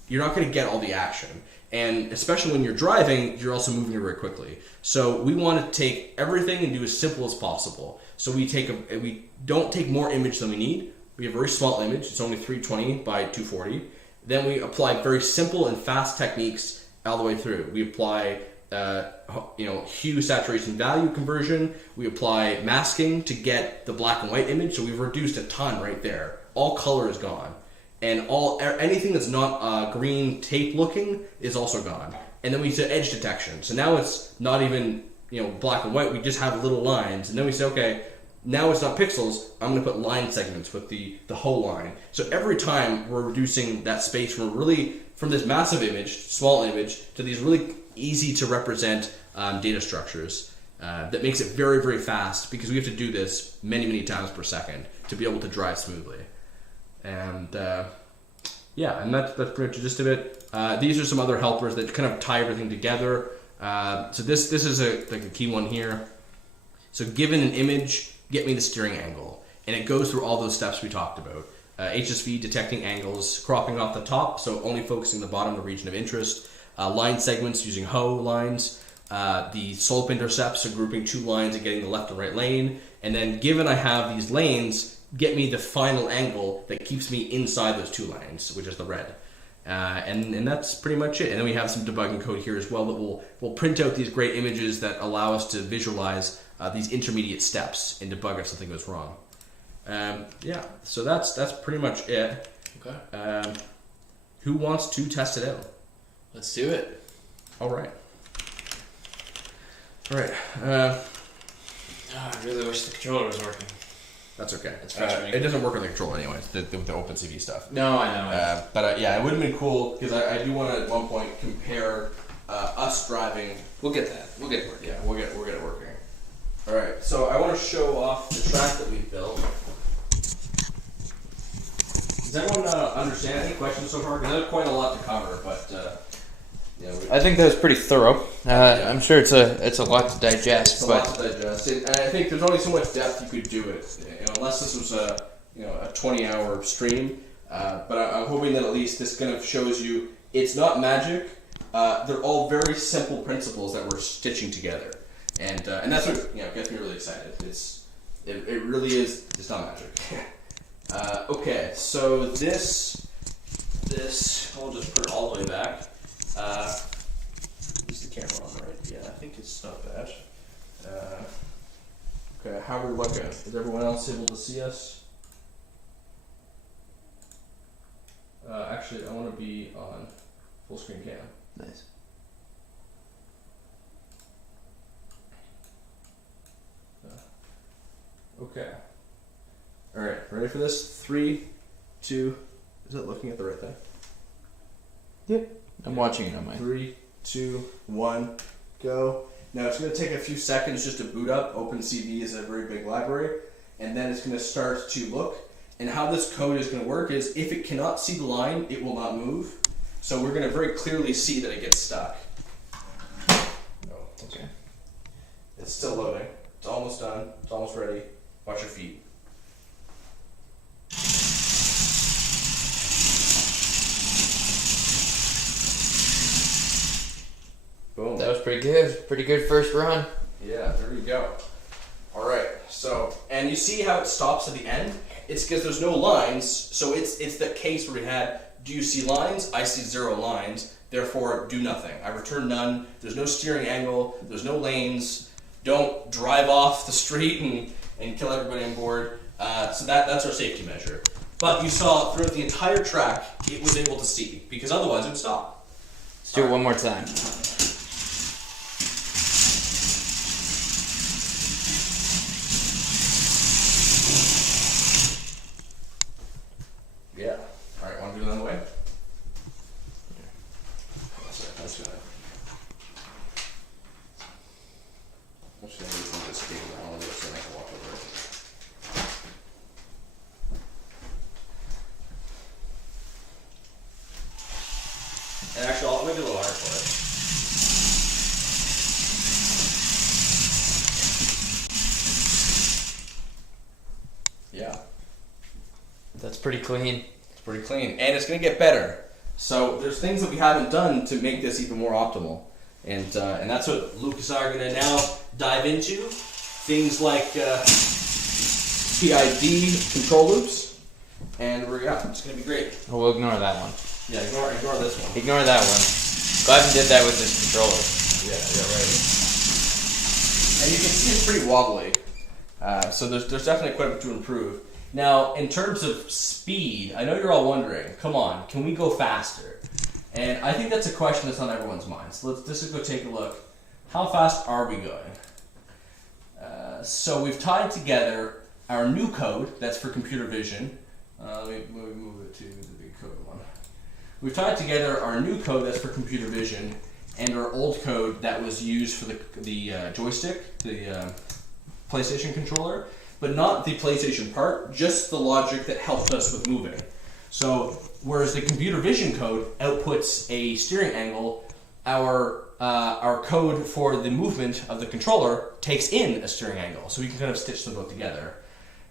you're not going to get all the action. And especially when you're driving, you're also moving very quickly. So we want to take everything and do as simple as possible. So we don't take more image than we need. We have a very small image. It's only 320 by 240. Then we apply very simple and fast techniques all the way through. We apply hue, saturation, value conversion. We apply masking to get the black and white image. So we've reduced a ton right there. All color is gone. And anything that's not green tape looking is also gone. And then we say edge detection. So now it's not even black and white. We just have little lines. And then we say, okay, now it's not pixels. I'm going to put line segments with the whole line. So every time we're reducing that space from this massive image, small image, to these really easy to represent data structures. That makes it very, very fast because we have to do this many, many times per second to be able to drive smoothly. And and that's pretty much the gist of it. These are some other helpers that kind of tie everything together. So this is a key one here. So given an image, get me the steering angle. And it goes through all those steps we talked about. HSV detecting angles, cropping off the top, so only focusing the bottom, the region of interest. Line segments using HO lines. The slope intercepts, so grouping two lines and getting the left and right lane. And then given I have these lanes, get me the final angle that keeps me inside those two lines, which is the red. And that's pretty much it. And then we have some debugging code here as well that will print out these great images that allow us to visualize these intermediate steps and debug if something goes wrong. So that's pretty much it. Okay. Who wants to test it out? Let's do it. All right. I really wish the controller was working. That's okay. It's frustrating. It doesn't work on the controller anyways, with the OpenCV stuff. No, I know. But it would have been cool because I do want to at one point compare us driving. We'll get that. We'll get it working. Yeah, we'll get it working. All right. So I want to show off the track that we've built. Does everyone understand any questions so far? Because there's quite a lot to cover, but I think that was pretty thorough. I'm sure it's a lot to digest. It's a lot to digest, and I think there's only so much depth you could do it, unless this was a 20-hour stream. But I'm hoping that at least this kind of shows you it's not magic. They're all very simple principles that we're stitching together, and that's what gets me really excited. It really is. It's not magic. Okay, so this I'll just put it all the way back. Is the camera on right? Yeah, I think it's not bad. Okay, how are we looking? Is everyone else able to see us? Actually, I want to be on full screen cam. Nice. Okay. All right, ready for this? 3, 2. Is it looking at the right thing? Yep. I'm watching it on my. 3, 2, 1, go. Now it's going to take a few seconds just to boot up. OpenCV is a very big library, and then it's going to start to look. And how this code is going to work is if it cannot see the line, it will not move. So we're going to very clearly see that it gets stuck. Oh, Okay. it's still loading. It's almost done. It's almost ready. Watch your feet. Boom. That was pretty good. Pretty good first run. Yeah, there you go. All right. So, and you see how it stops at the end? It's because there's no lines. So it's that case where we had, do you see lines? I see 0 lines. Therefore, do nothing. I return none. There's no steering angle. There's no lanes. Don't drive off the street and kill everybody on board. So that's our safety measure. But you saw throughout the entire track, it was able to see because otherwise it would stop. Let's do it one more time. Yeah. All right. Want to do it on the way? That's gonna. I'm just gonna move this cable down a little bit so I can walk over it. And actually, I'll make it a little higher for it. Yeah. That's pretty clean. It's pretty clean, and it's going to get better. So there's things that we haven't done to make this even more optimal, and that's what Luke and I are going to now dive into. Things like PID control loops, and it's going to be great. Oh, we'll ignore that one. Yeah, ignore this one. Ignore that one. Glad did that with this controller. Yeah, right. And you can see it's pretty wobbly, so there's definitely quite a bit to improve. Now, in terms of speed, I know you're all wondering, come on, can we go faster? And I think that's a question that's on everyone's mind. So let's just go take a look. How fast are we going? So we've tied together our new code, that's for computer vision. Let me move it to the big code one. We've tied together our new code that's for computer vision and our old code that was used for the joystick, the PlayStation controller. But not the PlayStation part, just the logic that helped us with moving. So, whereas the computer vision code outputs a steering angle, our code for the movement of the controller takes in a steering angle. So we can kind of stitch them both together.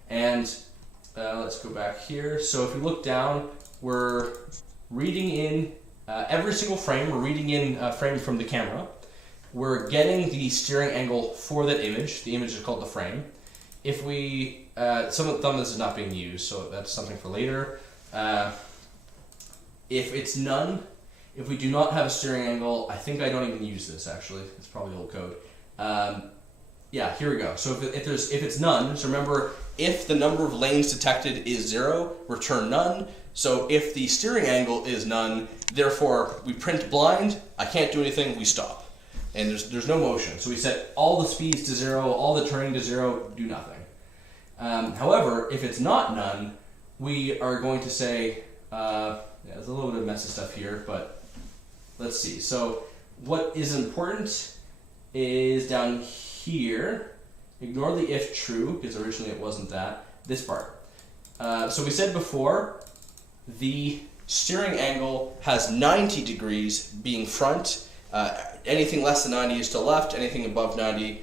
And let's go back here. So if you look down, we're reading in every single frame. We're reading in a frame from the camera. We're getting the steering angle for that image. The image is called the frame. If we, some of the this is not being used, so that's something for later. If it's none, if we do not have a steering angle, I think I don't even use this actually. It's probably old code. Yeah, here we go. So if it's none, so remember, if the number of lanes detected is 0, return none. So if the steering angle is none, therefore we print blind. I can't do anything. We stop. And there's no motion. So we set all the speeds to 0, all the turning to 0, do nothing. However, if it's not none, we are going to say, there's a little bit of messy stuff here, but let's see. So what is important is down here, ignore the if true, because originally it wasn't that, this part. So we said before, the steering angle has 90 degrees being front. Anything less than 90 is to left. Anything above 90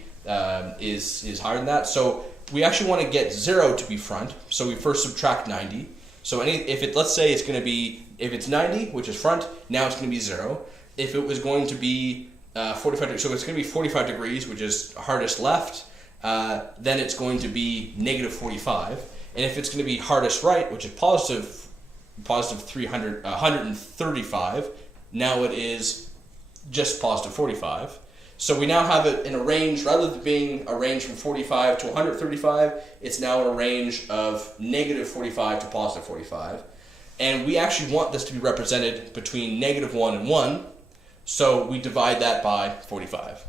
is higher than that. So we actually want to get 0 to be front. So we first subtract 90. So let's say it's going to be, if it's 90, which is front, now it's going to be 0. If it was going to be 45 degrees, so it's going to be 45 degrees, which is hardest left. then it's going to be negative 45. And if it's going to be hardest right, which is positive 135, now it is just positive 45. So we now have it in a range, rather than being a range from 45 to 135, it's now in a range of negative 45 to positive 45. And we actually want this to be represented between negative 1 and 1, so we divide that by 45.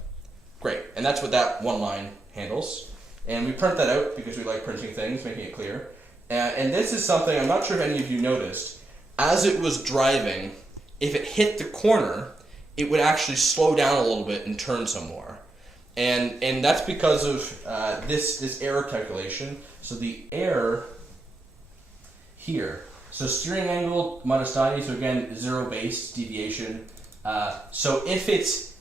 Great, and that's what that one line handles. And we print that out because we like printing things, making it clear. And this is something, I'm not sure if any of you noticed, as it was driving, if it hit the corner, it would actually slow down a little bit and turn some more. And that's because of this error calculation. So the error here, so steering angle minus 90, so again, 0 base deviation. So if it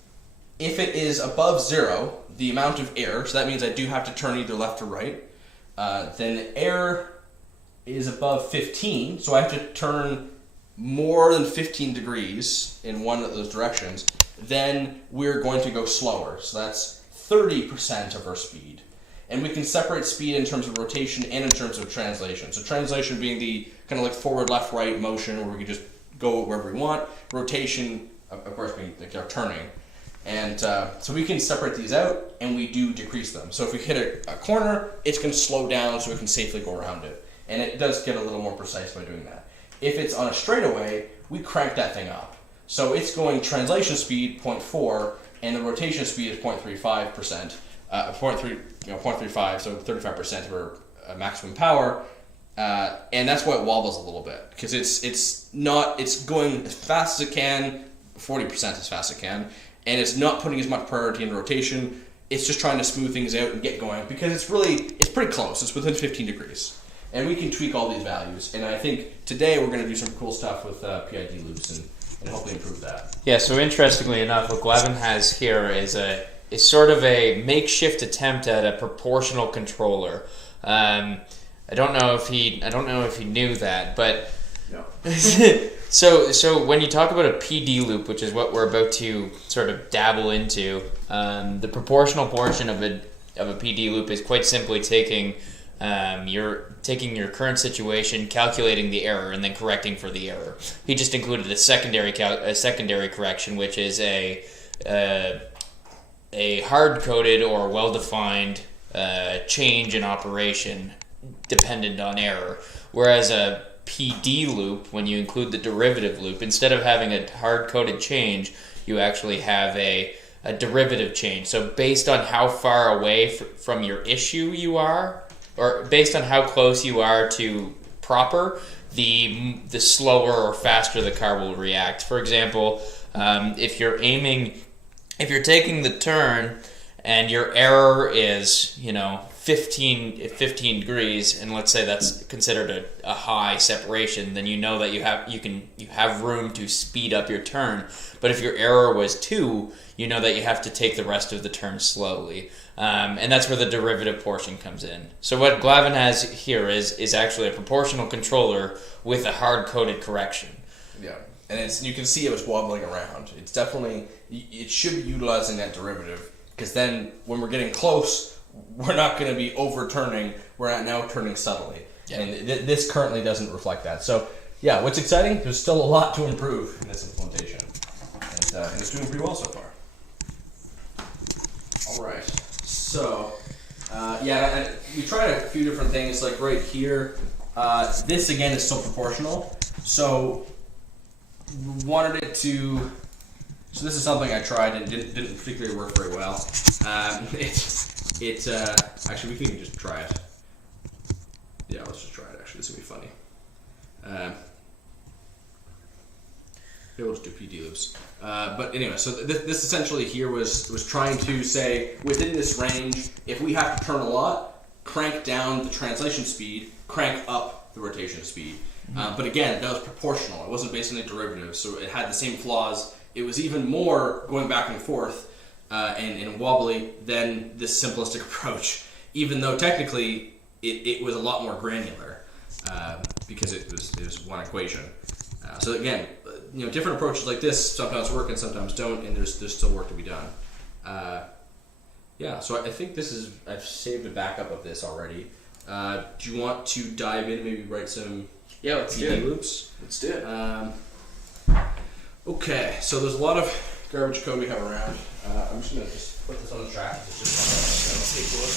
is above 0, the amount of error, so that means I do have to turn either left or right, then the error is above 15, so I have to turn more than 15 degrees in one of those directions, then we're going to go slower. So that's 30% of our speed. And we can separate speed in terms of rotation and in terms of translation. So translation being the kind of like forward, left, right motion where we can just go wherever we want. Rotation, of course, being like our turning. And so we can separate these out and we do decrease them. So if we hit a corner, it's going to slow down so we can safely go around it. And it does get a little more precise by doing that. If it's on a straightaway, we crank that thing up. So it's going translation speed 0.4 and the rotation speed is 0.35%, 0.35, so 35% of our maximum power. And that's why it wobbles a little bit, because it's going as fast as it can, 40% as fast as it can, and it's not putting as much priority in rotation. It's just trying to smooth things out and get going, because it's pretty close. It's within 15 degrees. And we can tweak all these values. And I think today we're going to do some cool stuff with PID loops and hopefully improve that. Yeah, so interestingly enough, what Glavin has here is sort of a makeshift attempt at a proportional controller. I don't know if he knew that, but no. So when you talk about a PD loop, which is what we're about to sort of dabble into, the proportional portion of a PD loop is quite simply taking your current situation, calculating the error, and then correcting for the error. He just included a secondary correction, which is a hard-coded or well-defined change in operation dependent on error. Whereas a PD loop, when you include the derivative loop, instead of having a hard-coded change, you actually have a derivative change. So based on how far away from your issue you are, or based on how close you are to proper, the slower or faster the car will react. For example, if you're taking the turn and your error is 15 degrees, and let's say that's considered a high separation, then you know that you have room to speed up your turn. But if your error was 2, you know that you have to take the rest of the turn slowly. And that's where the derivative portion comes in. So what Glavin has here is actually a proportional controller with a hard-coded correction. Yeah, and you can see it was wobbling around. It should be utilizing that derivative, because then when we're getting close, we're not going to be overturning. We're now turning subtly. Yeah. And this currently doesn't reflect that. So yeah, what's exciting, there's still a lot to improve in this implementation. And it's doing pretty well so far. All right. So, we tried a few different things, like right here. This, again, is still proportional. So, we wanted it to... So this is something I tried and didn't particularly work very well. Actually, we can even just try it. Yeah, let's just try it, actually. This will be funny. Maybe we'll just do PD loops. But anyway, so this essentially here was trying to say, within this range, if we have to turn a lot, crank down the translation speed, crank up the rotation speed. Mm-hmm. But again, that was proportional. It wasn't based on the derivative, so it had the same flaws. It was even more going back and forth and wobbly than this simplistic approach, even though technically it was a lot more granular because it was one equation. So again, different approaches like this sometimes work and sometimes don't, and there's still work to be done. Yeah, so I think I've saved a backup of this already. Do you want to dive in and maybe write some Yeah, let's do PD it. loops? Let's do it. Okay, so there's a lot of garbage code we have around. I'm just going to put this on the track. It's just take a look.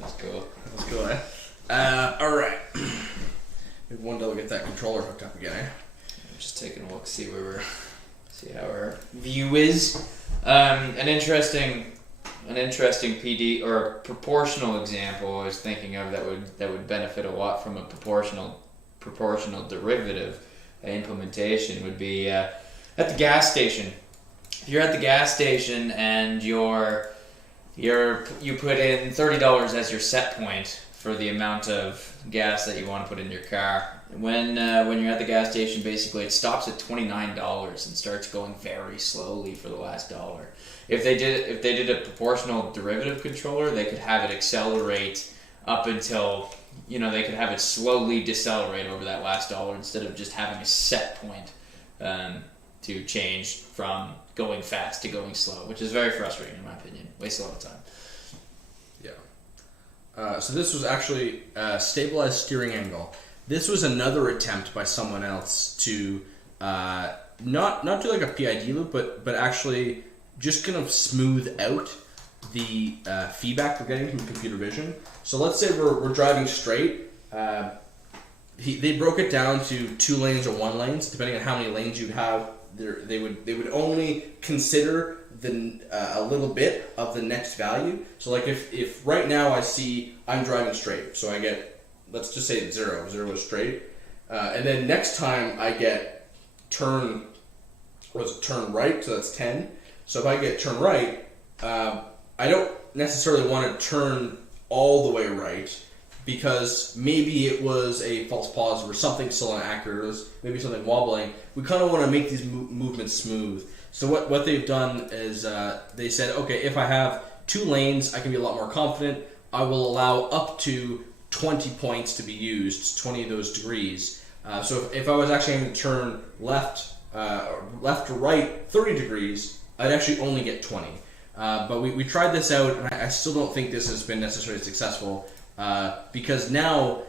That's cool. Let's go ahead. Alright. Maybe one day we'll get that controller hooked up again, eh? I'm just taking a look, see how our view is. An interesting PD or proportional example I was thinking of that would benefit a lot from a proportional derivative implementation would be at the gas station. If you're at the gas station and you put in $30 as your set point for the amount of gas that you want to put in your car. When you're at the gas station, basically it stops at $29 and starts going very slowly for the last dollar. If they did a proportional derivative controller, they could have it accelerate up until they could have it slowly decelerate over that last dollar instead of just having a set point to change from going fast to going slow, which is very frustrating in my opinion. Wastes a lot of time. Yeah. So this was actually stabilized steering angle. This was another attempt by someone else to not do like a PID loop, but actually just kind of smooth out the feedback we're getting from computer vision. So let's say we're driving straight. They broke it down to 2 lanes or 1 lanes, depending on how many lanes you'd have. They would only consider a little bit of the next value. So like if right now I see I'm driving straight, so I get, let's just say it's 0 is straight, and then next time I get turn right, so that's 10. So if I get turn right, I don't necessarily want to turn all the way right, because maybe it was a false positive or something still inaccurate, or maybe something wobbling. We kind of want to make these movements smooth. So what they've done is they said, okay, if I have 2 lanes, I can be a lot more confident. I will allow up to 20 points to be used, 20 of those degrees. So if I was actually going to turn left to right 30 degrees, I'd actually only get 20. But we tried this out, and I still don't think this has been necessarily successful, because now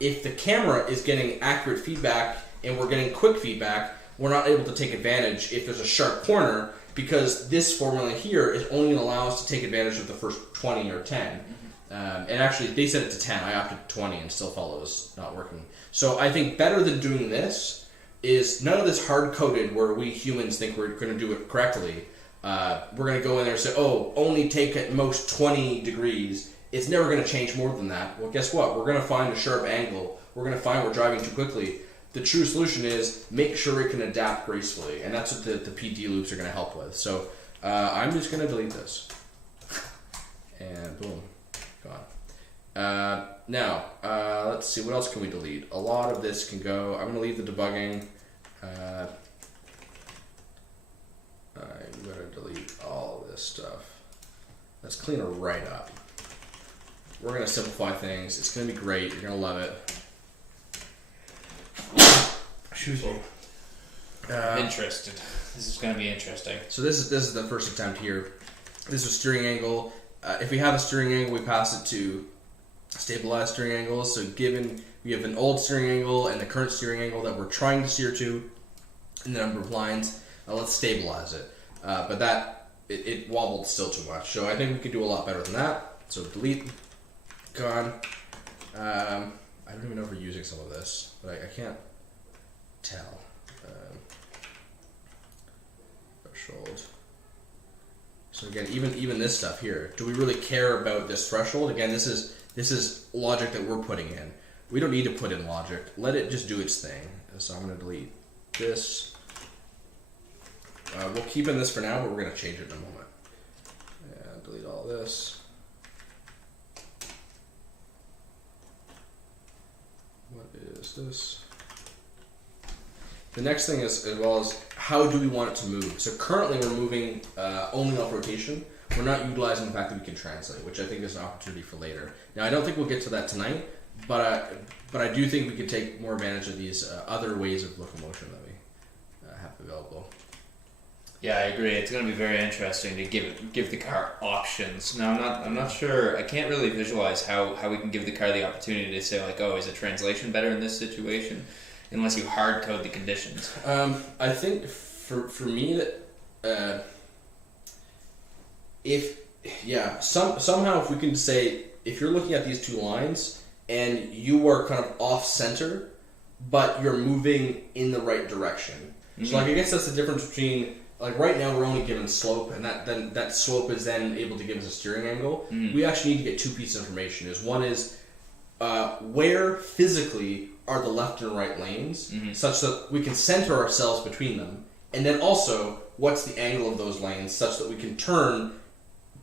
if the camera is getting accurate feedback and we're getting quick feedback, we're not able to take advantage if there's a sharp corner, because this formula here is only going to allow us to take advantage of the first 20 or 10. And actually, they set it to 10. I opted 20 and still follows not working. So I think better than doing this is none of this hard-coded where we humans think we're going to do it correctly. We're going to go in there and say, oh, only take at most 20 degrees. It's never going to change more than that. Well, guess what? We're going to find a sharp angle. We're going to find we're driving too quickly. The true solution is make sure it can adapt gracefully, and that's what the PD loops are going to help with. So I'm just going to delete this. And boom, gone. Now, let's see, what else can we delete? A lot of this can go. I'm going to leave the debugging. I'm going to delete all of this stuff. Let's clean it right up. We're going to simplify things. It's going to be great. You're going to love it. Excuse me. Interested. This is going to be interesting. So this is the first attempt here. This is steering angle. If we have a steering angle, we pass it to stabilized steering angles. So given we have an old steering angle and the current steering angle that we're trying to steer to, and the number of lines, let's stabilize it. But that it wobbled still too much. So I think we could do a lot better than that. So delete, gone. I don't even know if we're using some of this, but I can't tell. Threshold. So again, even this stuff here, do we really care about this threshold? Again, this is logic that we're putting in. We don't need to put in logic. Let it just do its thing. So I'm going to delete this. We'll keep in this for now, but we're going to change it in a moment. And delete all this. What is this? The next thing is, as well as, how do we want it to move? So currently we're moving only off rotation. We're not utilizing the fact that we can translate, which I think is an opportunity for later. Now I don't think we'll get to that tonight, but I do think we can take more advantage of these other ways of locomotion that we have available. Yeah, I agree. It's going to be very interesting to give the car options. Now, I'm not sure. I can't really visualize how we can give the car the opportunity to say like, oh, is a translation better in this situation, unless you hard code the conditions. I think for me that somehow if we can say, if you're looking at these two lines and you are kind of off center, but you're moving in the right direction. Mm-hmm. So like I guess that's the difference between, like right now we're only given slope, and that slope is then able to give us a steering angle. Mm-hmm. We actually need to get two pieces of information. One is where physically are the left and right lanes, mm-hmm. such that we can center ourselves between them, and then also what's the angle of those lanes such that we can turn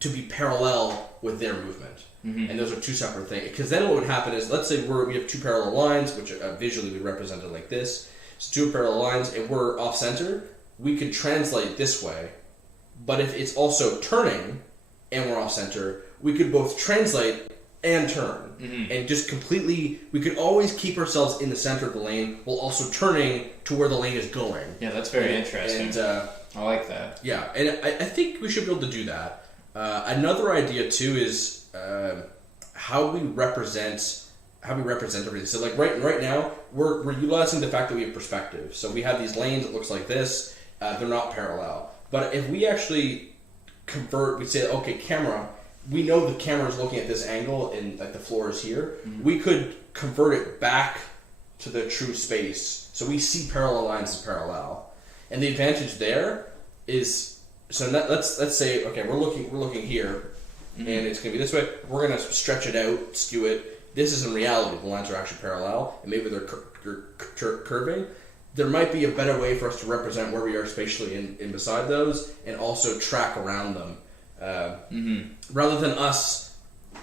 to be parallel with their movement. Mm-hmm. And those are two separate things. Because then what would happen is, let's say we have two parallel lines, which visually we represent it like this. It's two parallel lines, and we're off center. We could translate this way, but if it's also turning and we're off center, we could both translate and turn, mm-hmm. and just completely. We could always keep ourselves in the center of the lane while also turning to where the lane is going. Yeah, that's very interesting. And I like that. Yeah, and I think we should be able to do that. Another idea too is how we represent everything. So like right now we're utilizing the fact that we have perspective. So we have these lanes. It looks like this. They're not parallel. But if we actually convert, we say, okay, camera. We know the camera is looking at this angle and like the floor is here. Mm-hmm. We could convert it back to the true space, so we see parallel lines as parallel. And the advantage there is, so let's say, okay, we're looking here, mm-hmm. and it's going to be this way. We're going to stretch it out, skew it. This is in reality, the lines are actually parallel, and maybe they're curving. There might be a better way for us to represent where we are spatially in beside those, and also track around them. Mm-hmm. Rather than us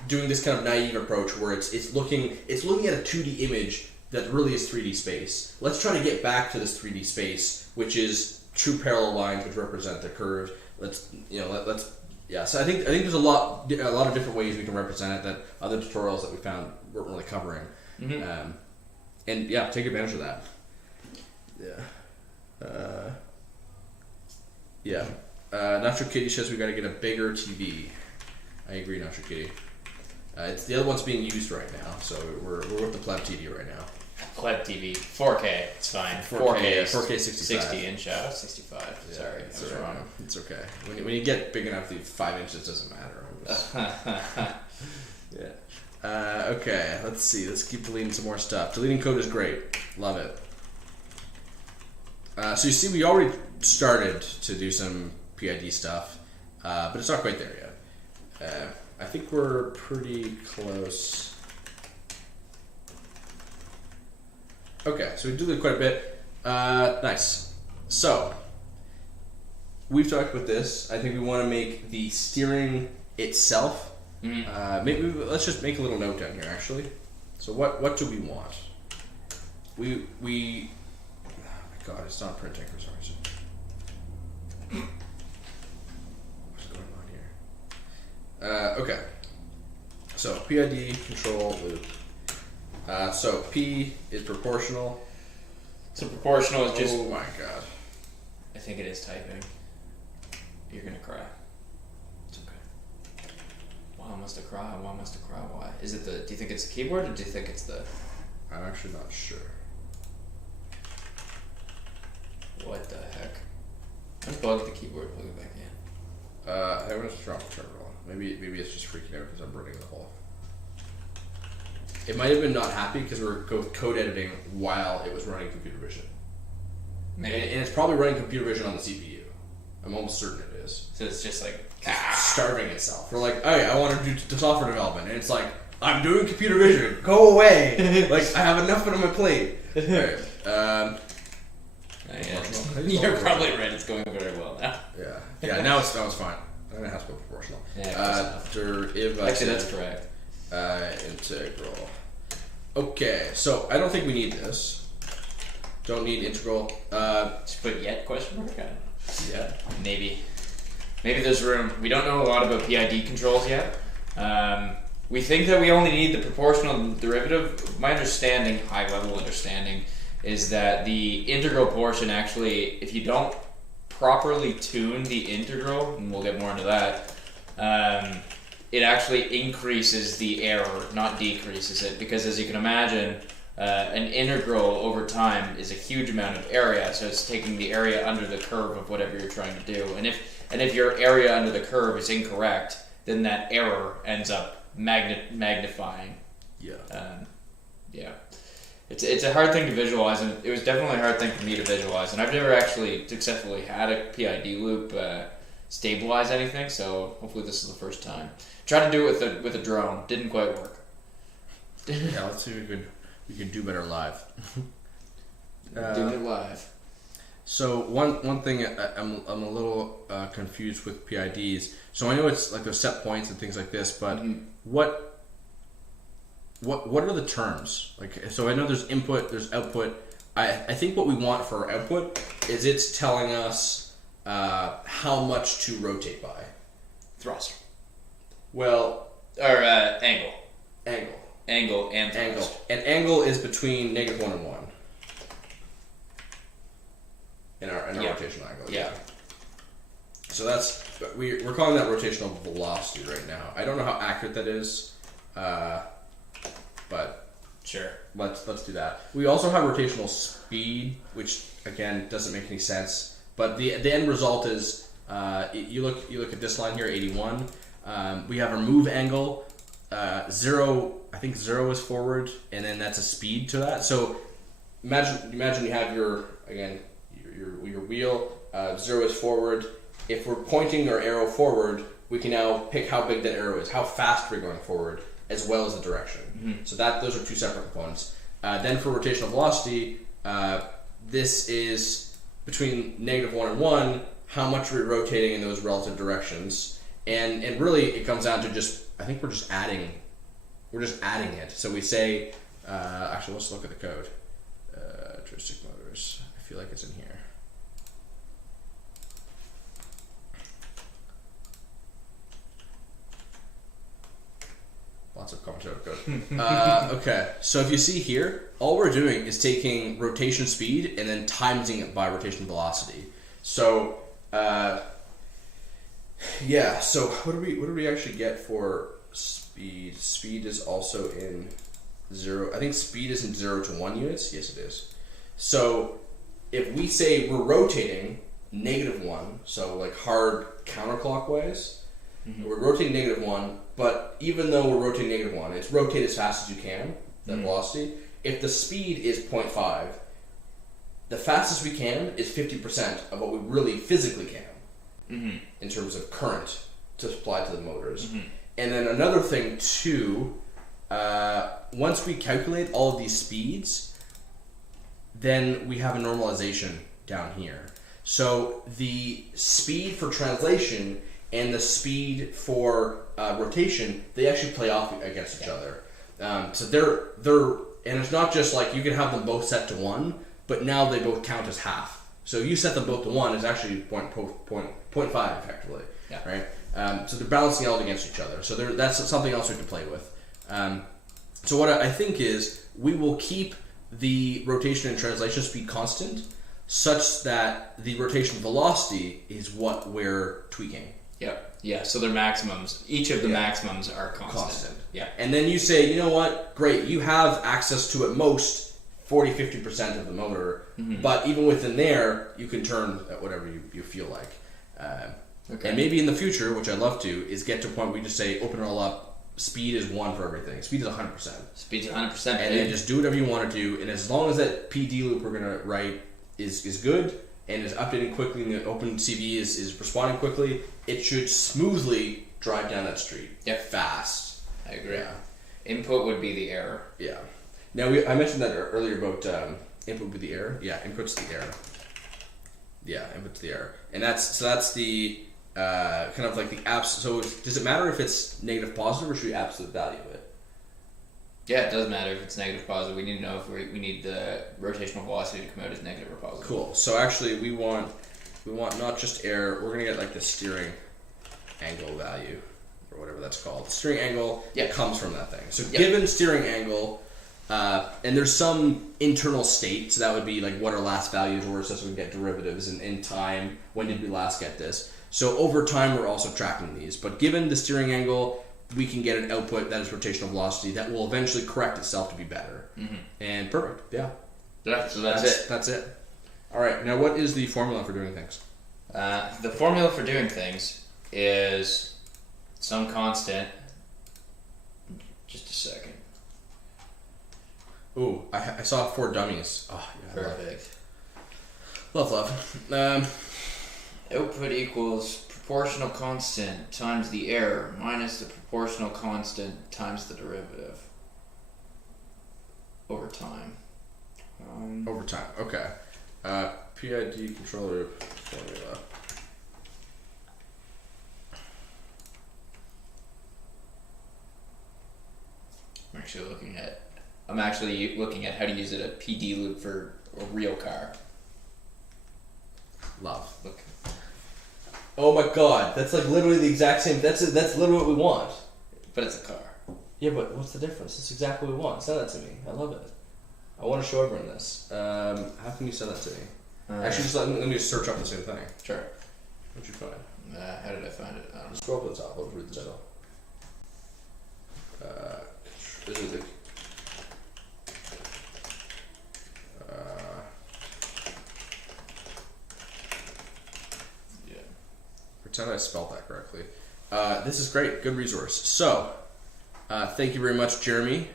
doing this kind of naive approach where it's looking at a 2D image that really is 3D space. Let's try to get back to this 3D space, which is true parallel lines which represent the curves. So I think there's a lot of different ways we can represent it that other tutorials that we found weren't really covering. Mm-hmm. And yeah, take advantage of that. Yeah. Nacho Kitty says we got to get a bigger TV. I agree, Nacho Kitty. It's the other one's being used right now, so we're with the Pleb TV right now. Pleb TV, 4K, it's fine. 4K 65. 60 inch out, 65. Yeah, Sorry, I was wrong. It's okay. When you get big enough, the 5 inches doesn't matter. Yeah. Okay, let's see. Let's keep deleting some more stuff. Deleting code is great. Love it. So you see, we already started to do some PID stuff, but it's not quite there yet. I think we're pretty close. Okay, so we did quite a bit. Nice. So, we've talked about this. I think we want to make the steering itself. Mm-hmm. Maybe let's just make a little note down here, actually. So what do we want? We oh my god, it's not printing for some reason. What's going on here? Okay. So PID control loop. So P is proportional. So proportional is just. Oh my god. I think it is typing. You're gonna cry. It's okay. Why must I cry? Why must I cry? Why? Is it the? Do you think it's the keyboard, or do you think it's the? I'm actually not sure. What the heck? Let's plug the keyboard. Plug it back in. I want to drop the terminal. Maybe it's just freaking out because I'm burning the hole. It might have been not happy because we were code editing while it was running computer vision. And it's probably running computer vision on the CPU. I'm almost certain it is. So it's just like starving itself. We're like, hey, I want to do software development, and it's like, I'm doing computer vision. Go away. Like I have enough on my plate. Alright. You're probably right. It's going very well now. Yeah. Now it's fine. I'm gonna have to go proportional. Yeah. Actually, that's correct. Integral. Okay, so I don't think we need this. Don't need integral. Just put yet question mark. Yeah. Maybe there's room. We don't know a lot about PID controls yet. We think that we only need the proportional derivative. My understanding, high level understanding, is that the integral portion actually, if you don't properly tune the integral, and we'll get more into that, it actually increases the error, not decreases it, because as you can imagine, an integral over time is a huge amount of area, so it's taking the area under the curve of whatever you're trying to do. And if your area under the curve is incorrect, then that error ends up magnifying. Yeah. Yeah. It's a hard thing to visualize, and it was definitely a hard thing for me to visualize. And I've never actually successfully had a PID loop stabilize anything, so hopefully this is the first time. Tried to do it with a drone, didn't quite work. Yeah, let's see if we could do better live. Doing it live. So one thing I'm a little confused with PIDs. So I know it's like there's set points and things like this, but what are the terms? Like, so I know there's input, there's output. I think what we want for our output is it's telling us how much to rotate by. Thrust. Well, Or angle. angle. Angle and thrust. Angle. And angle is between -1 and 1. In our rotational angle. Yeah. So that's we're calling that rotational velocity right now. I don't know how accurate that is, but Sure. let's do that. We also have rotational speed, which again doesn't make any sense. But the end result is you look at this line here, 81. We have our move angle. 0, I think 0 is forward, and then that's a speed to that. So imagine you have your wheel. 0 is forward. If we're pointing our arrow forward, we can now pick how big that arrow is, how fast we're going forward, as well as the direction. Mm-hmm. So those are two separate components. Then for rotational velocity, this is between -1 and 1. How much we're rotating in those relative directions, and really it comes down to I think we're just adding it. So we say, actually, let's look at the code. Tristic motors. I feel like it's in here. Lots of commentary code. Okay, so if you see here, all we're doing is taking rotation speed and then timesing it by rotation velocity. So, yeah. So what do we actually get for speed? Speed is also in 0. I think speed is in 0 to 1 units. Yes, it is. So if we say we're rotating -1, so like hard counterclockwise, we're rotating -1. But even though we're rotating -1, it's rotate as fast as you can, that velocity. If the speed is 0.5, the fastest we can is 50% of what we really physically can in terms of current to supply to the motors. And then another thing too, once we calculate all of these speeds, then we have a normalization down here. So the speed for translation and the speed for rotation, they actually play off against each other. So they're and it's not just like you can have them both set to 1, but now they both count as half. So you set them both to 1 is actually 0.5 effectively, right? So they're balancing out against each other. So that's something else we have to play with. So what I think is we will keep the rotation and translation speed constant, such that the rotation velocity is what we're tweaking. Yep. Yeah. So they're maximums. Each of the maximums are constant. Yeah. And then you say, you know what? Great. You have access to at most 40-50% of the motor, but even within there, you can turn at whatever you feel like. Okay. And maybe in the future, which I'd love to, is get to a point where we just say, open it all up. Speed is 1 for everything. Speed is 100%. Speed's 100%. And then just do whatever you want to do. And as long as that PD loop we're going to write is good and is updating quickly and the OpenCV is responding quickly, it should smoothly drive down that street. Yep. Fast. I agree. Yeah. Input would be the error. Yeah. Now, I mentioned that earlier about input would be the error. Yeah, input's the error. Yeah, input's the error. And that's the kind of like the abs. So does it matter if it's negative positive, or should we absolute value it? Yeah, it does matter if it's negative positive. We need to know if we need the rotational velocity to come out as negative or positive. Cool. So actually, we want not just error. We're gonna get like the steering angle value or whatever that's called. The steering angle comes from that thing. So given steering angle, And there's some internal state, so that would be like what our last values were, so we can get derivatives and in time, when did we last get this. So over time, we're also tracking these. But given the steering angle, we can get an output that is rotational velocity that will eventually correct itself to be better. And perfect, yeah. Yeah, so that's it. That's it. All right, now what is the formula for doing things? The formula for doing things is some constant. Just a second. Ooh, I saw 4 dummies. Oh, yeah, Perfect. Love. Output equals proportional constant times the error minus the proportional constant times the derivative over time. Over time, okay. PID controller formula. I'm actually looking at how to use a PD loop for a real car. Love. Look. Oh my god, that's like literally the exact same. That's literally what we want. But it's a car. Yeah, but what's the difference? It's exactly what we want. Send that to me. I love it. I want to show everyone this. How can you send that to me? Actually, just let me just search up the same thing. Sure. What'd you find? How did I find it? I don't know. Scroll up to the top. I'll read this out. This is the. Yeah. Pretend I spelled that correctly. This is great. Good resource. So, thank you very much, Jeremy.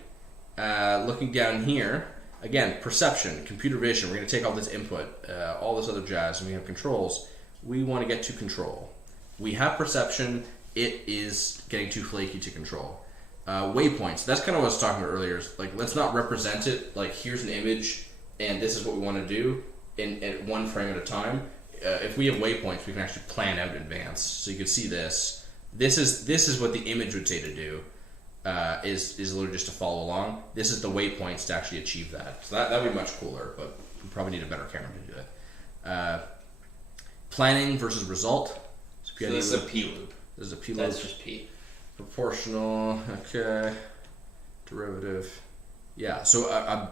Looking down here, again, perception, computer vision. We're going to take all this input, all this other jazz, and we have controls. We want to get to control. We have perception. It is getting too flaky to control. Waypoints. That's kind of what I was talking about earlier. Is like, let's not represent it like here's an image and this is what we want to do in one frame at a time. If we have waypoints, we can actually plan out in advance. So you can see this. This is what the image would say to do. Is literally just to follow along. This is the waypoints to actually achieve that. So that would be much cooler, but we probably need a better camera to do it. Planning versus result. So this is a P loop. This is a P loop. That's just P. Proportional. Okay. Derivative. Yeah. So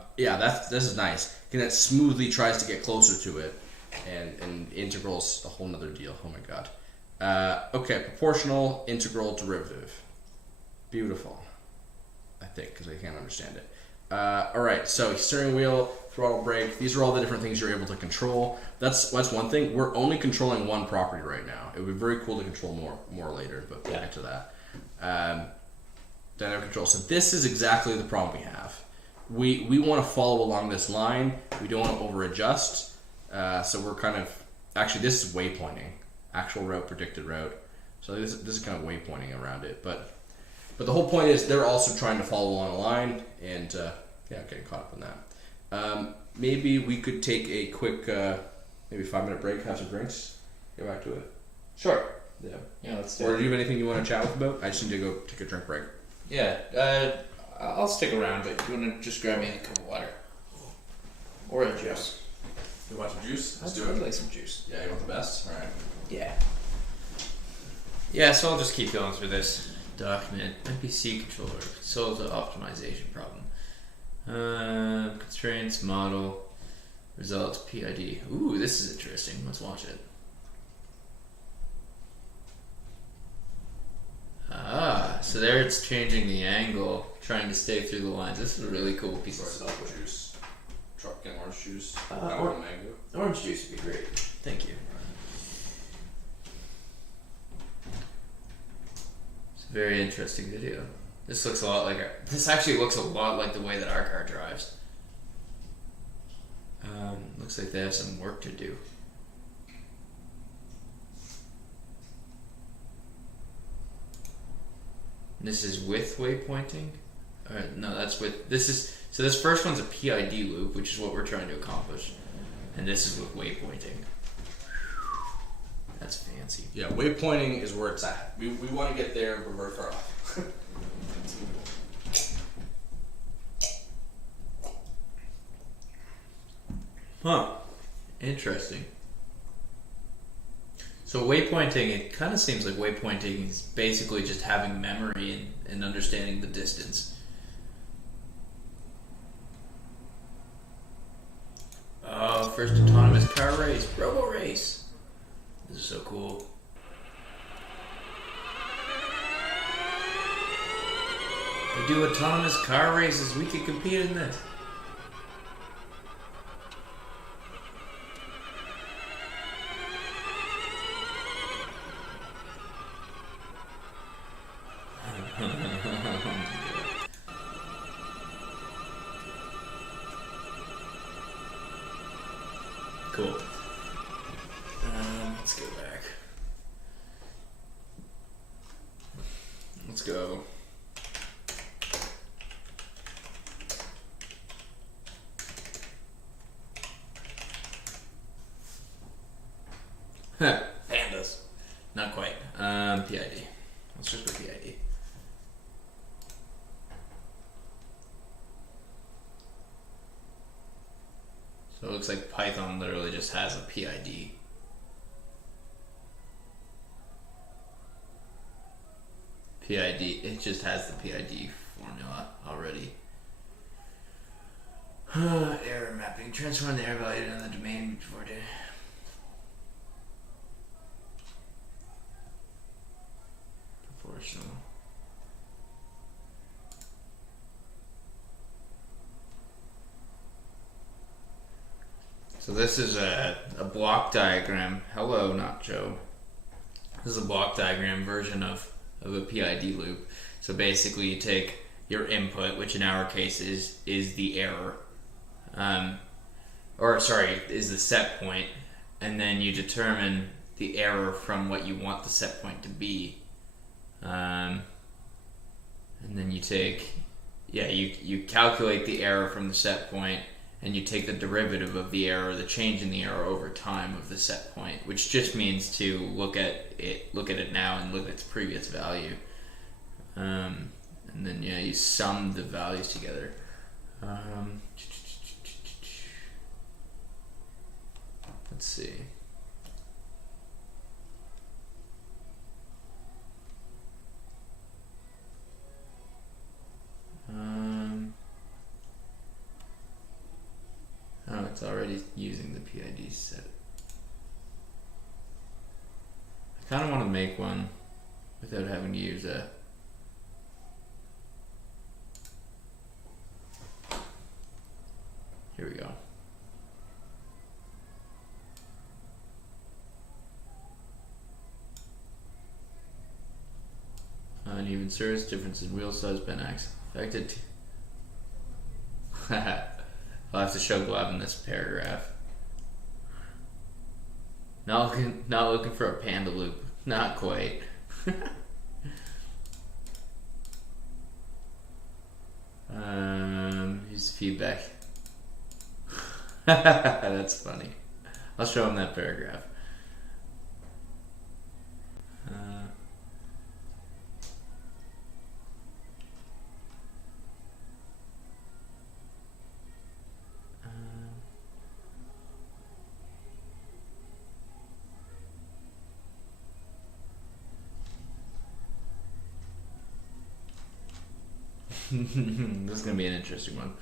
this is nice. And it smoothly tries to get closer to it, and integral's a whole nother deal. Oh my god. Okay. Proportional, integral, derivative. Beautiful, I think, because I can't understand it. All right, so steering wheel, throttle, brake. These are all the different things you're able to control. That's one thing. We're only controlling one property right now. It would be very cool to control more later, but we'll get to that. Dynamic control. So this is exactly the problem we have. We want to follow along this line. We don't want to over adjust. So we're kind of actually this is waypointing, actual route, predicted route. So this is kind of waypointing around it, but the whole point is they're also trying to follow along a line, and getting caught up in that. Maybe we could take a quick, maybe 5-minute break, have some drinks, get back to it. Sure. Yeah. Yeah, let's do Or it. do you have anything you want to chat with about? I just need to go take a drink break. Yeah, I'll stick around, but do you want to just grab me a cup of water? Or a juice? You want some juice? I'd like some juice. Yeah, you want the best? Alright. Yeah. Yeah, so I'll just keep going through this document. MPC controller solves the optimization problem. Constraints, model, results, PID. Ooh, this is interesting. Let's watch it. So there it's changing the angle, trying to stay through the lines. This is a really cool piece of software. Juice. Truck and orange juice. Or- mango. Orange juice would be great. Thank you. It's a very interesting video. This looks a lot like this actually looks a lot like the way that our car drives. Looks like they have some work to do. This is with waypointing? No, that's with so this first one's a PID loop, which is what we're trying to accomplish. And this is with waypointing. That's fancy. Yeah, waypointing is where it's at. We want to get there, but we're very far off. Huh. Interesting. So waypointing, it kind of seems like waypointing is basically just having memory and understanding the distance. first autonomous car race, Robo Race. This is so cool. We do autonomous car races. We could compete in this. Cool. Let's go back. Let's go. Pandas. Not quite. PID. Let's just go PID. So it looks like Python literally just has a PID. PID, it just has the PID formula already. Error mapping. Transform the error value in the domain before data. Proportional. So this is a block diagram. Hello, not Joe. This is a block diagram version of a PID loop. So basically you take your input, which in our case is the error. Is the set point, and then you determine the error from what you want the set point to be. And then you take, you calculate the error from the set point, and you take the derivative of the error, the change in the error over time of the set point, which just means to look at it now and look at its previous value. And then you sum the values together. Let's see. Oh, it's already using the PID set. I kind of want to make one without having to use a... Here we go. Uneven surface, difference in wheel size, bent axle affected. I'll have to show Glab in this paragraph. Not looking for a panda loop. Not quite. Here's the feedback. That's funny. I'll show him that paragraph. This is going to be an interesting one.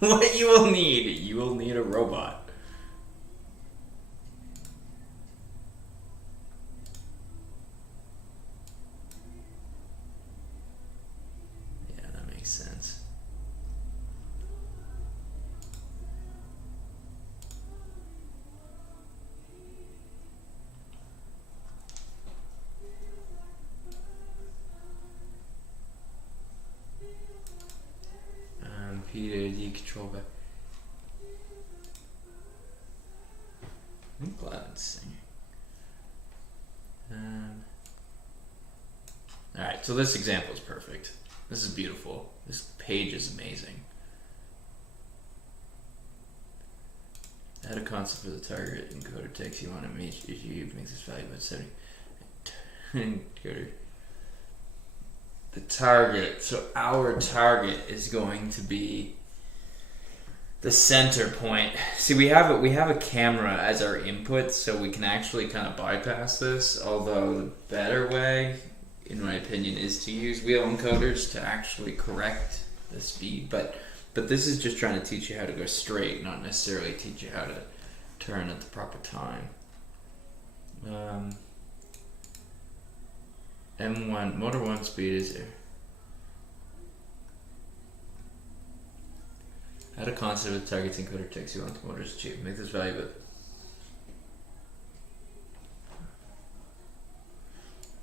What you will need? You will need a robot. Yeah, that makes sense. PID control by. I'm glad it's singing. Alright, so this example is perfect. This is beautiful. This page is amazing. Add a concept for the target encoder text you want to make if you make this value about 70. Encoder. The target. So our target is going to be the center point. See, we have a camera as our input, so we can actually kind of bypass this. Although the better way, in my opinion, is to use wheel encoders to actually correct the speed. But this is just trying to teach you how to go straight, not necessarily teach you how to turn at the proper time. M1 motor 1 speed is there. Add a constant with targets encoder takes you on to motors achieve. Make this value but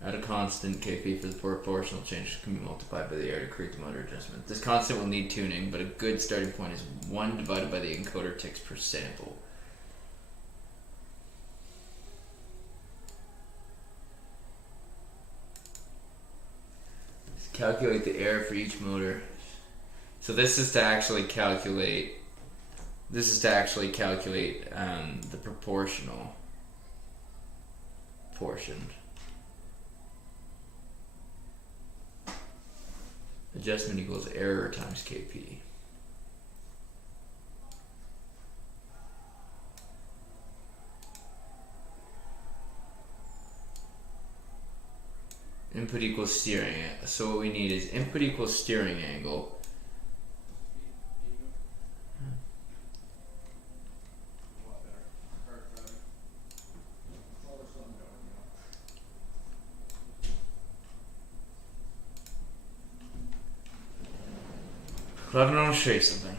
add a constant KP for the proportional change can be multiplied by the area to create the motor adjustment. This constant will need tuning, but a good starting point is 1 divided by the encoder ticks per sample. Just calculate the error for each motor. So this is to actually calculate. The proportional portion. Adjustment equals error times KP. Input equals steering. So what we need is input equals steering angle. Well, I want to show you something.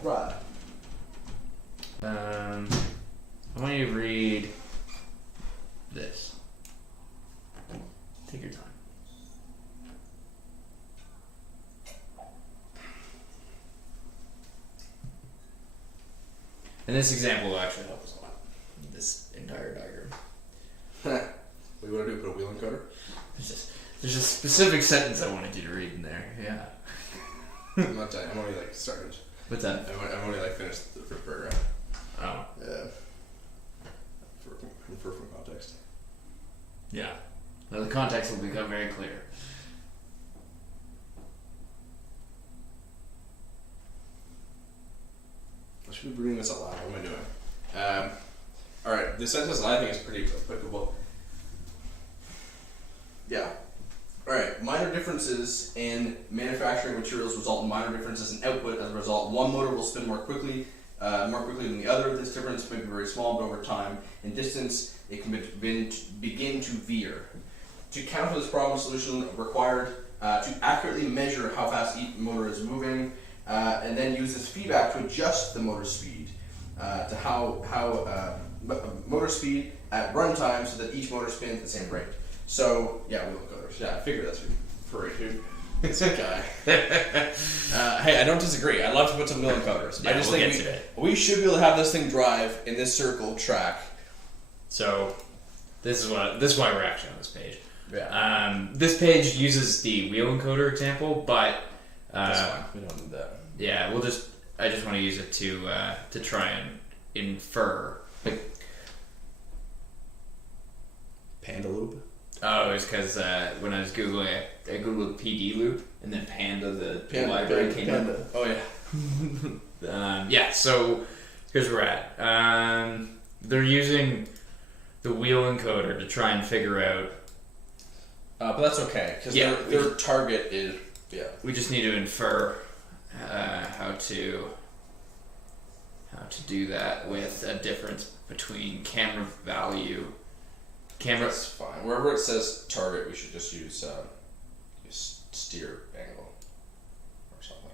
Right. I want you to read this. Take your time. And this example will actually help us a lot. This entire diagram. What do you want to do? Put a wheel encoder? There's a specific sentence I wanted you to read in there. Yeah. I'm not done. I'm only like started. What's that? I'm only like finished the first paragraph. Oh. Yeah. For context. Yeah. Now the context will become very clear. I should be reading this out loud. What am I doing? Alright, the sentence I think is pretty applicable. Yeah. Alright, minor differences in manufacturing materials result in minor differences in output. As a result, one motor will spin more quickly than the other. This difference may be very small, but over time, in distance, it can begin to veer. To counter this problem, a solution required to accurately measure how fast each motor is moving, and then use this feedback to adjust the motor speed to how motor speed at runtime so that each motor spins at the same rate. So, yeah, wheel encoders. Yeah, I figured that's for it, dude. It's a guy. Hey, I don't disagree. I'd love to put some wheel encoders. Yeah, I just think we should be able to have this thing drive in this circle track. So, this is why we're actually on this page. Yeah. This page uses the wheel encoder example, but That's fine. We don't need that. yeah, I just want to use it to try and infer. Like, Panda loop. oh, it was because when I was googling it, I googled PD loop, and then Panda the library came up. Oh yeah. Yeah, so here's where we're at. They're using the wheel encoder to try and figure out. But that's okay because Yeah, their target is We just need to infer how to do that with a difference between camera value. That's fine. Wherever it says target, we should just use steer angle or something.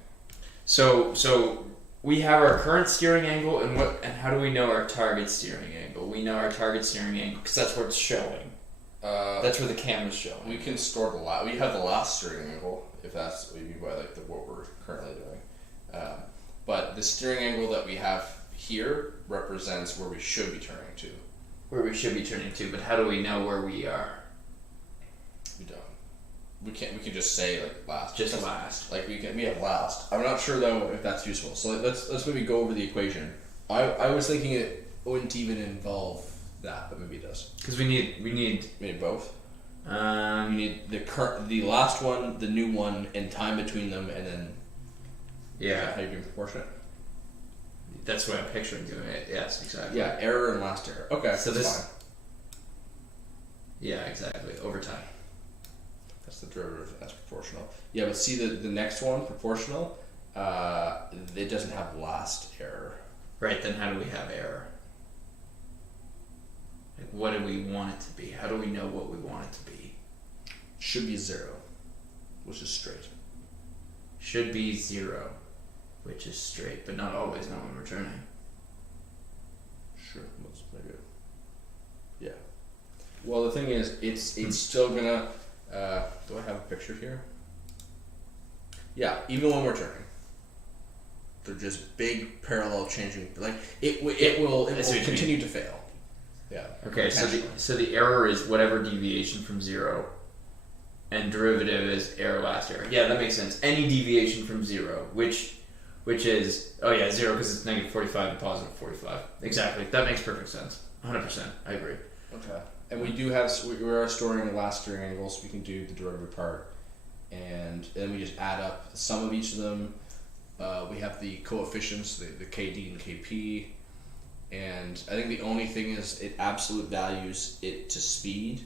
So we have our current steering angle, and how do we know our target steering angle? We know our target steering angle because that's where it's showing. That's where the camera's showing. We can store we have the last steering angle if that's what you mean by like what we're currently doing. But the steering angle that we have here represents where we should be turning to. Where we should be turning to, but how do we know where we are? We don't. We can just say like last. Just last. Like we have last. I'm not sure though if that's useful. So let's maybe go over the equation. I was thinking it wouldn't even involve that, but maybe it does. Because we need Maybe both. You need the last one, the new one, and time between them, and then yeah. how you can proportion it. That's what I'm picturing doing it. Yes, exactly. Yeah, error and last error. Okay, So that's this- fine. Yeah, exactly. Over time. That's the derivative. That's proportional. Yeah, but see the next one, proportional. It doesn't have last error. Right. Then how do we have error? Like, what do we want it to be? How do we know what we want it to be? Should be 0, which is straight. Should be 0, which is straight, but not always. Not when we're turning. Sure, let's make it. Yeah. Well, the thing is, it's still gonna. Do I have a picture here? Yeah, even when we're turning, they're just big parallel changing. Like it will I see what you mean. continue to fail. Yeah. Okay, Potentially. so the error is whatever deviation from 0, and derivative is error last error. Yeah, that makes sense. Any deviation from 0, which is 0 because it's negative 45 and positive 45. Exactly, that makes perfect sense. 100%, I agree. Okay. And we do have we are storing the last steering angle, so we can do the derivative part, and then we just add up the sum of each of them. We have the coefficients, the KD and KP, and I think the only thing is it absolute values it to speed,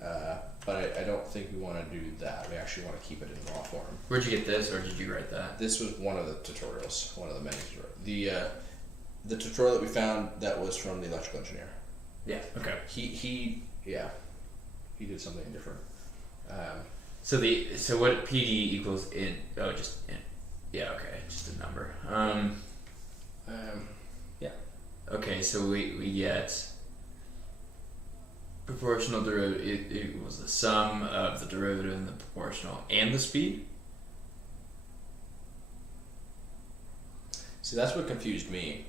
but I don't think we want to do that. We actually want to keep it in raw form. Where'd you get this, or did you write that? This was one of the tutorials, one of the many tutorials. The tutorial that we found that was from the electrical engineer. Yeah. Okay. He did something different. So what PD equals in? Oh, just in. Yeah. Okay. Just a number. Yeah. Okay. So we get proportional derivative equals the sum of the derivative and the proportional and the speed. See, that's what confused me.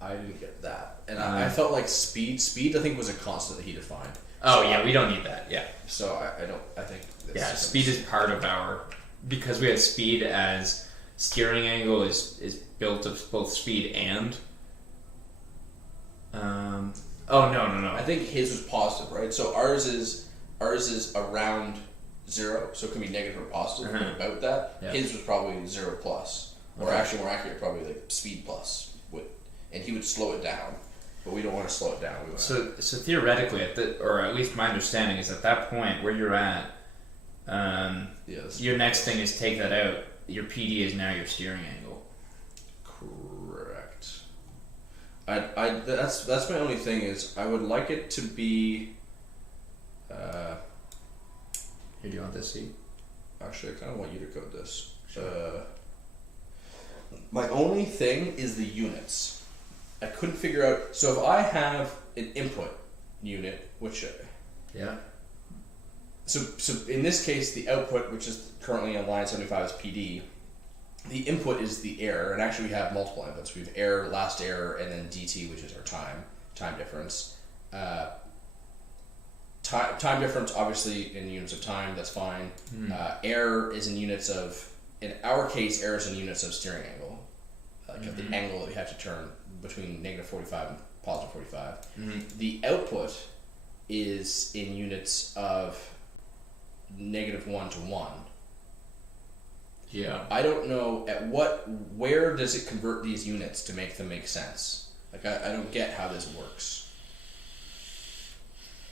I didn't get that, and I felt like speed. Speed, I think, was a constant that he defined. Oh So yeah, we don't need that. Yeah. So I don't. I think. Yeah, speed is part of our, because we have speed as steering angle is built of both speed and. Oh no. I think his was positive, right? So ours is around 0, so it can be negative or positive. Uh-huh. About that, Yeah. his was probably 0 plus, or Okay. actually more accurate, probably like speed plus. And he would slow it down, but we don't want to slow it down. We want So theoretically, or at least my understanding is at that point where you're at, your next thing is take that out. Your PD is now your steering angle. Correct. That's my only thing is I would like it to be. Here, do you want this seat? Actually, I kind of want you to code this. My only thing is the units. I couldn't figure out. So if I have an input unit, which Yeah. so in this case, the output, which is currently on line 75, is PD. The input is the error, and actually we have multiple inputs. We have error, last error, and then DT, which is our time difference. Time difference, obviously, in units of time, that's fine. Error is in units of, in our case, error is in units of steering angle. Like the angle that we have to turn between negative 45 and positive 45. The output is in units of negative 1 to 1. Yeah. I don't know where does it convert these units to make them make sense? Like I don't get how this works.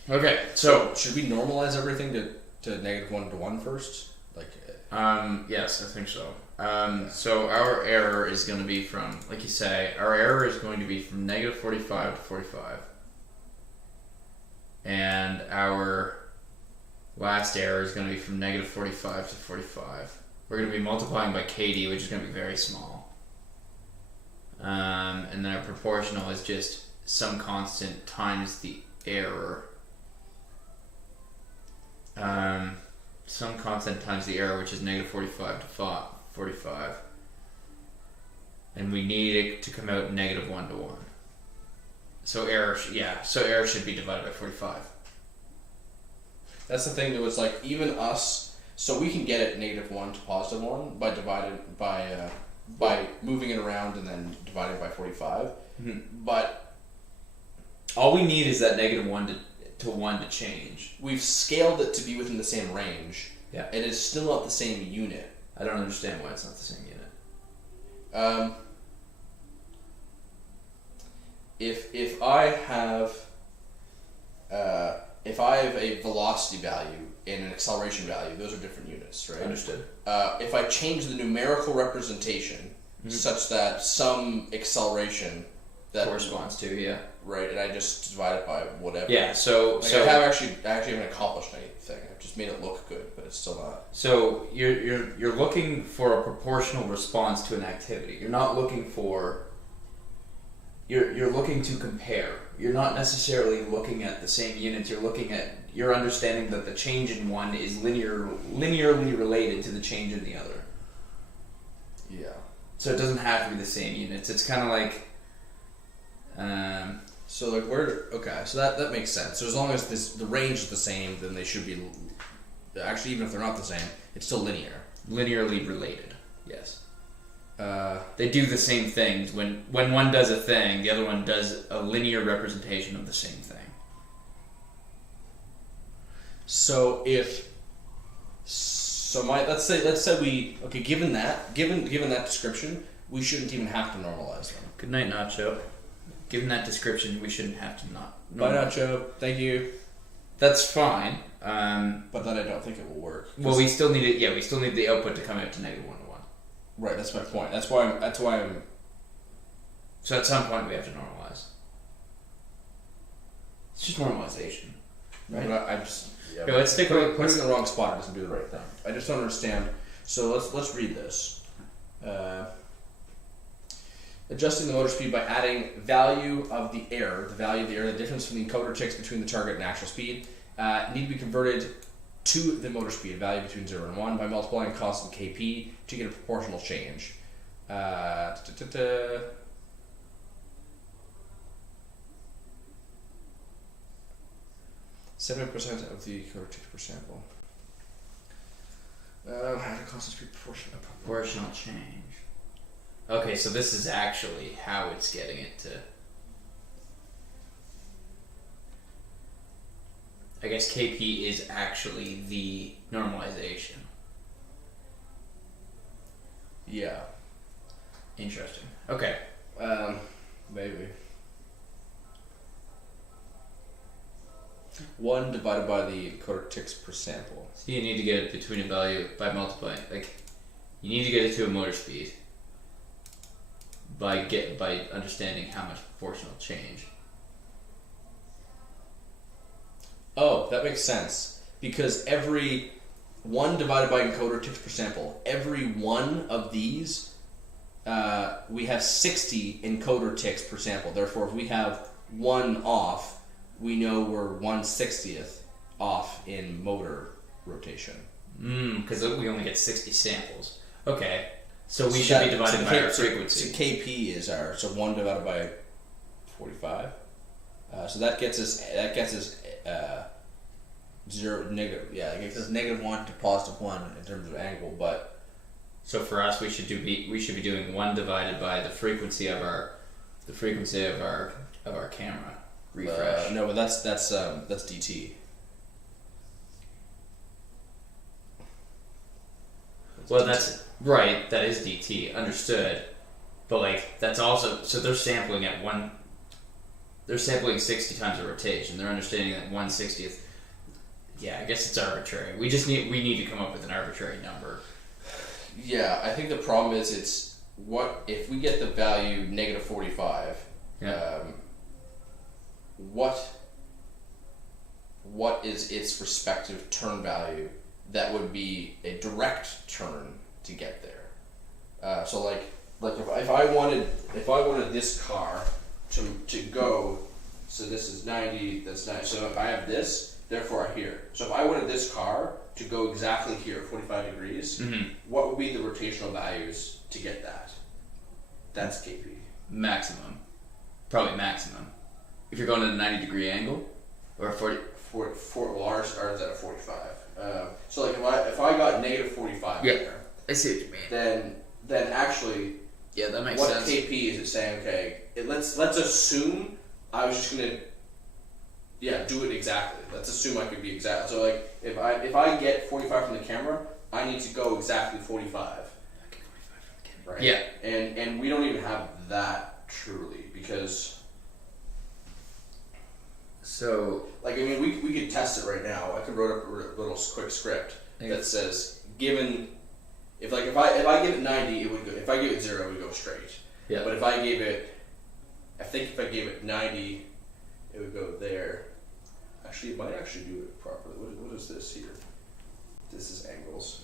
Okay. So Should we normalize everything to negative 1 to 1 first? Like yes, I think so. So our error is going to be from, like you say, our error is going to be from negative 45 to 45. And our last error is going to be from negative 45 to 45. We're going to be multiplying by KD, which is going to be very small. And then our proportional is just some constant times the error. Some constant times the error, which is negative 45 to 45. And we need it to come out negative 1 to 1. So error should be divided by 45. that's the thing that was like even us. So we can get it negative 1 to positive 1 by moving it around and then dividing by 45. But All we need is that negative 1 to 1 to change. we've scaled it to be within the same range. Yeah. And it's still not the same unit. I don't understand why it's not the same unit. if I have a velocity value and an acceleration value, those are different units, right? Understood. If I change the numerical representation such that some acceleration that Corresponds to, yeah. right, and I just divide it by whatever. Yeah, so Like so I haven't accomplished anything. I've just made it look good, but it's still not. So you're looking for a proportional response to an activity. You're not looking for. You're looking to compare. You're not necessarily looking at the same units. You're understanding that the change in one is linearly related to the change in the other. Yeah. So it doesn't have to be the same units. It's kind of like. So like so that makes sense. So as long as the range is the same, then they should be. Actually, even if they're not the same, it's still linear. Linearly related. Yes. They do the same things. When one does a thing, the other one does a linear representation of the same thing. So let's say we given that description, we shouldn't even have to normalize them. Good night, Nacho. Given that description, we shouldn't have to not. Bye, Nacho. Thank you. That's fine. But then I don't think it will work. Well, we still need it. Yeah, we still need the output to come out to -1 to 1. Right. That's my point. That's why I'm. So at some point we have to normalize. It's just normalization, right? But I just. Yeah, let's stick with. Putting it in the wrong spot doesn't do the right thing. I just don't understand. So let's read this. Adjusting the motor speed by adding value of the error, the difference from the encoder ticks between the target and actual speed, need to be converted to the motor speed, value between 0 and 1, by multiplying constant Kp to get a proportional change. 70% of the encoder ticks per sample. Add a constant speed proportional. Proportional change. Okay, so this is actually how it's getting it to. I guess Kp is actually the normalization. Yeah. Interesting. Okay. Maybe. 1 divided by the encoder ticks per sample. So you need to get it between a value by multiplying. Like, you need to get it to a motor speed by understanding how much proportional change. Oh, that makes sense. Because every 1 divided by encoder ticks per sample, every one of these, we have 60 encoder ticks per sample. Therefore, if we have 1 off, we know we're 1/60th off in motor rotation. Because we only get 60 samples. Okay. So we should be divided by our frequency. So Kp is so 1 divided by 45. So that gets us 0 negative. Yeah, it gets us -1 to +1 in terms of angle. But so for us, we should be doing 1 divided by the frequency of our camera refresh. No, but that's dt. Well, that's right. That is dt. Understood. But like that's also so they're sampling at 1. They're sampling 60 times the rotation. They're understanding that 1/60th. Yeah, I guess it's arbitrary. We need to come up with an arbitrary number. Yeah, I think the problem is what if we get the value -45. Yeah. What is its respective turn value that would be a direct turn to get there? So like if I wanted this car to go, so this is 90, that's 90. So if I have this, therefore I here. So if I wanted this car to go exactly here, 45 degrees, what would be the rotational values to get that? That's Kp. Maximum. Probably maximum. If you're going at a 90-degree angle, or 40. Well, ours is at a 45. So like if I got -45 there, I see what you mean. then actually, Yeah, that makes what sense. Kp is it saying? Okay, let's assume I was just gonna do it exactly. Let's assume I could be exact. So like if I get 45 from the camera, I need to go exactly 45. Right. Yeah. And we don't even have that truly because So Like, I mean, we could test it right now. I could write up a little quick script that says, given, if I give it 90, it would go. If I give it 0, it would go straight. yeah. But if I gave it 90, it would go there. Actually, it might actually do it properly. What is this here? This is angles.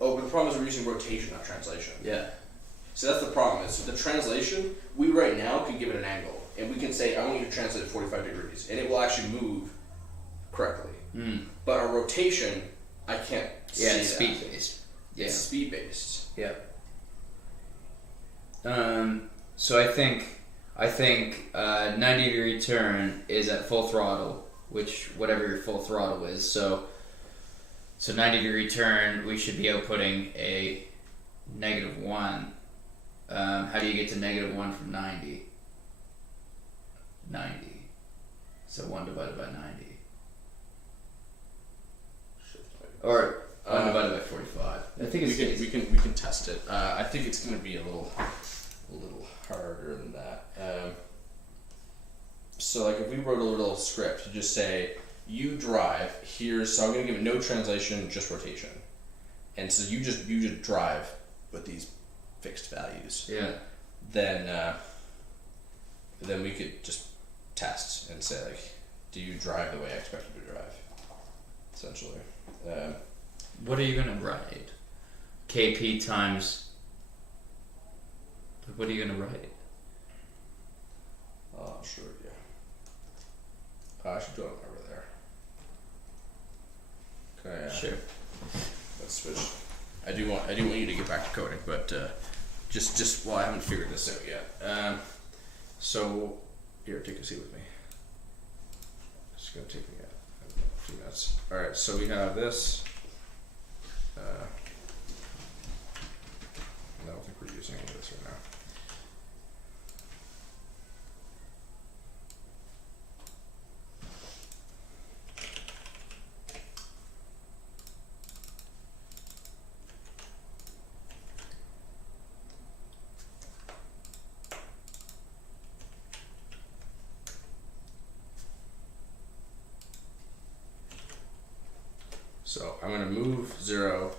Oh, but the problem is we're using rotation, not translation. Yeah. So that's the problem. Is the translation, we right now can give it an angle. And we can say, I want you to translate at 45 degrees. And it will actually move correctly. But our rotation, I can't see Yeah, it's that. speed based. Yeah. It's speed based. Yeah. So I think 90-degree turn is at full throttle, which whatever your full throttle is. So 90-degree turn, we should be outputting a -1. How do you get to -1 from 90? 90. So 1 divided by 90. Or 1 divided by 45. I think it's we can test it. I think it's going to be a little harder than that. So like if we wrote a little script to just say you drive here, so I'm going to give it no translation, just rotation, and so you just drive with these fixed values. Yeah. Then we could just test and say like, do you drive the way I expect you to drive? Essentially. What are you gonna write? KP times. What are you gonna write? Oh, sure, yeah. I should do it over there. Okay, Sure. let's switch. I do want you to get back to coding, but just well, I haven't figured this out yet. So here, take a seat with me. It's gonna take me a few minutes. All right, so we have this. I don't think we're using any of this right now. So I'm going to move 0,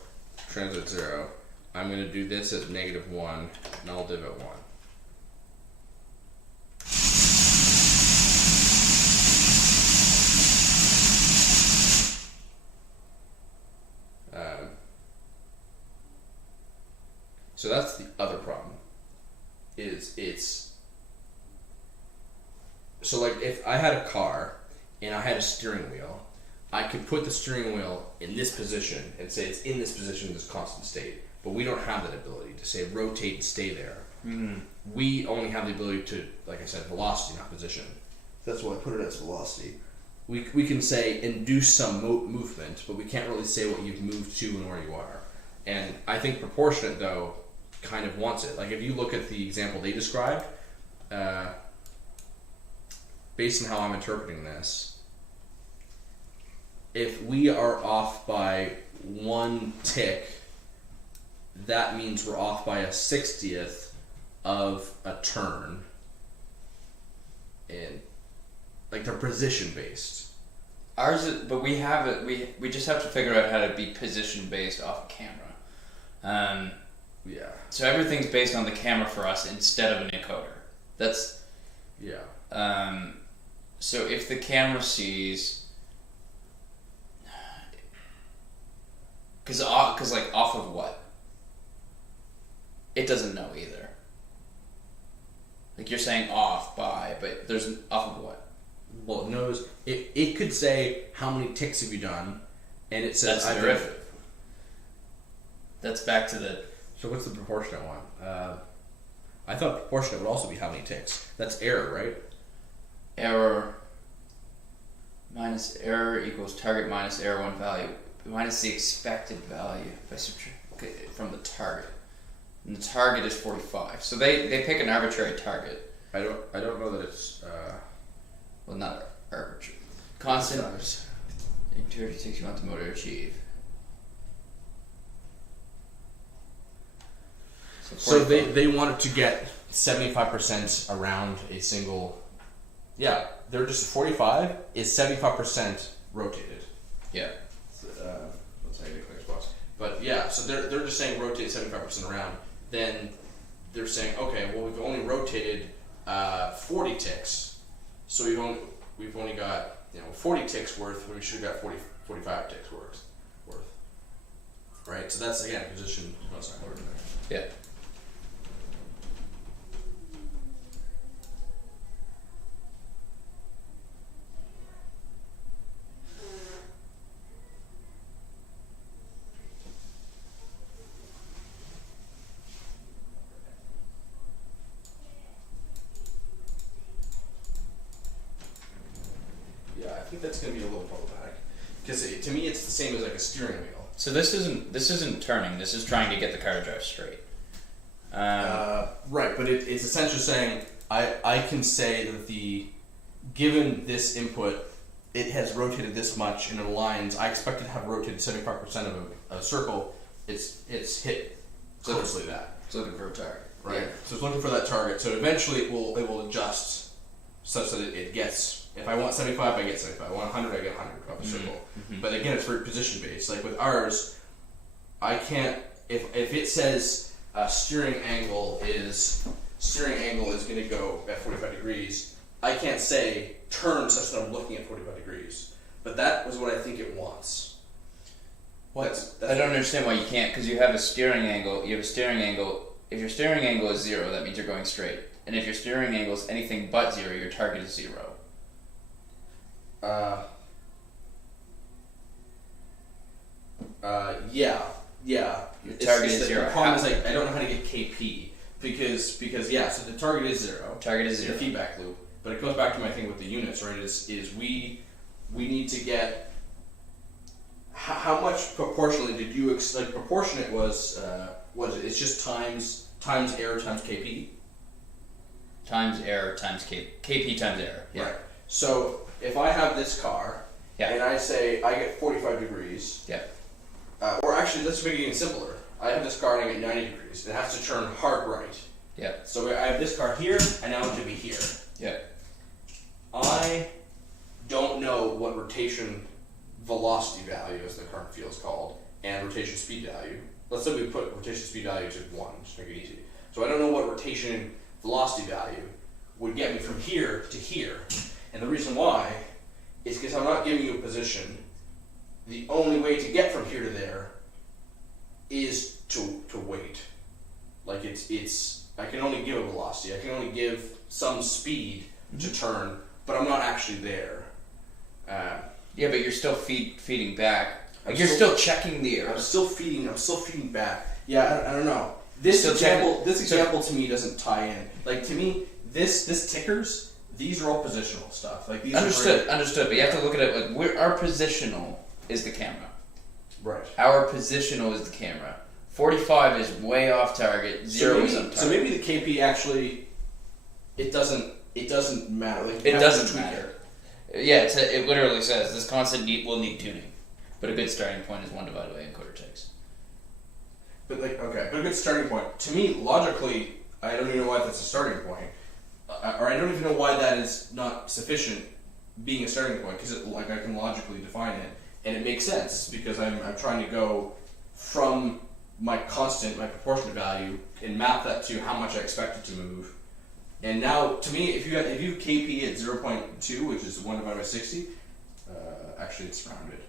translate 0. I'm going to do this at -1, and I'll div at 1. So that's the other problem. So like if I had a car and I had a steering wheel, I could put the steering wheel in this position and say it's in this position in this constant state. But we don't have that ability to say rotate and stay there. We only have the ability to, like I said, velocity, not position. That's why I put it as velocity. We can say induce some movement, but we can't really say what you've moved to and where you are. And I think proportionate, though, kind of wants it. Like if you look at the example they described, based on how I'm interpreting this, if we are off by 1 tick, that means we're off by a 60th of a turn. And like they're position based. Ours is, but we have it. We just have to figure out how to be position based off a camera. Yeah. So everything's based on the camera for us instead of an encoder. That's Yeah. So if the camera sees, because like off of what? It doesn't know either. Like you're saying off by, but there's off of what? Well, it knows it could say how many ticks have you done, and it says That's the derivative. That's back to the. So what's the proportionate one? I thought proportionate would also be how many ticks. That's error, right? Error minus error equals target minus error 1 value minus the expected value by subtract from the target. And the target is 45. So they pick an arbitrary target. I don't know that it's. Well, not arbitrary. Constant. In 36 you want the motor to achieve. So they wanted to get 75% around a single Yeah, they're just 45 is 75% rotated. Yeah. Let's say clear spots. But yeah, so they're just saying rotate 75% around. Then they're saying, okay, well we've only rotated 40 ticks, so we've only got 40 ticks worth when we should have got 45 ticks worth. Right. So that's again position. Oh, sorry, what we're doing. Yeah. Yeah, I think that's going to be a little problematic because to me it's the same as like a steering wheel. So this isn't turning. This is trying to get the car to drive straight. Right, but it's essentially saying I can say that given this input, it has rotated this much and it aligns. I expect it to have rotated 75% of a circle. It's hit closely that. It's looking for a target. Right. Yeah. So it's looking for that target. So eventually it will adjust such that it gets. If I want 75, I get 75. I want 100, I get 100 of a circle. Mm-hmm. But again, it's very position based. Like with ours, I can't. If it says steering angle is going to go at 45 degrees, I can't say turn such that I'm looking at 45 degrees. But that was what I think it wants. That's I don't understand why you can't, because you have a steering angle. You have a steering angle. If your steering angle is 0, that means you're going straight. And if your steering angle is anything but 0, your target is 0. Yeah. Your target is 0. The problem is I don't know how to get KP because yeah. So the target is 0. Target is in 0. a feedback loop, but it goes back to my thing with the units, right? Is we need to get how much proportionally did you like proportionate was it's just times error times KP. Times error times KP times error. Yeah. Right. So if I have this car, yeah, and I say I get 45 degrees, yeah, or actually let's make it even simpler. I have this car and I get 90 degrees. It has to turn hard right. yeah. So I have this car here, and now it's to be here. Yeah. I don't know what rotation velocity value, as the current field is called, and rotation speed value. Let's say we put rotation speed value to 1, just to make it easy. So I don't know what rotation velocity value would get me from here to here. And the reason why is because I'm not giving you a position. The only way to get from here to there is to wait. Like it's I can only give a velocity. I can only give some speed to turn, but I'm not actually there. Yeah, but you're still feeding back. Like you're still still checking the error. I'm still feeding back. Yeah, I don't know. This example to me doesn't tie in. Like to me, this tickers, these are all positional stuff. Like these understood. But you have to look at it like our positional is the camera. Right. Our positional is the camera. 45 is way off target. 0 is on target. So maybe the KP actually it doesn't matter. Like, it doesn't matter. Yeah, it literally says this constant will need tuning, but a good starting point is 1 divided by encoder takes. But but a good starting point to me logically, I don't even know why that's a starting point, or I don't even know why that is not sufficient being a starting point because I can logically define it and it makes sense because I'm trying to go from my proportionate value and map that to how much I expect it to move. And now, to me, if you have KP at 0.2, which is 1 divided by 60, actually it's rounded.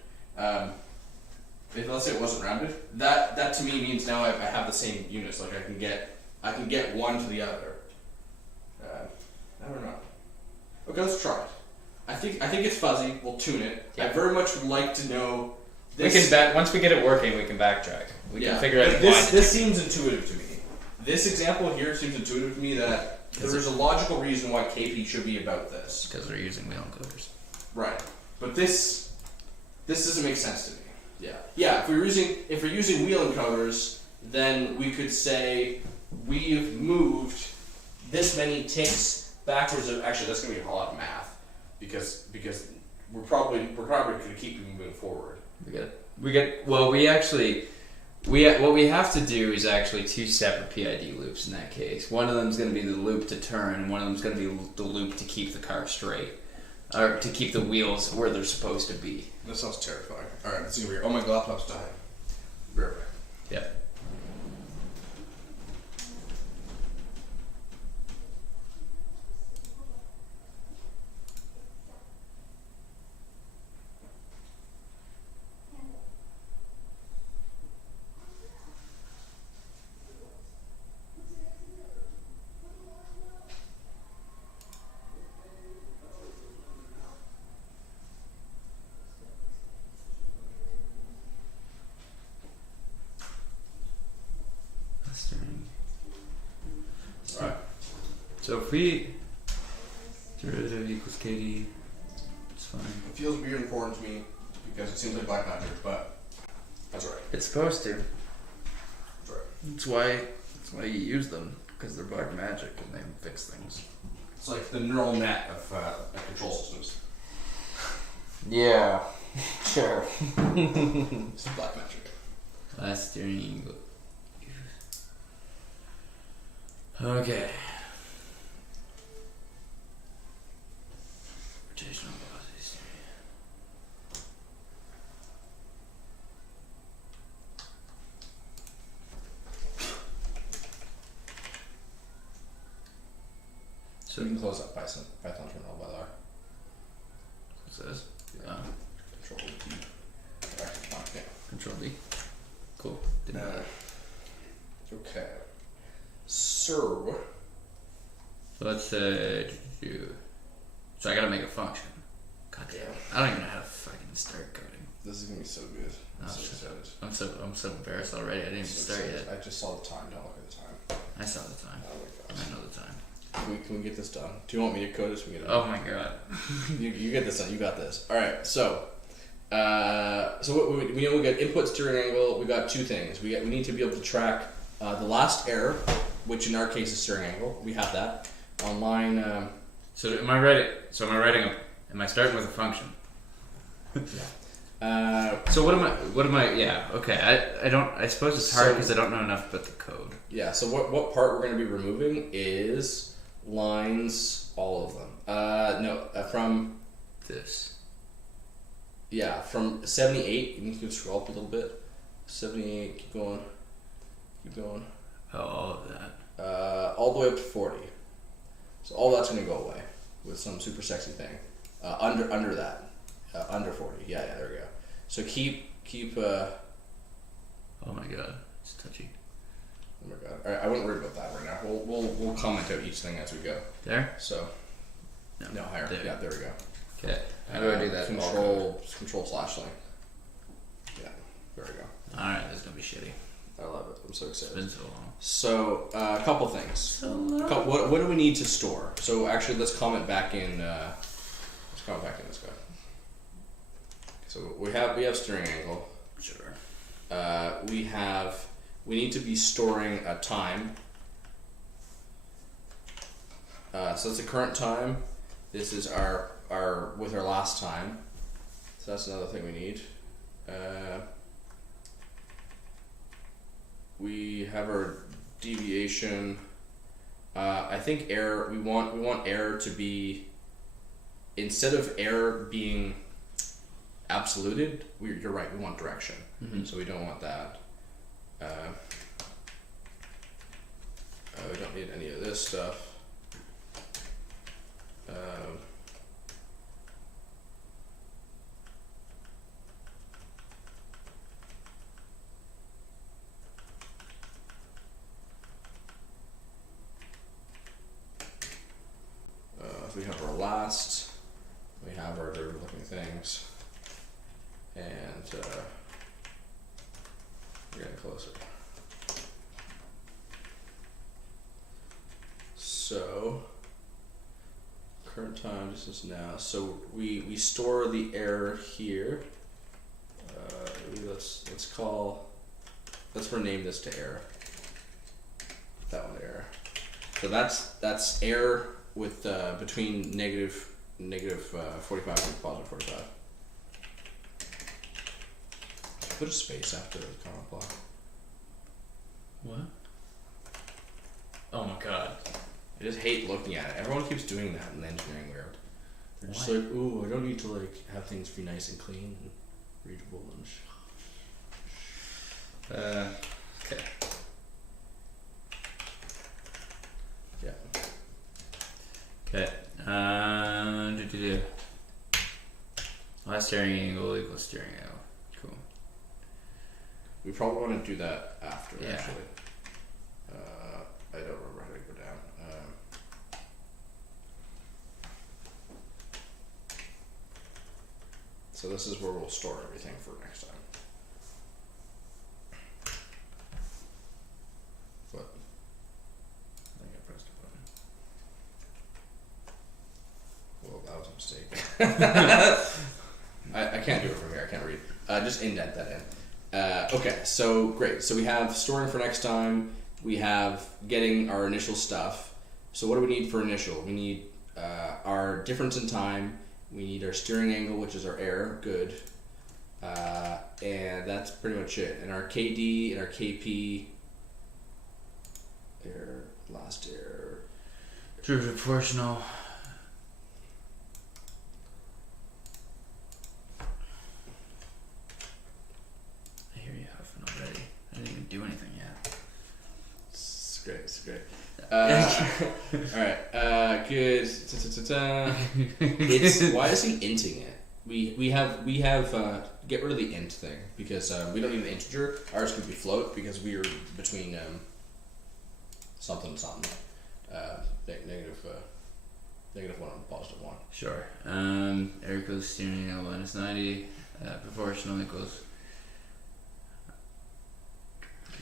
If let's say it wasn't rounded, that to me means now I have the same units. Like I can get one to the other. I don't know. Okay, let's try it. I think it's fuzzy. We'll tune it. Yeah. I very much would like to know. We can once we get it working, we can backtrack. We can figure out. This seems intuitive to me. This example here seems intuitive to me that there's a logical reason why KP should be about this. Because they're using wheel encoders. Right, but this doesn't make sense to me. Yeah. If we're using wheel encoders, then we could say we've moved this many ticks backwards. Actually, that's going to be a lot of math because we're probably going to keep moving forward. We actually what we have to do is actually two separate PID loops in that case. One of them is going to be the loop to turn, and one of them is going to be the loop to keep the car straight, or to keep the wheels where they're supposed to be. That sounds terrifying. All right, let's see here. Oh, my laptop's dying. Be right back. Yep. All right. So if we derivative equals KD, it's fine. It feels weird and foreign to me because it seems like black magic, but that's right. It's supposed to. That's right. That's why you use them, because they're black magic and they fix things. It's like the neural net of control systems. Yeah, sure. It's black magic. Last steering. Okay. Rotational velocity steering. So you can close that Python terminal, by the way. What's this? Control D. Okay. Control D. Cool. Didn't know that. Okay. So let's so I gotta make a function. God damn. I don't even know how to fucking start coding. this is gonna be so good. Oh, so shit. excited. I'm so embarrassed already. I didn't even So start excited. yet. I just saw the time. Don't look at the time. I saw the time. Oh my I gosh. know the time. Can we get this done? Do you want me to code this? We get it. Oh my god. You get this done. You got this. All right. So what we know we got input steering angle. We got two things. We need to be able to track the last error, which in our case is steering angle. We have that on line. So am I writing? Am I starting with a function? So what am I? Yeah. Okay. I don't. I suppose it's hard because I don't know enough about the code. Yeah. So what part we're going to be removing is lines, all of them. From This. yeah, from 78. You can scroll up a little bit. 78. Keep going. Oh, all of that. All the way up to 40. So all that's going to go away with some super sexy thing. Under that. Under 40. Yeah, there we go. So keep. Oh my god, it's touchy. Oh my god. All right, I wouldn't worry about that right now. We'll comment out each thing as we go. There. So. No, higher. There. Yeah, there we go. Okay. How do I do that? Control slash link. Yeah, there we go. All right, this is gonna be shitty. I love it. I'm so It's excited. been so long. So a couple things. What do we need to store? So actually, let's comment back in. Let's comment back in this guy. So we have steering angle. Sure. We need to be storing a time. So that's the current time. This is our with our last time. So that's another thing we need. We have our deviation. I think error. We want error to be, instead of error being absoluted. You're right. We want direction. Mm-hmm. So we don't want that. We don't need any of this stuff. We have our last. We have our dirty looking things. And we're getting closer. So current time distance now. So we store the error here. Let's rename this to error. That one error. So that's error with between negative 45 and positive 45. Put a space after the comma block. What? Oh my god. I just hate looking at it. Everyone keeps doing that in the engineering world. They're just Why? like, ooh, I don't need to like have things be nice and clean and readable and Okay. yeah. Okay. Last steering angle equals steering angle. Cool. We probably want to do that after, Yeah. actually. I don't remember how to go down. So this is where we'll store everything for next time. What? I think I pressed a button. Well, that was a mistake. I can't do it from here. I can't read. Just indent that in. Okay, so great. So we have storing for next time. We have getting our initial stuff. So what do we need for initial? We need our difference in time. We need our steering angle, which is our error. Good. And that's pretty much it. And our KD and our KP. Error. Last error. True proportional. I hear you huffing already. I didn't even do anything yet. It's great. It's great. All right. Good. Ta-ta-ta-ta. It's why is he inting it? We have get rid of the int thing because we don't need an integer. Ours could be float because we are between something and something. Negative 1 and positive 1. Sure. Error equals steering angle minus 90. Proportional equals.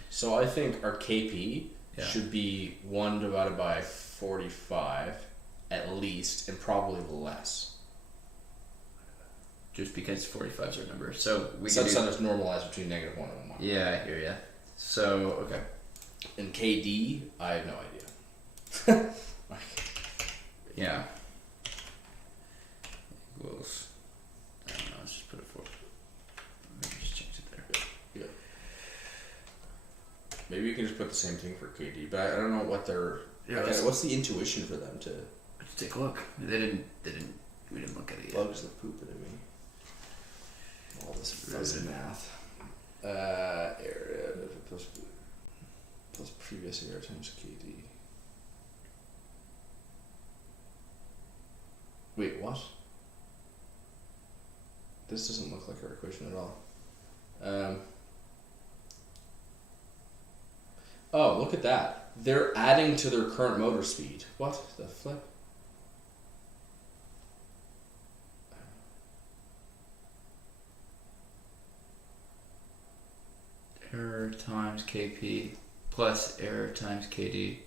So I think our KP Yeah. should be 1 divided by 45 at least, and probably less. Just because 45 is our number. So we Such can that it's normalized between -1 and 1. Yeah, I hear ya. So, okay. And KD, I have no idea. Yeah. Equals. I don't know, let's just put it forward. Let me just change it there. Maybe you can just put the same thing for KD, but I don't know what their. Yeah, okay, let's- what's the intuition for them to Let's take a look. We didn't look at it yet. bugs the poop out of me? All this fuzzy math. Area plus previous area times KD. Wait, what? This doesn't look like our equation at all. Oh, look at that. They're adding to their current motor speed. What the flip? Error times KP plus error times KD.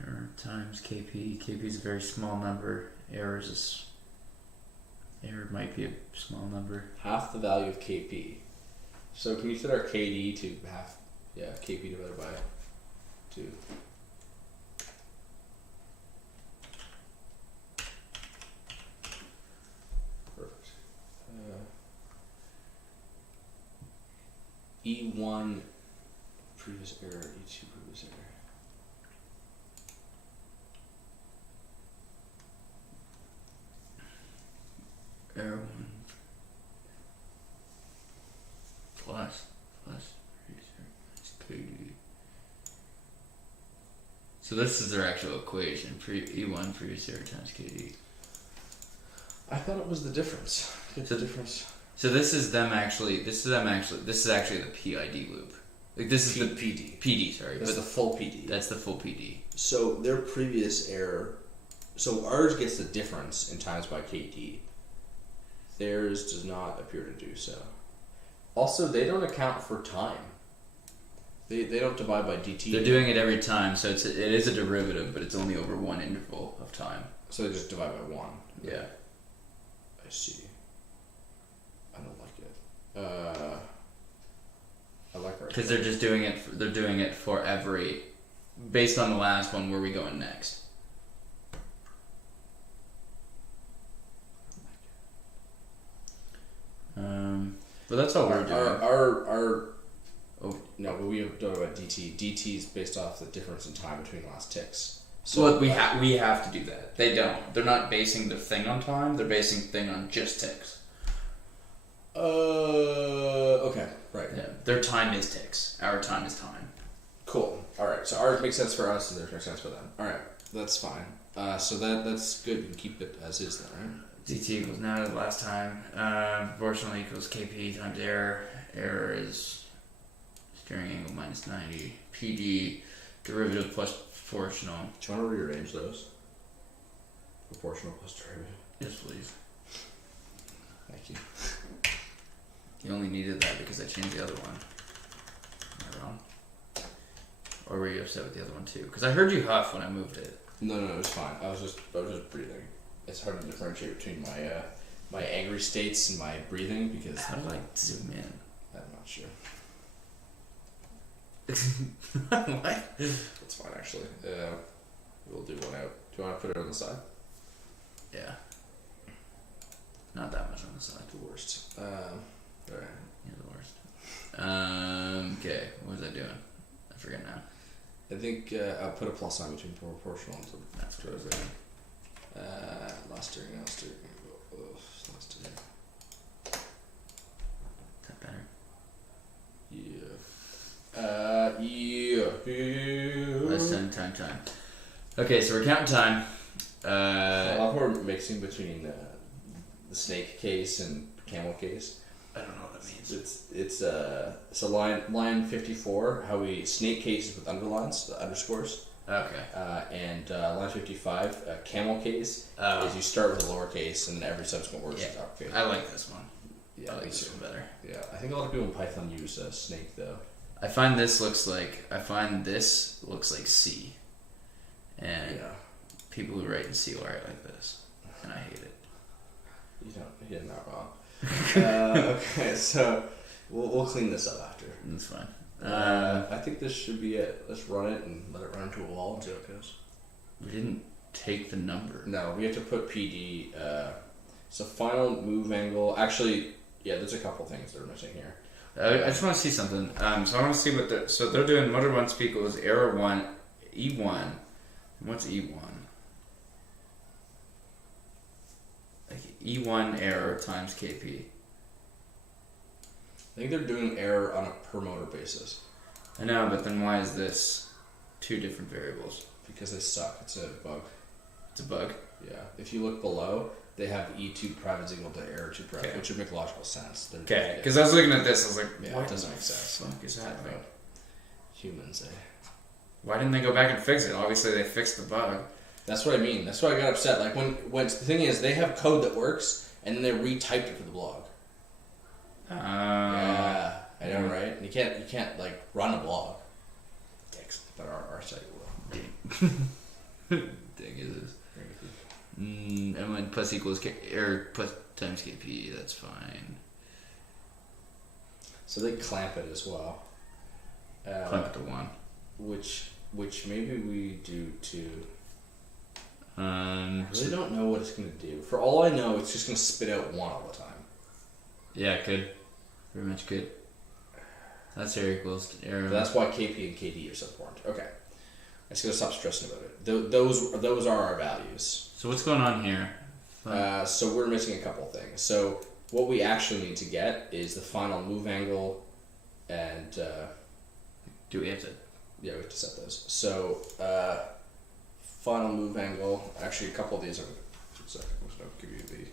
Error times KP. KP is a very small number. Error might be a small number. Half the value of KP. So can you set our KD to half? Yeah, KP divided by 2. Perfect. E1 previous error, E2 previous error. Error 1 plus KD. So this is their actual equation. E1 previous error times KD. I thought it was the difference. It's the difference. So this is actually the PID loop. Like this is the PD. PD, sorry. That's But the full PD. that's the full PD. So their previous error, so ours gets the difference in times by KD. Theirs does not appear to do so. Also, they don't account for time. They don't divide by dt. They're doing it every time, so it is a derivative, but it's only over one interval of time. So they just divide by 1. Yeah. I see. I don't like it. I like our. Because they're just doing it. They're doing it for every, based on the last one. Where are we going next? But that's all we're doing. Our Oh, No, but we have talked about DT. DT is based off the difference in time between the last ticks. So look, we have to do that. They don't. They're not basing the thing on time. They're basing the thing on just ticks. Okay, right. Yeah, their time is ticks. Our time is time. Cool. All right. So ours makes sense for us, and theirs makes sense for them. All right, that's fine. So that's good. We can keep it as is then, right? DT equals now the last time. Proportional equals KP times error. Error is steering angle minus 90. PD derivative plus proportional. Do you want to rearrange those? Proportional plus derivative. Yes, please. Thank you. You only needed that because I changed the other one. Am I wrong? Or were you upset with the other one too? Because I heard you huff when I moved it. No, it was fine. I was just breathing. It's hard to differentiate between my angry states and my breathing because How do I zoom in? I'm not sure. What? That's fine actually. We'll do one out. Do you want to put it on the side? Yeah. Not that much on the side. The worst. Alright. You're the worst. Okay. What was I doing? I forget now. I think I'll put a plus sign between proportional and That's what I was doing. last steering, last steering. Last steering. Is that better? Yeah. Yeah. Less time. Okay, so we're counting time. I love how we're mixing between the snake case and camel case. I don't know what it means. It's a line 54. How we snake cases with underlines, the underscores. Okay. And line 55, camel case is you start with a lowercase and every subsequent word is uppercase. I like this one. Yeah, I like this one better. Yeah, I think a lot of people in Python use snake though. I find this looks like C, and people who write in C will write like this, and I hate it. You're not wrong. Okay, so we'll clean this up after. That's fine. I think this should be it. Let's run it and let it run into a wall and see how it goes. We didn't take the number. No, we have to put PD. So final move angle. Actually, yeah, there's a couple things that are missing here. I just want to see something. So I want to see what they're doing. Motor 1 equals error 1, E1. And what's E1? Like E1 error times KP. I think they're doing error on a per motor basis I know, but then why is this two different variables? because they suck. It's a bug. It's a bug. Yeah. If you look below, they have E2 private is equal to error 2 private, Okay. which would make logical sense. They're Okay, because I was looking at this, I was like, Yeah, what it doesn't the make sense. fuck is happening? Humans, Why didn't they go back and fix it? Obviously, they fixed the bug. That's what I mean. That's why I got upset. Like when the thing is, they have code that works, and then they retyped it for the blog. Yeah, I know, right? And you can't like run a blog. Dicks, but our site will. Thing is, M1 plus equals error plus times KP. That's fine. So they clamp it as well. Clamp it to 1. Which maybe we do too. Um, I really don't know what it's gonna do. For all I know, it's just gonna spit out 1 all the time. yeah, it could. Very much could. That's error equals error. But that's why KP and KD are so important. Okay, I'm just gonna stop stressing about it. Those are our values. So what's going on here? So we're missing a couple things. So what we actually need to get is the final move angle, and Do we have to? yeah, we have to set those. So final move angle. Actually, a couple of these are. 2 seconds. I'll give you the.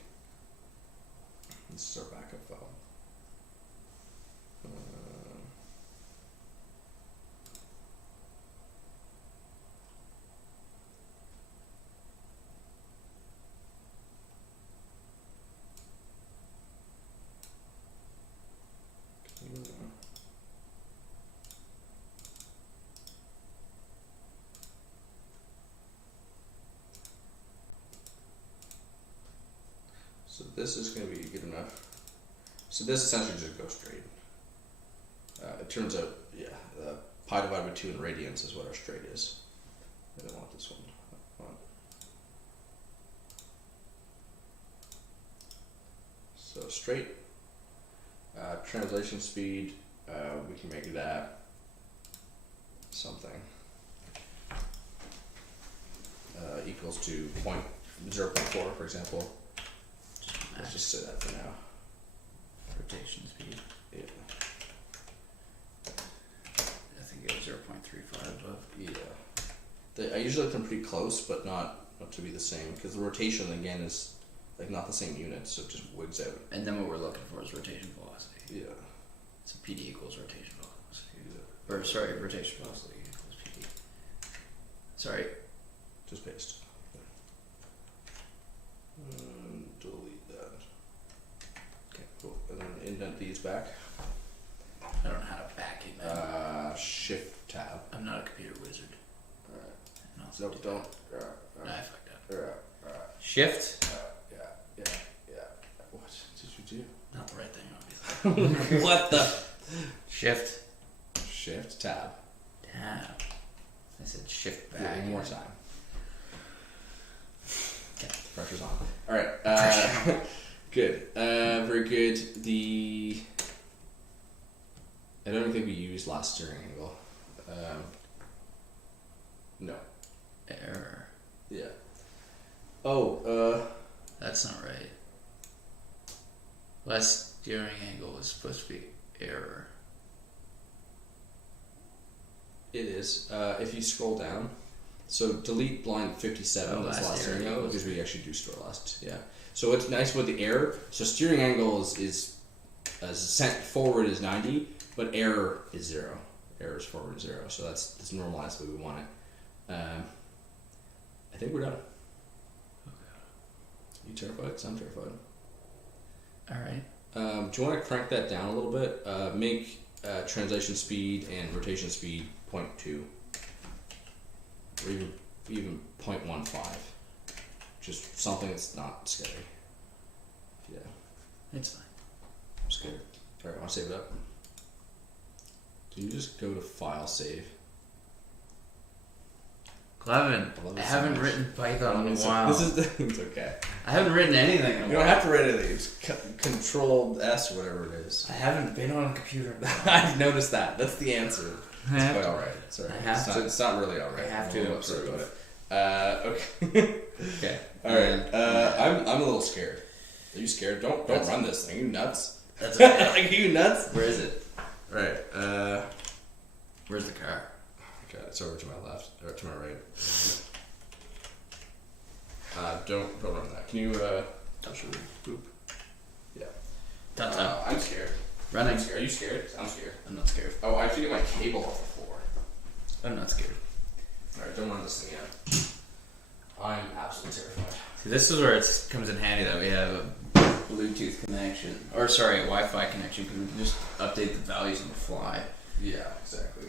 This is our backup file. So this is going to be good enough. So this essentially just goes straight. It turns out, pi divided by 2 in radians is what our straight is. I don't want this one. So straight. Translation speed, we can make that something equals to 0.4, for example. Let's just say that for now. Rotation speed. Yeah. I think it was 0.35 above. Yeah. I usually like them pretty close, but not to be the same, because the rotation again is like not the same unit, so it just wigs out. And then what we're looking for is rotation velocity. Yeah. So PD equals rotation velocity. Yeah. Or sorry, rotation velocity equals PD. Sorry. Just paste. Delete that. Okay, cool. And then indent these back. I don't know how to back it. Shift tab. I'm not a computer wizard. Alright. No, So don't. I fucked up. Shift. Yeah. What did you Not the right thing, obviously. do? What the? Shift. Shift tab. Tab. I said shift back. Yeah, one more time. Okay. The pressure's on. Alright. Good. Very good. I don't think we used last steering angle. No. Error. Yeah. Oh, That's not right. Less steering angle is supposed to be error. it is. If you scroll down, so delete line 57, Oh, that's last last steering steering angle, angle. because we actually do store last. Yeah. So what's nice with the error, so steering angle is sent forward is 90, but error is 0. Error is forward 0, so that's normalized the way we want it. I think we're done. You terrified? 'Cause I'm terrified. Alright. Do you want to crank that down a little bit? Make translation speed and rotation speed 0.2, or even 0.15. Just something that's not scary. Yeah, It's fine. I'm scared. All right, want to save it up? Can you just go to File, Save? Clevin, I love it I so haven't much. written Python in a It's- while. This is it's okay. I haven't written anything in a You while. don't have to write anything. It's Control S or whatever it is. I haven't been on a computer. I've noticed that. That's the answer. I It's have quite to. alright. Sorry. I have it's to. Not, it's not really alright. I have I'm to a little upset approve. about it. Okay. Okay. Alright. I'm a little scared. Are you scared? Don't run this thing. Are you nuts? That's okay. Like, are you nuts? Where is it? Right. Where's the car? Okay, it's over to my left. Or to my right. Don't run that. Can you touch the boop? Yeah. Ta-ta. I'm scared. Running. Are you scared? I'm scared. I'm not scared. Oh, I have to get my cable off the floor. I'm not scared. Alright, don't run this thing yet. I'm absolutely terrified. See, this is where it comes in handy that we have a Bluetooth connection, or sorry, a Wi-Fi connection, because we can just update the values on the fly. Yeah, exactly.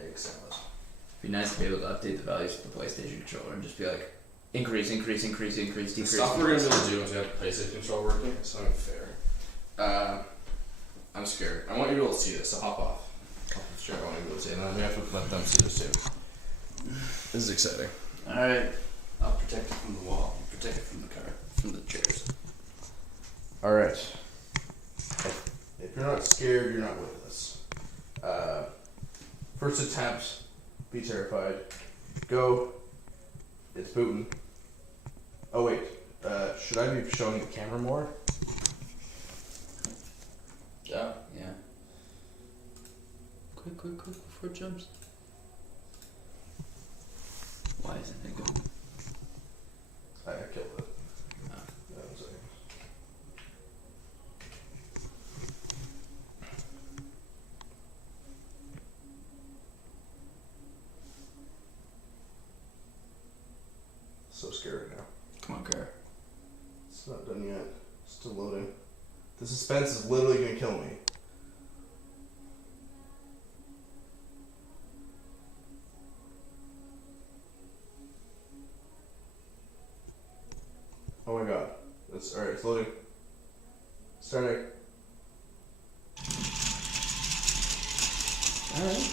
Excellent. It'd be nice to be able to update the values of the PlayStation controller and just be like, increase, decrease, The decrease. stuff we're gonna be able to do once we have the PlayStation control working, it's not fair. I'm scared. I want you to be able to see this, so hop off. Hop off the chair, I want you to be able to see it, and then we have to let them see this too. This is exciting. Alright. I'll protect it from the wall. Protect it from the car. From the chairs. Alright. If you're not scared, you're not with us. First attempt, be terrified. Go. It's booting. Oh wait, should I be showing the camera more? Yeah. Yeah. Quick, before it jumps. Why isn't it going? I killed it. Oh. Yeah, 1 second. So scared right now. Come on, car. It's not done yet. Still loading. The suspense is literally gonna kill me. Oh my god. It's alright, it's loading. Starting. Alright.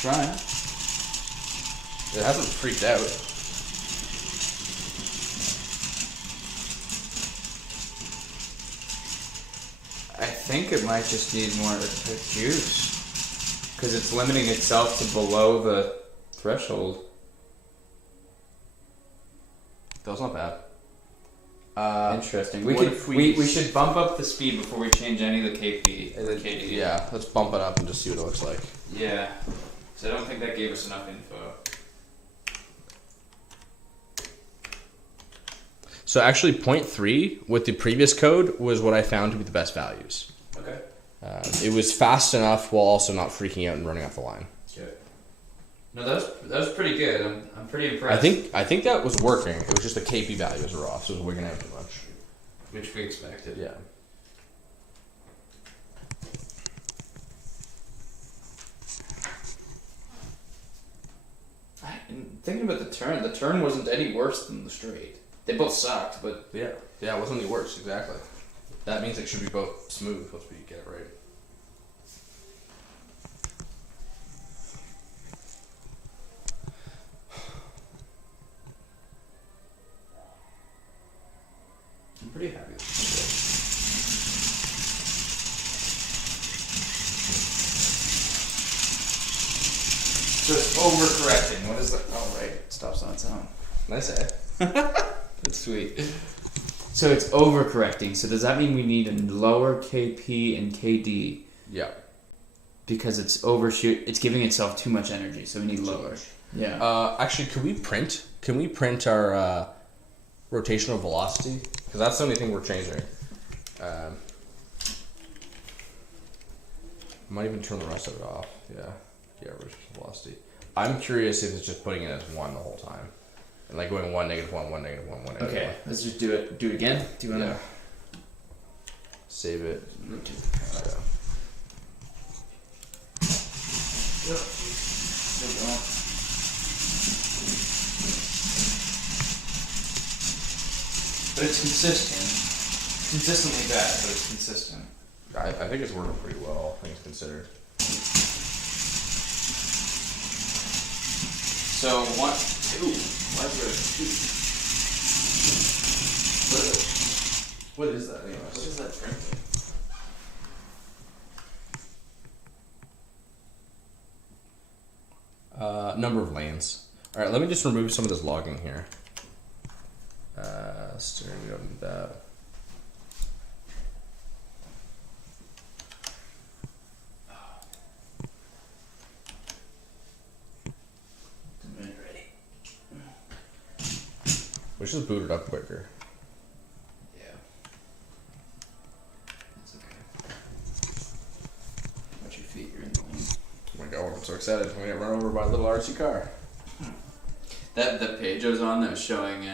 Trying. It hasn't freaked out. I think it might just need more juice. Because it's limiting itself to below the threshold. That's not bad. Interesting. what if We should bump up the speed before we change any of the KP. KD. Yeah, let's bump it up and just see what it looks like. Yeah. So I don't think that gave us enough info. So actually 0.3 with the previous code was what I found to be the best values. Okay. It was fast enough while also not freaking out and running off the line. Good. No, that was pretty good. I'm pretty impressed. I think that was working. It was just the KP values were off, so it was wigging out too much. Which we expected. Yeah. And thinking about the turn wasn't any worse than the straight. They both sucked, but Yeah, it wasn't any worse, exactly. That means it should be both smooth once we get it right. I'm pretty happy with it. So it's overcorrecting. What is that? Oh, right. It stops on its own. Nice, eh? That's sweet. So it's overcorrecting. So does that mean we need a lower KP and KD? Yeah. Because it's overshoot. It's giving itself too much energy, so we need lower. Yeah. Actually, can we print our rotational velocity? Because that's the only thing we're changing. Might even turn the rest of it off. Yeah, rotational velocity. I'm curious if it's just putting it as 1 the whole time. And like going 1, -1, 1, -1, 1, -1. Okay, let's just do it. Do it again. Do you want to save it? rotate? But it's consistent. Consistently bad, but it's consistent. I think it's working pretty well, all things considered. So 1, 2. Why is there a 2? What is that anyways? What is that printing? Number of lanes. Alright, let me just remove some of this logging here. Steering, we don't need that. Ready. We should just boot it up quicker. Yeah. That's okay. Watch your feet, you're in the lane. Oh my god, I'm so excited. I'm gonna get run over by a little RC car. That page I was on that was showing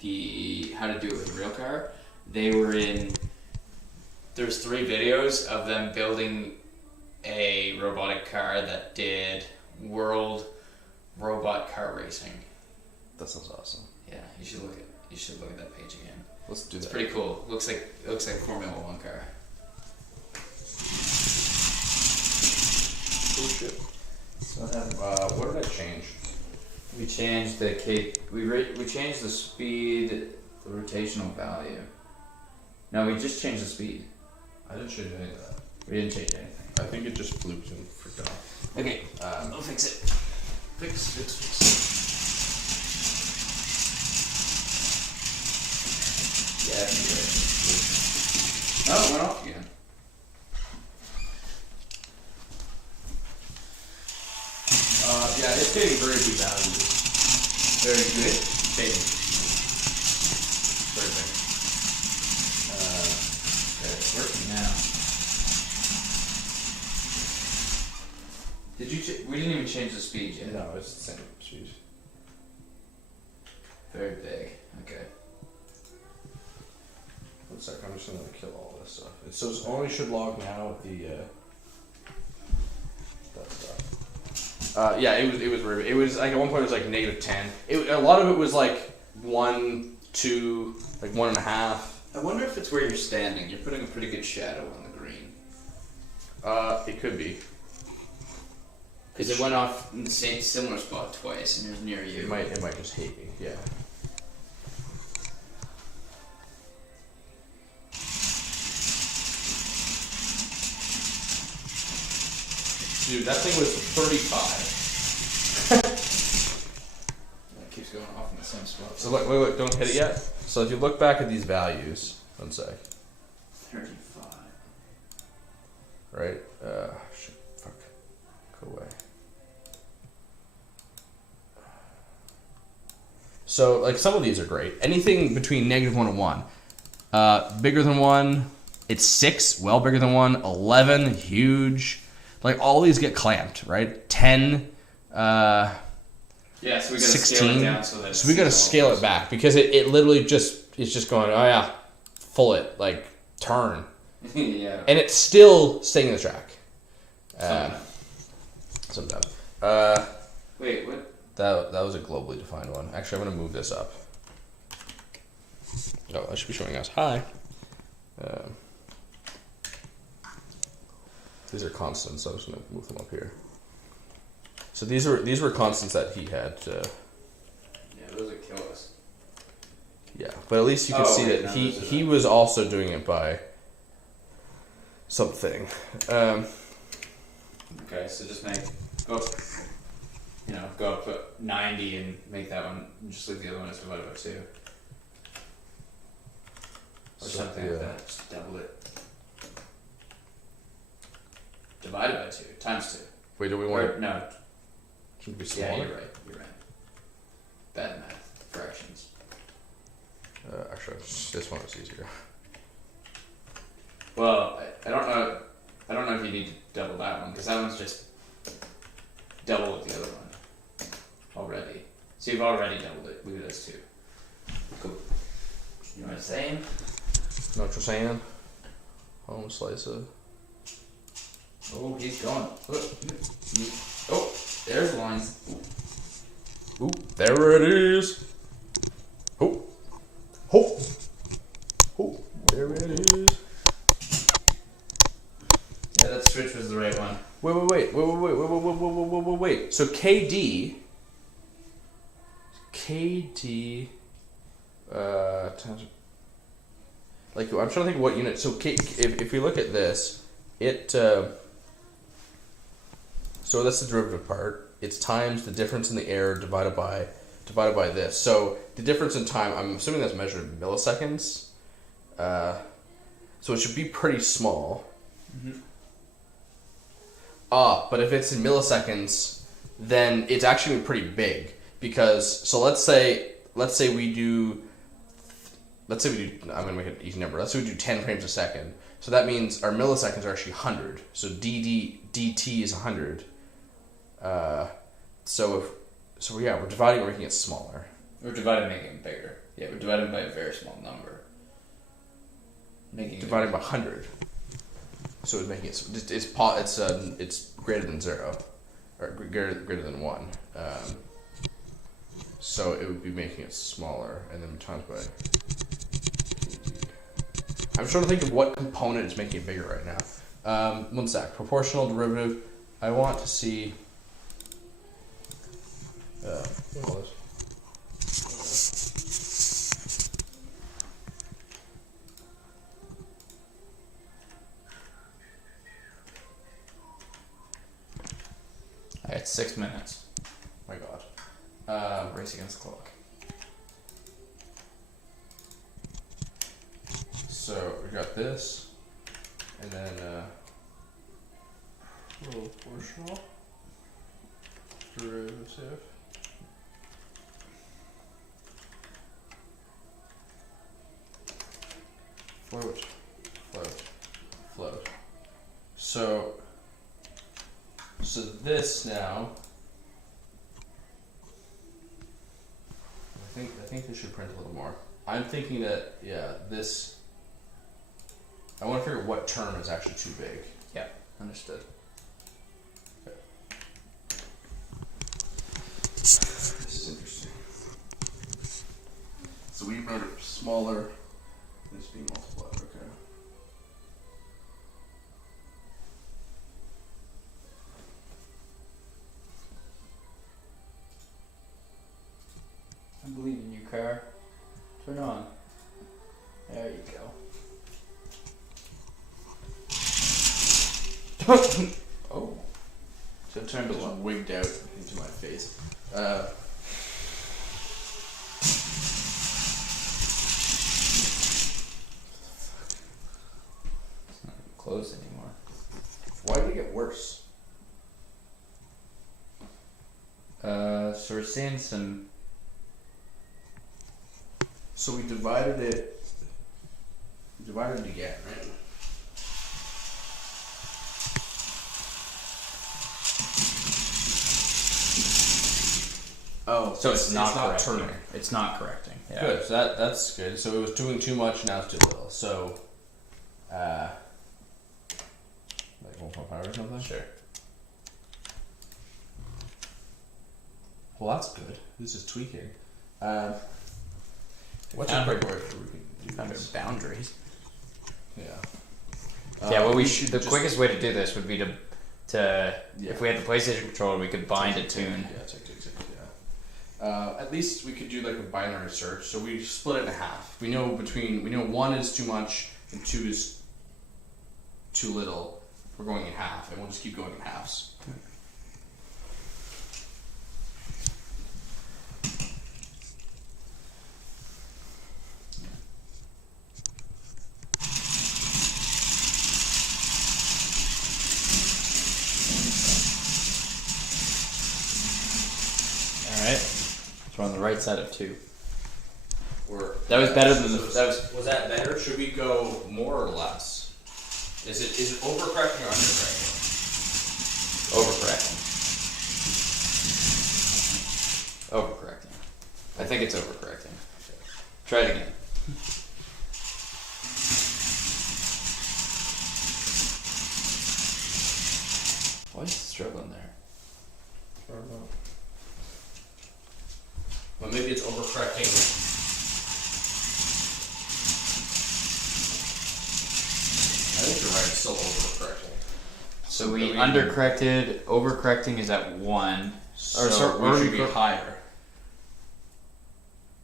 the how to do it with a real car. They were in. There's 3 videos of them building a robotic car that did world robot car racing. That sounds awesome. Yeah, you should look at that page again. Let's do It's that. pretty cool. It looks like Formula 1 car. Cool shit. What did I change? We changed the we changed the speed, the rotational value. No, we just changed the speed. I didn't change any of that. We didn't change anything. I think it just fluked and freaked off. Okay, I'll fix it. Fix. Yeah, I think you're right. Oh, it went off again. Yeah, it's getting very good value. Very good. Fading. Very big. Okay, it's working now. Did you? We didn't even change the speed yet. No, it's the same speed. Very big. Okay. 1 sec, I'm just gonna kill all this stuff. So it only should log now with the that stuff. Yeah, it was very big. It was like at one point it was like -10. A lot of it was like 1, 2, like 1.5. I wonder if it's where you're standing. You're putting a pretty good shadow on the green. It could be. Because it went off in the same similar spot twice, and it was near you. It might just hate me. Yeah. Dude, that thing was 35. It keeps going off in the same spot. So wait, don't hit it yet. So if you look back at these values, one sec. 35. Right? Shit, fuck. Go away. So, like, some of these are great. Anything between -1 and 1. Bigger than 1, it's 6, well bigger than 1. 11, huge. Like, all these get clamped, right? 10, Yeah, so we gotta 16. scale it down so that So we gotta scale it back because it literally it's just going, oh yeah, full it, like, turn. Yeah. And it's still staying in the track. Sometimes. Sometimes. Wait, what? That was a globally defined one. Actually, I'm gonna move this up. Oh, I should be showing us. Hi. These are constants, so I'm just gonna move them up here. So these were constants that he had. Yeah, those would kill us. Yeah, but at least you can see that he was also doing it by something. Okay, so just go up to 90 and make that one, and just leave the other one as divided by 2. Or So, something like that, just double it. Divided by 2, times 2. Wait, do we want Or, no, it to be smaller? yeah, you're right. Bad math, fractions. Actually, this one was easier. Well, I don't know if you need to double that one, because that one's just double with the other one already. So you've already doubled it. Leave it as 2. Cool. You know what I'm saying? Know what you're saying? Home slice it. Oh, he's going. Oh, there's lines. Ooh, there it is. Oh, oh, oh, there it is. Yeah, that switch was the right one. Wait. So KD, like I'm trying to think of what unit. So if we look at this, so that's the derivative part. It's times the difference in the error divided by this. So the difference in time, I'm assuming that's measured in milliseconds. So it should be pretty small. Mm-hmm. But if it's in milliseconds, then it's actually pretty big because let's say we do. I'm gonna make it an easy number. Let's say we do 10 frames a second. So that means our milliseconds are actually 100. So dt is 100. So we're dividing or making it smaller. We're dividing, making it bigger. Yeah, we're dividing by a very small number. Dividing by 100. So it's making it's greater than 0, or greater than 1. So it would be making it smaller, and then times by. I'm trying to think of what component is making it bigger right now. One sec. Proportional derivative. I want to see. What was? I had 6 minutes. My God. Race against the clock. So we got this, and then proportional derivative. Float. So this now. I think this should print a little more. I'm thinking that this. I want to figure out what term is actually too big. Yeah, understood. This is interesting. So we made it smaller. This being multiplied. Okay. I believe in you, car. Turn on. There you go. Oh. It turned just wigged out into my face. It's not even close anymore. Why did it get worse? So we're seeing some. So we divided it. Divided it again, right? Oh, So it's not correcting. turning. It's not correcting. Yeah. Good. So that's good. So it was doing too much, now it's too little. So, like 1.5 or something. Sure. Well, that's good. This is tweaking. What's Found your our- break where we can do Under this? boundaries. Yeah. Yeah. Well, we we should. should The just- quickest way to do this would be to Yeah. if we had the PlayStation controller, we could bind a tune. Yeah, tick. At least we could do like a binary search. So we split it in half. We know 1 is too much and 2 is too little. We're going in half, and we'll just keep going in halves. All right. So we're on the right side of 2. That was better than the- that was that better? Should we go more or less? Is it overcorrecting or undercorrecting? Overcorrecting. Overcorrecting. I think it's overcorrecting. Try it again. Why is it struggling there? Well, maybe it's overcorrecting. I think you're right. It's still overcorrecting. So we we- undercorrected. Overcorrecting is at 1. So we should be higher.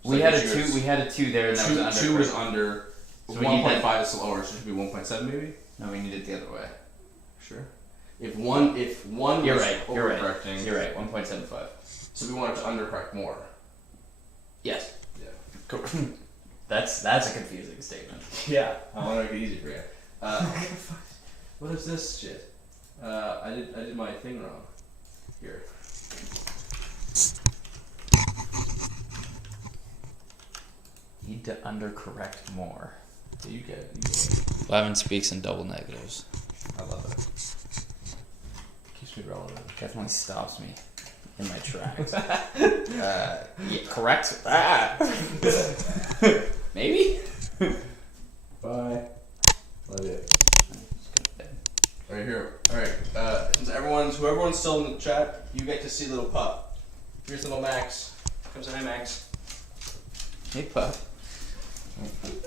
We So had a it's 2. yours. We had a 2 there, and that was under. Two was under. So we need 1.5 is lower, so it should be 1.7 maybe. No, we need it the other way. Sure. If one You're was right. You're right. overcorrecting, You're right. 1.75. so we wanted to undercorrect more. Yes. Yeah. That's a confusing statement. Yeah. I want to make it easy for you. What is this shit? I did my thing wrong. Here. Need to undercorrect more. Yeah, you get it. Lavin speaks in double negatives. I love it. Keeps me relevant. Definitely stops me in my tracks. Yeah, correct? Ah. Maybe? Bye. Love you. Right here. Alright, since whoever's still in the chat, you get to see little pup. Here's little Max. Come say hi, Max. Hey, Puff.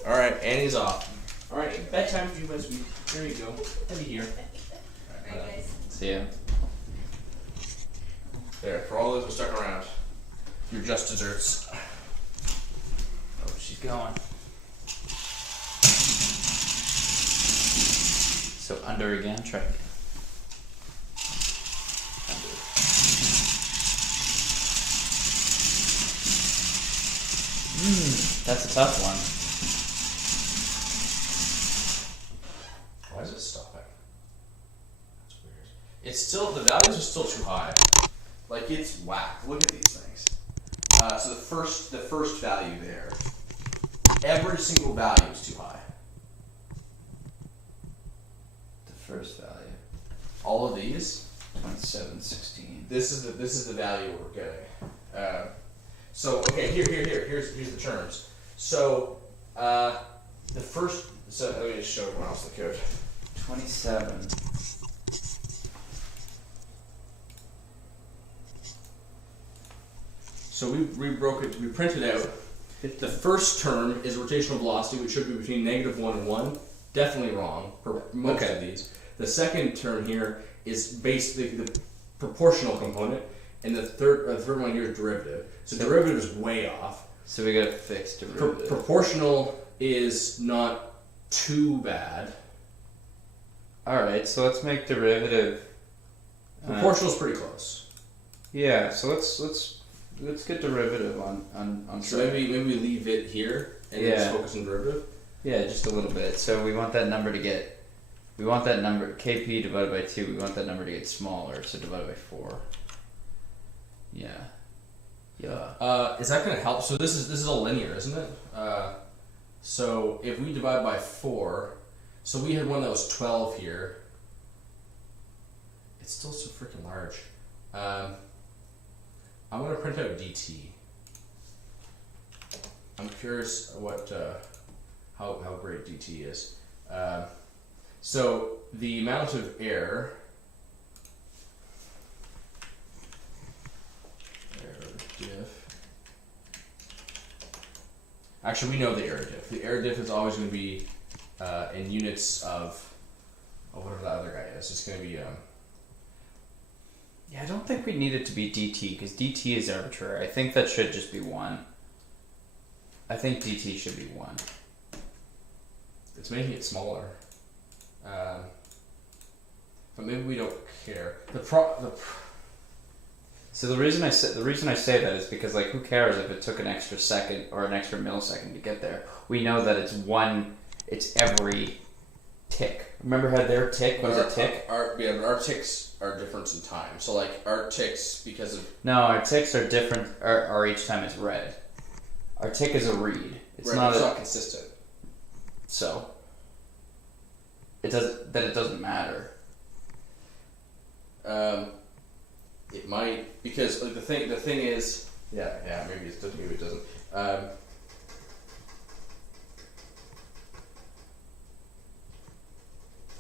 Alright, Annie's off. Alright, bedtime for you, my sweet. There you go. Heavy here. Alright, guys. See ya. There, for all those who stuck around. You're just desserts. Oh, she's going. So under again, try again. Under. That's a tough one. Why is it stopping? That's weird. It's still, the values are still too high. Like, it's whack. Look at these things. So the first value there, every single value is too high. The first value. All of these, 2716. this is the value we're getting. So okay, here's the terms. So the first, so let me just show everyone else the code. 27. So we broke it, we printed out. The first term is rotational velocity, which should be between -1 and 1. Definitely wrong for most of these. The second term here is basically the proportional component, and the third one here is derivative. So derivative is way off. So we got a fixed derivative. Proportional is not too bad. Alright, so let's make derivative Proportional's pretty close. Yeah, so let's get derivative on So maybe we leave it here and then just focus on derivative. Yeah, just a little bit. So we want that number to get, kp divided by 2, we want that number to get smaller, so divided by 4. Yeah. Yeah. Is that going to help? So this is all linear, isn't it? So if we divide by 4, so we had one that was 12 here. It's still so freaking large. I'm going to print out dt. I'm curious what how great dt is. So the amount of error diff. Actually, we know the error diff. The error diff is always going to be in units of whatever that other guy is. It's going to be Yeah, I don't think we need it to be dt, because dt is arbitrary. I think that should just be 1. I think dt should be 1. it's making it smaller. But maybe we don't care. So the reason I say that is because, like, who cares if it took an extra second or an extra millisecond to get there? We know that it's every tick. Remember how their tick was a tick? But our ticks are different in time. So like our ticks, because of No, our ticks are different. Are each time it's read. Our tick is a read. It's not consistent. So it doesn't matter. It might, because like the thing is maybe it doesn't.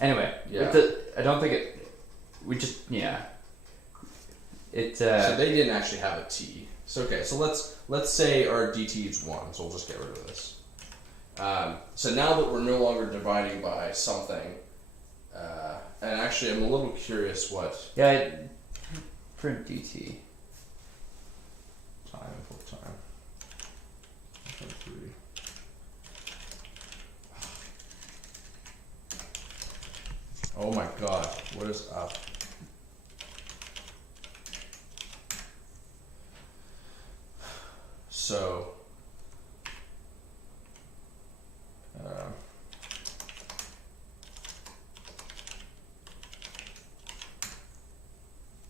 Anyway, Yeah. I don't think it. We just It. So they didn't actually have a t. So okay, so let's say our dt is 1. So we'll just get rid of this. So now that we're no longer dividing by something, and actually I'm a little curious what Print dt. time full time. 3. Oh my god, what is up? So,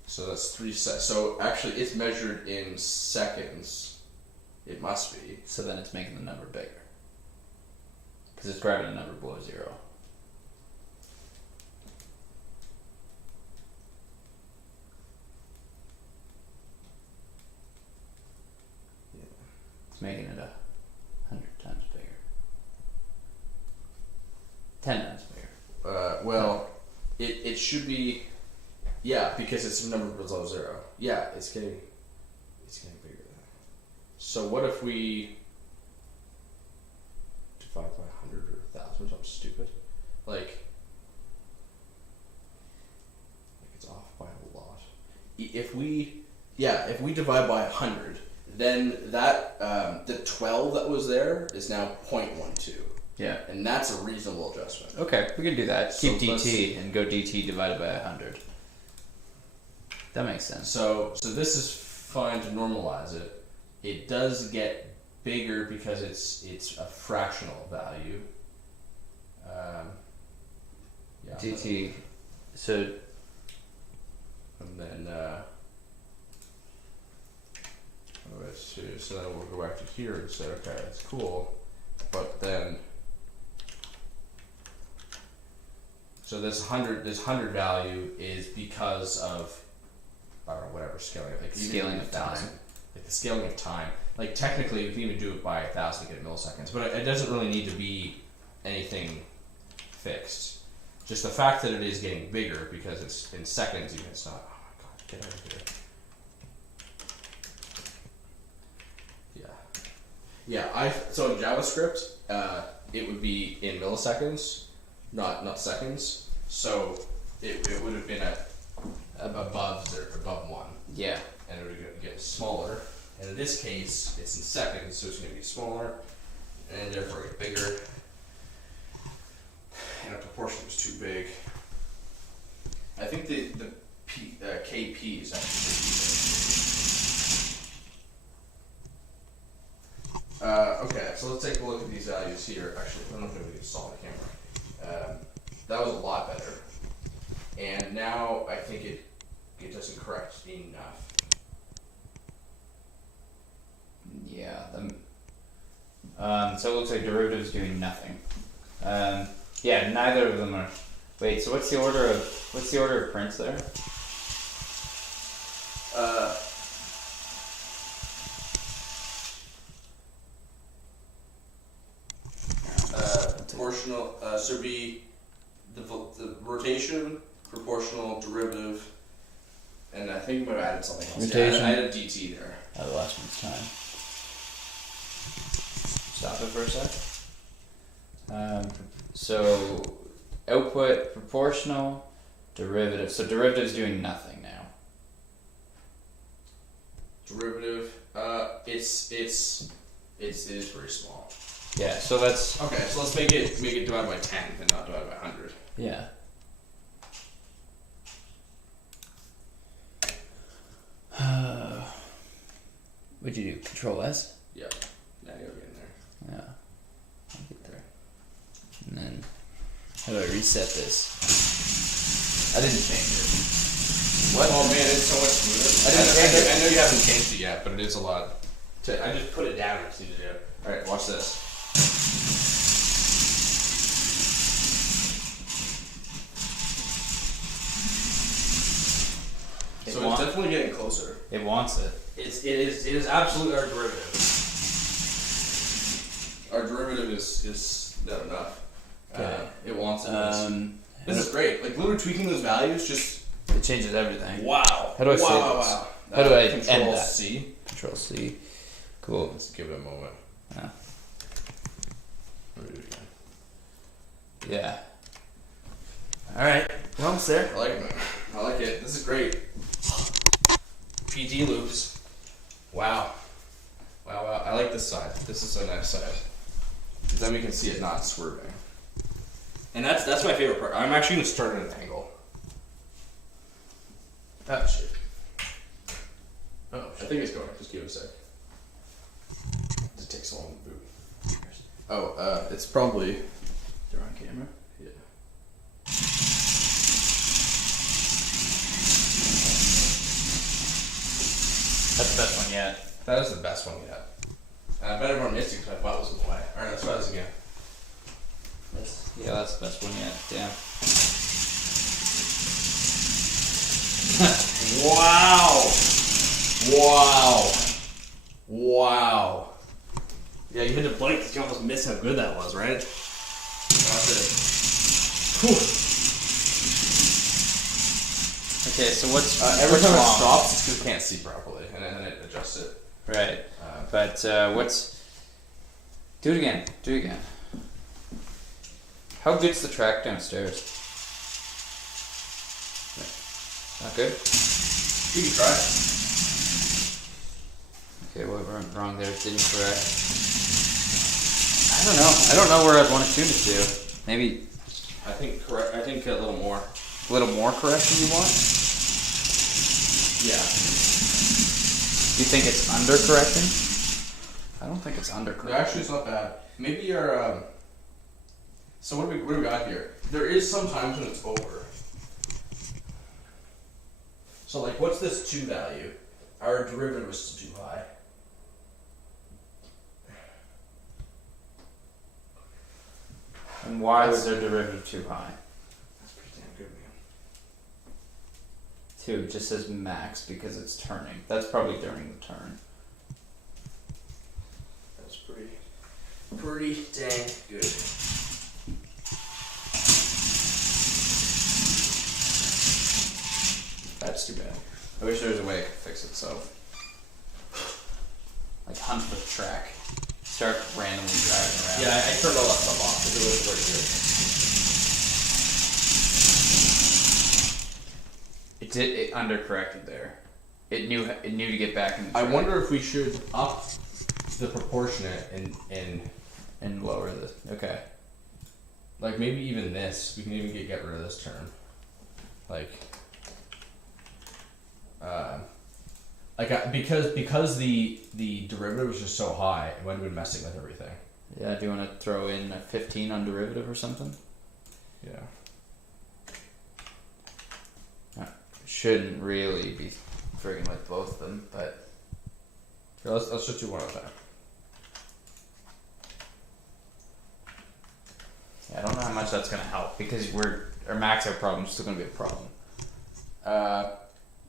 so that's 3 seconds. So actually, it's measured in seconds. It must be. So then it's making the number bigger. Because it's driving a number below 0. It's making it 100 times bigger. 10 times bigger. Well, it should be, yeah, because it's a number below 0. Yeah, it's getting bigger. So what if we divide by 100 or 1,000 or something stupid? Like it's off by a lot. If we divide by 100, then that the 12 that was there is now 0.12. Yeah. And that's a reasonable adjustment. Okay, we can do that. So Keep dt and go dt divided by 100. That makes sense. So this is fine to normalize it. It does get bigger because it's a fractional value. dt. So and then so then we'll go back to here and say, okay, that's cool, but then so this 100 value is because of I don't know, whatever scaling, like Scaling of time. like the scaling of time. Like technically, we can even do it by 1,000 to get milliseconds, but it doesn't really need to be anything fixed. Just the fact that it is getting bigger because it's in seconds, even it's not. Oh my god, get out of here. Yeah, so in JavaScript, it would be in milliseconds, not seconds. So it would have been above 1. yeah. And it would get smaller. And in this case, it's in seconds, so it's going to be smaller, and therefore get bigger. And a proportion was too big. I think the KP is actually okay, so let's take a look at these values here. Actually, I don't know if we saw the camera. That was a lot better. And now I think it doesn't correct enough. Yeah. So it looks like derivatives doing nothing. Yeah, neither of them are. Wait. So what's the order of prints there? Proportional, so it'd be the rotation, proportional, derivative, and I think we might have added something else. Rotation. Yeah, I added dt there. Oh, the last one's time. Stop it for a sec. So output proportional, derivative. So derivative's doing nothing now. Derivative, it is very small. Yeah. So that's Okay, so let's make it divided by 10 and not divided by 100. yeah. What'd you do? Control S? Yeah, now you're getting there. Yeah. I'll get there. And then how do I reset this? I didn't change it. What? Oh man, it's so much smoother. I know you haven't changed it yet, but it is a lot. I just put it down and see to do it. Alright, watch this. So it's definitely getting closer. It wants it. It is absolutely our derivative. Our derivative is not enough. Okay. It wants it. This is great. Like literally tweaking those values, just It changes everything. wow. How do I save this? Wow. How do I Control end that? C? Control C. Cool. Let's give it a moment. Yeah. Let me do it again. Yeah. All right. We're almost there. I like it, man. I like it. This is great. PT loops. Wow. Wow. I like this side. This is a nice side. Because then we can see it not swerving. And that's my favorite part. I'm actually going to start at an angle. Oh, shit. Oh, I think it's going. Just give it a sec. It takes so long to boot. Oh, it's probably... You're on camera. Yeah. That's the best one yet. That is the best one yet. And I bet everyone missed it because my butt was in the way. Alright, let's try this again. Yeah, that's the best one yet. Damn. Wow. Yeah, you had to blink because you almost missed how good that was, right? That's it. Whew. Okay, so what's Every what's time it wrong? stops, it's because it can't see properly, and then it adjusts it. Right. But what's? Do it again. Do it again. How good's the track downstairs? Not good. You can try it. Okay, what went wrong there? Didn't correct. I don't know. I don't know where I'd want to tune it to. Maybe I think correct. I think a little more. a little more correction you want? Yeah. Do you think it's under correcting? I don't think it's under No, correcting. actually, it's not bad. Maybe your So what do we got here? There is some times when it's over. So like, what's this 2 value? Our derivative was too high. And why was their derivative too high? That's pretty damn good, man. 2 just says max because it's turning. That's probably during the turn. That's pretty dang good. That's too bad. I wish there was a way I could fix it. So Like hunt the track. Start randomly driving around. yeah, I turned all that stuff off. It was very good. It undercorrected there. It knew to get back in the I track wonder if we should up the proportionate and lower this. Okay. like maybe even this. We can even get rid of this term. Like Because the derivative was just so high, it would have been messing with everything. Yeah, do you want to throw in a 15 on derivative or something? Yeah. Shouldn't really be friggin' with both of them, but Here, let's just do one at a time. yeah, I don't know how much that's gonna help because our max out problem is still gonna be a problem.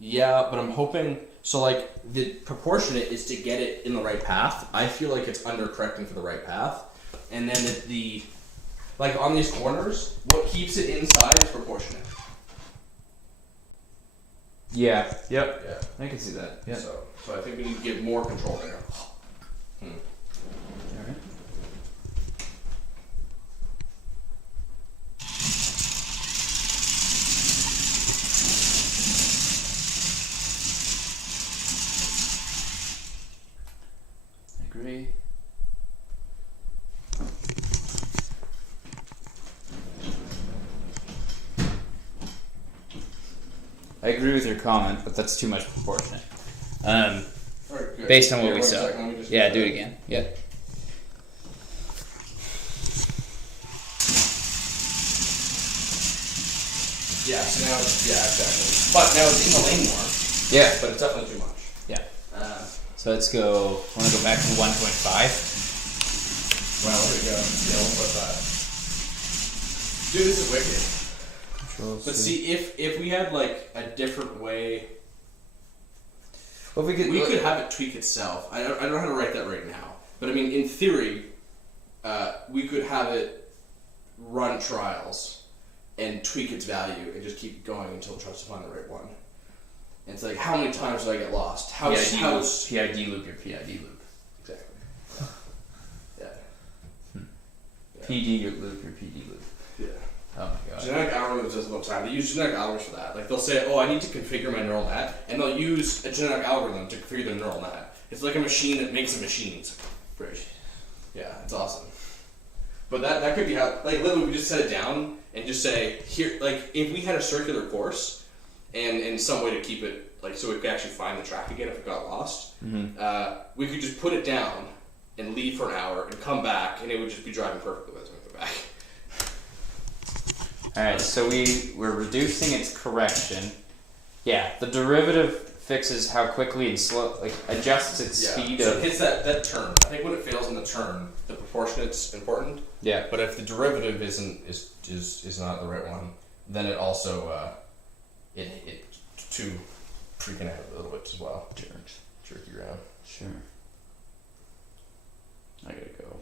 Yeah, but I'm hoping so. Like the proportionate is to get it in the right path. I feel like it's under correcting for the right path, and then the like on these corners, what keeps it inside is proportionate. Yeah. Yep. Yeah. I can see that. Yeah. So I think we need to get more control there. Alright. Agree. I agree with your comment, but that's too much proportionate. Alright, good. Based on what Here, we one saw. second, let me just Yeah, that. do it again. Yeah. Yeah, so now it's, yeah, exactly. But now it's in the lane more, Yeah. but it's definitely too much. Yeah. So let's go. I want to go back to 1.5. Well, there we go. Yeah, we'll put that. Dude, this is wicked. Control But C. see, if we had like a different way, Well, we we could have it tweak itself. I don't know how to write that right now, but I mean, in theory, we could have it run trials and tweak its value and just keep going until it tries to find the right one. And it's like, how many times do I get lost? How PID loop your PID loop. exactly? Yeah. PD loop your PD loop. Yeah. Oh my god. Genetic algorithms does all the time. They use genetic algorithms for that. Like they'll say, "Oh, I need to configure my neural net," and they'll use a genetic algorithm to configure their neural net. It's like a machine that makes a machine. It's like, yeah, it's awesome. But that could be how, like, literally, we just set it down and just say, here, like, if we had a circular course and some way to keep it, like, so we could actually find the track again if it got lost, we could just put it down and leave for an hour and come back, and it would just be driving perfectly by the time we go back. Alright, so we're reducing its correction. Yeah, the derivative fixes how quickly and slow, like adjusts its speed so of. it hits that turn. I think when it fails in the turn, the proportionate's important. Yeah. But if the derivative is not the right one, then it also it too freaking out a little bit as well. Jerky around. Sure. I gotta go.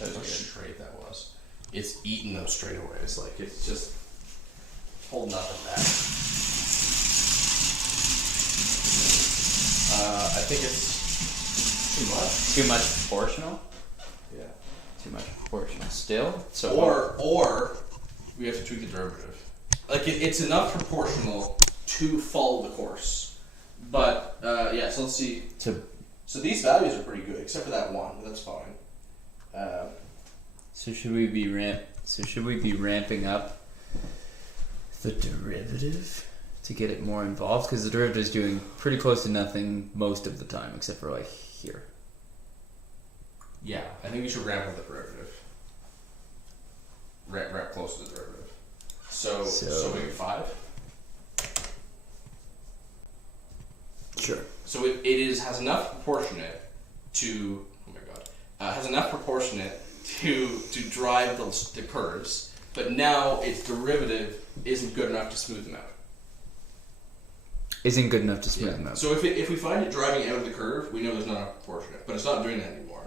That was a straight that was. It's eating those straightaways. Like it's just holding nothing back. I think it's too much. Too much proportional? Yeah. Too much proportional still? So Or we have to tweak the derivative. Like it's enough proportional to follow the course. But yeah, so let's see. So these values are pretty good, except for that one. But that's fine. So should we be ramping up the derivative to get it more involved? Because the derivative is doing pretty close to nothing most of the time, except for like here. Yeah, I think we should ramp up the derivative. Ramp close to the derivative. So maybe 5. Sure. So it has enough proportionate to has enough proportionate to drive the curves, but now its derivative isn't good enough to smooth them out. Isn't good enough to smooth them out. So if we find it driving out of the curve, we know there's not enough proportionate, but it's not doing that anymore.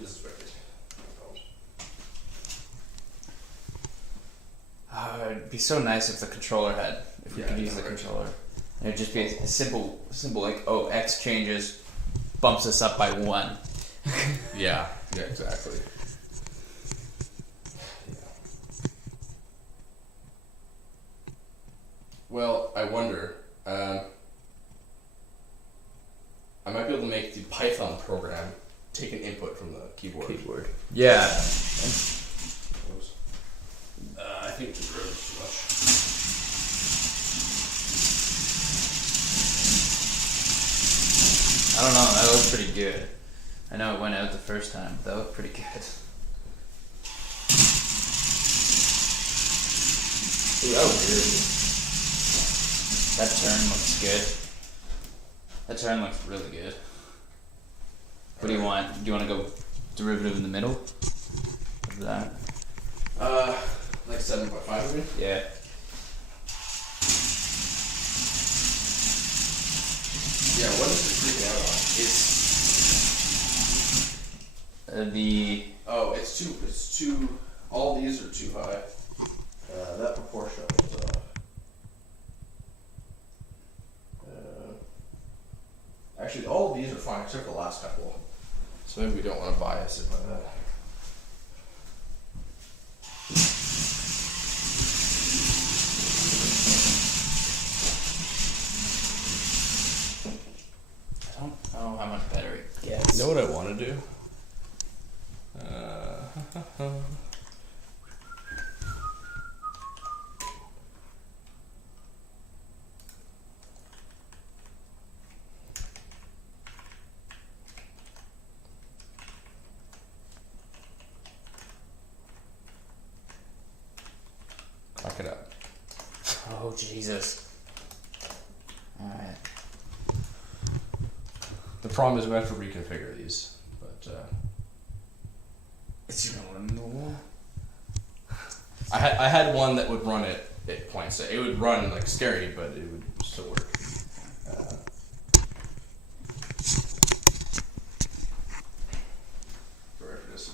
This is wicked. It'd be so nice if the controller had, if we Yeah, could use the controller. It'd just be a simple like, oh, X changes, bumps us up by 1. Yeah, exactly. Well, I wonder. I might be able to make the Python program take an keyboard. Yeah. I think the road is too much. I don't know, that looked pretty good. I know it went out the first time, but that looked pretty good. Ooh, that was weird. That turn looks good. That turn looks really good. What do you want? Do you want to go derivative in the middle of that? Like 7.5 I mean? Yeah. Yeah, what is it freaking out on? It's the Oh, it's too, all these are too high. That proportional is actually, all of these are fine except for the last couple. So maybe we don't want to bias it by that. I don't know how much better it gets. You know what I want to do? Crack it up. Oh Jesus! All right. The problem is we have to reconfigure these, but It's gonna run in the wall. I had one that would run at 0.6. It would run like scary, but it would still work. Sorry for this.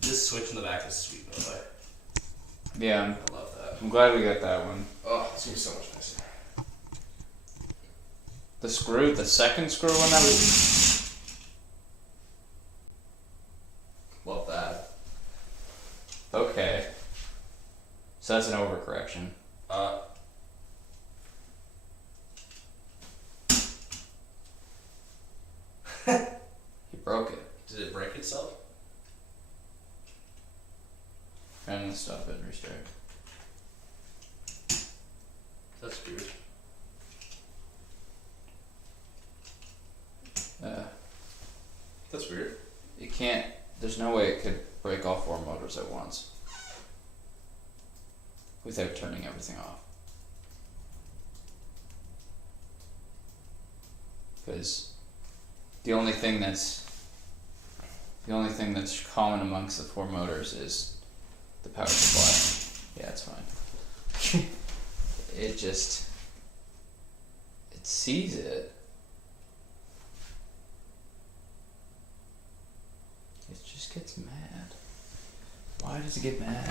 This switch in the back is sweet, by the way. Yeah, I love that. I'm glad we got that one. Oh, it's gonna be so much nicer. The screw, the second screw one that was. Love that. Okay. So that's an overcorrection. He broke it. Did it break itself? And stop it and restart. That's weird. That's weird. You can't. There's no way it could break all four motors at once without turning everything off. Because the only thing that's common amongst the four motors is the power supply. Yeah, it's fine. It sees it. It just gets mad. Why does it get mad?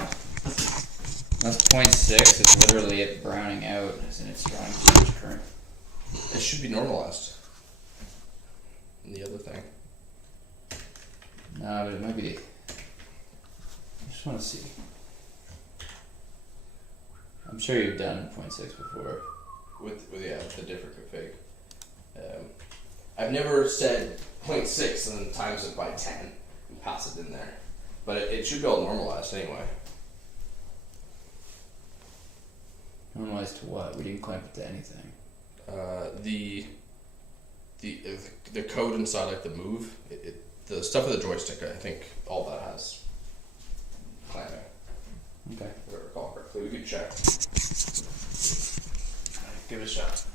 That's 0.6 is literally it browning out, and it's drawing too much current. It should be normalized. And the other thing. No, but it might be. I just want to see. I'm sure you've done 0.6 before. With the different config. I've never said 0.6 and then times it by 10 and pass it in there. But it should be all normalized anyway. Normalized to what? We didn't clamp it to anything. The code inside, like the move, the stuff with the joystick, I think all that has clamping. Okay. If I recall correctly, we could check. Give it a shot.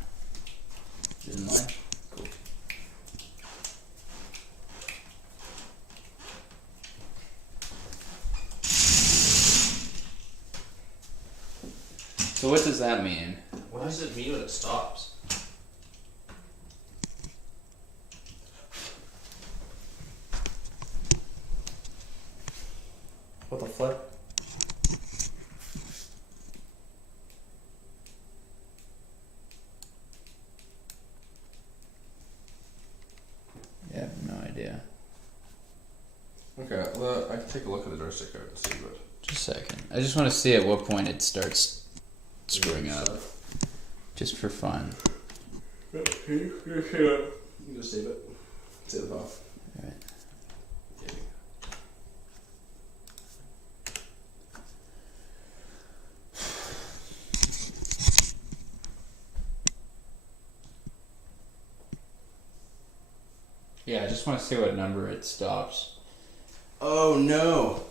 Didn't mind? Cool. So what does that mean? What does it mean when it stops? What the flip? Yeah, I have no idea. Okay, well, I can take a look at the joystick code and see what. Just a second. I just want to see at what point it starts screwing up just for fun. You just save it. Save it off. Alright. Yeah, I just want to see what number it stops. Oh no!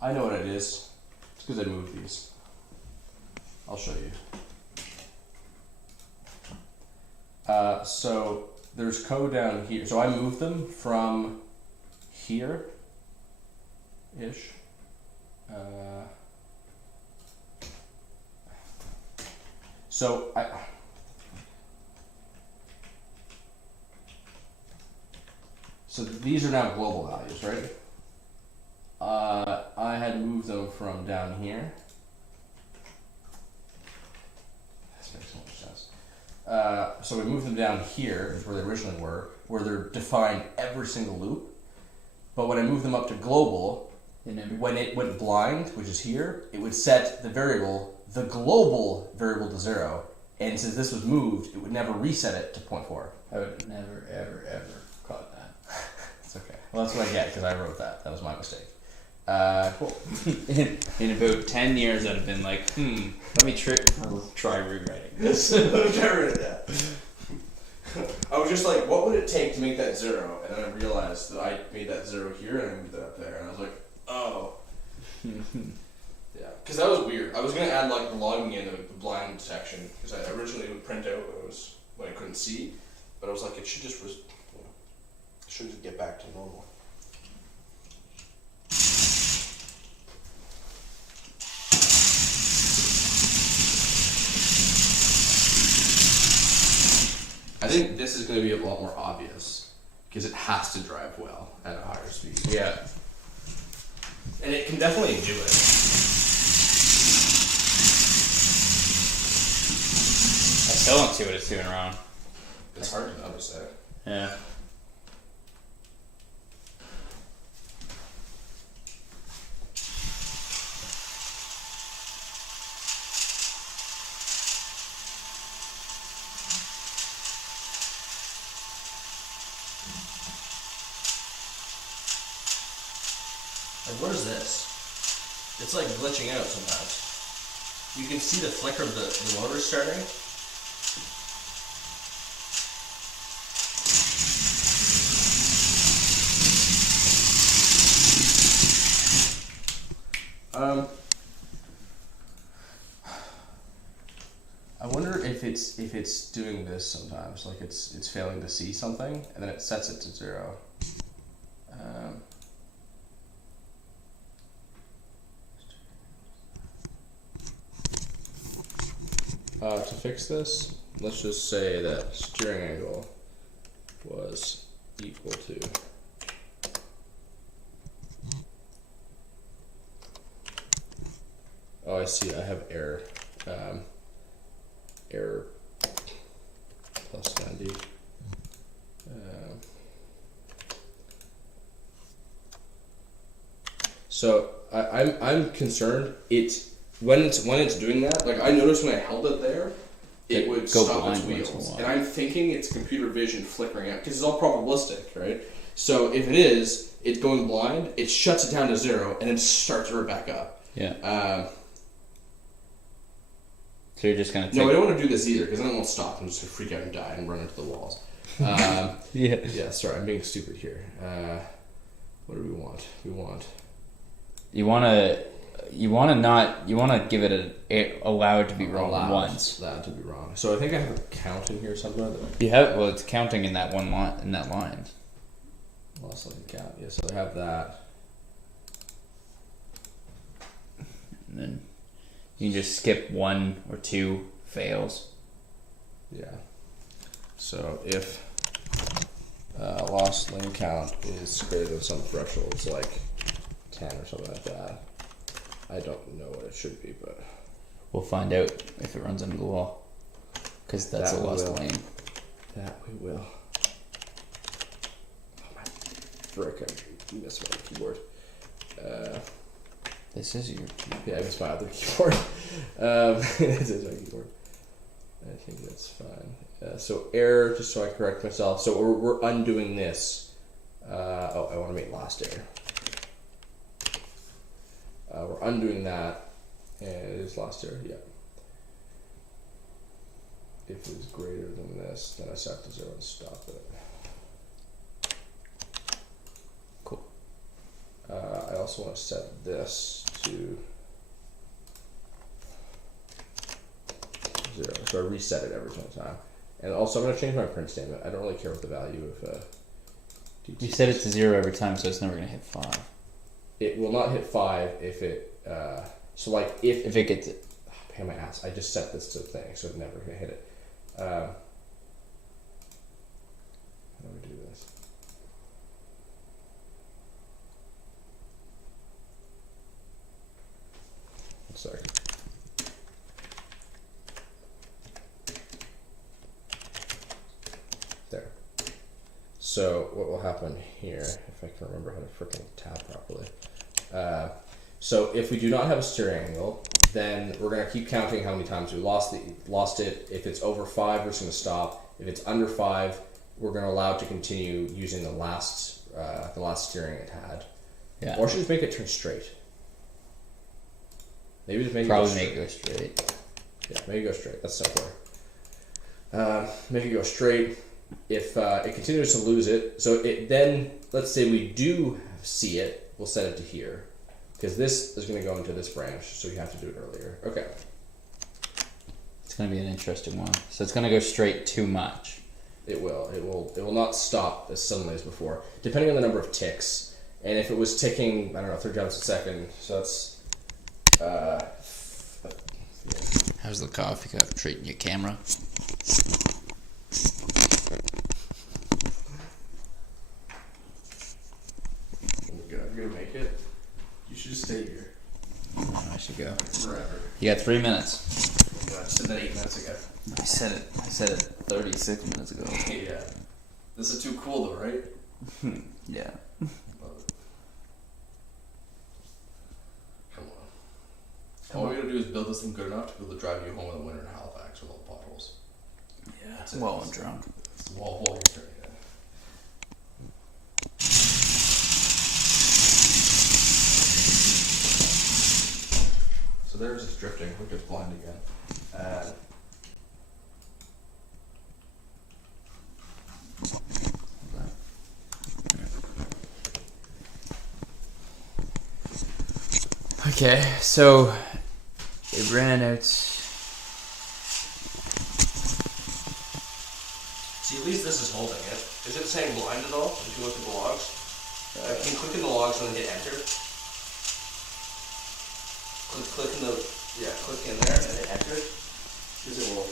I know what it is. It's because I moved these. I'll show you. So there's code down here. So I moved them from here ish. So these are now global values, right? I had moved them from down here. This makes so much sense. So we moved them down here, is where they originally were, where they're defined every single loop. But when I moved them up to global, when it went blind, which is here, it would set the global variable to 0. And since this was moved, it would never reset it to 0.4. I would never, ever, ever caught that. It's okay. Well, that's what I get because I wrote that. That was my mistake. Cool. In about 10 years, I'd have been like, let me try rewriting this. Let me try writing that. I was just like, what would it take to make that 0? And then I realized that I made that 0 here and I moved it up there. And I was like, oh. Yeah, because that was weird. I was going to add like the logging in of the blind section because I originally would print out when I couldn't see. But I was like, it should just get back to normal. I think this is going to be a lot more obvious because it has to drive well at a higher speed. Yeah. And it can definitely do it. I still don't see what it's doing wrong. It's hard to notice that. Yeah. Like, what is this? It's like glitching out sometimes. You can see the flicker of the motor starting. I wonder if it's doing this sometimes, like it's failing to see something, and then it sets it to 0. To fix this, let's just say that steering angle was equal to oh, I see, I have error. Error plus 90. So I'm concerned when it's doing that, like I noticed when I held it there, it would stop its wheels. And I'm thinking it's computer vision flickering out because it's all probabilistic, right? So if it is, it's going blind, it shuts it down to 0 and then starts right back up. Yeah. So you're just gonna take... No, I don't want to do this either because then it won't stop. I'm just gonna freak out and die and run into the walls. Yeah. Yeah, sorry, I'm being stupid here. What do we want? You wanna give it allow it to be wrong once. That to be wrong. So I think I have a count in here somewhere. It's counting in that one line. In that line. Lost line count. Yeah, so I have that. And then you can just skip 1 or 2 fails. Yeah. So if lost lane count is greater than some thresholds, like 10 or something like that. I don't know what it should be, but we'll find out if it runs into the wall, because that's a lost lane. That we will. Oh my frick! I messed with my keyboard. This is your keyboard. Yeah, it's my other keyboard. This is my keyboard. I think that's fine. So error, just so I correct myself. So we're undoing this. I want to make last error. We're undoing that, and it is last error. Yeah. If it is greater than this, then I set to 0 and stop it. Cool. I also want to set this to 0, so I reset it every single time. And also, I'm going to change my print statement. I don't really care what the value of You set it to 0 every time, so it's never going to hit 5. It will not hit 5 if it. So like if it gets pay my ass. I just set this to the thing, so it's never going to hit it. How do we do this? One second. There. So what will happen here, if I can remember how to freaking tab properly. So if we do not have a steering angle, then we're going to keep counting how many times we lost it. If it's over 5, we're just going to stop. If it's under 5, we're going to allow it to continue using the last steering it had. Yeah. Or should we just make it turn straight? Maybe just make Probably it make it go straight. Yeah, make it go straight. That's simpler. Make it go straight. If it continues to lose it, so it then, let's say we do see it, we'll set it to here. Because this is going to go into this branch, so you have to do it earlier. Okay. It's going to be an interesting one. So it's going to go straight too much. It will. It will not stop as suddenly as before, depending on the number of ticks. And if it was ticking, I don't know, 3 times a second, so that's. Yeah. How's the coffee cup treating your camera? I'm gonna make it. You should just stay here Oh, I should go. forever. You got 3 minutes. Oh my God, I said that 8 minutes ago. I said it 36 minutes ago. Yeah. This is too cool though, right? Yeah. Love it. Come on. All we gotta do is build this thing good enough to be able to drive you home in the winter in Halifax with all the potholes. Yeah. That's it. Well, I'm drunk. It's the wall you're turning it. So there's this drifting. Look, it's blind again. Okay, so it ran out. See, at least this is holding it. Is it saying blind at all? If you look at the logs, can you click in the logs and then hit enter? Click in the click in there and hit enter. Because it will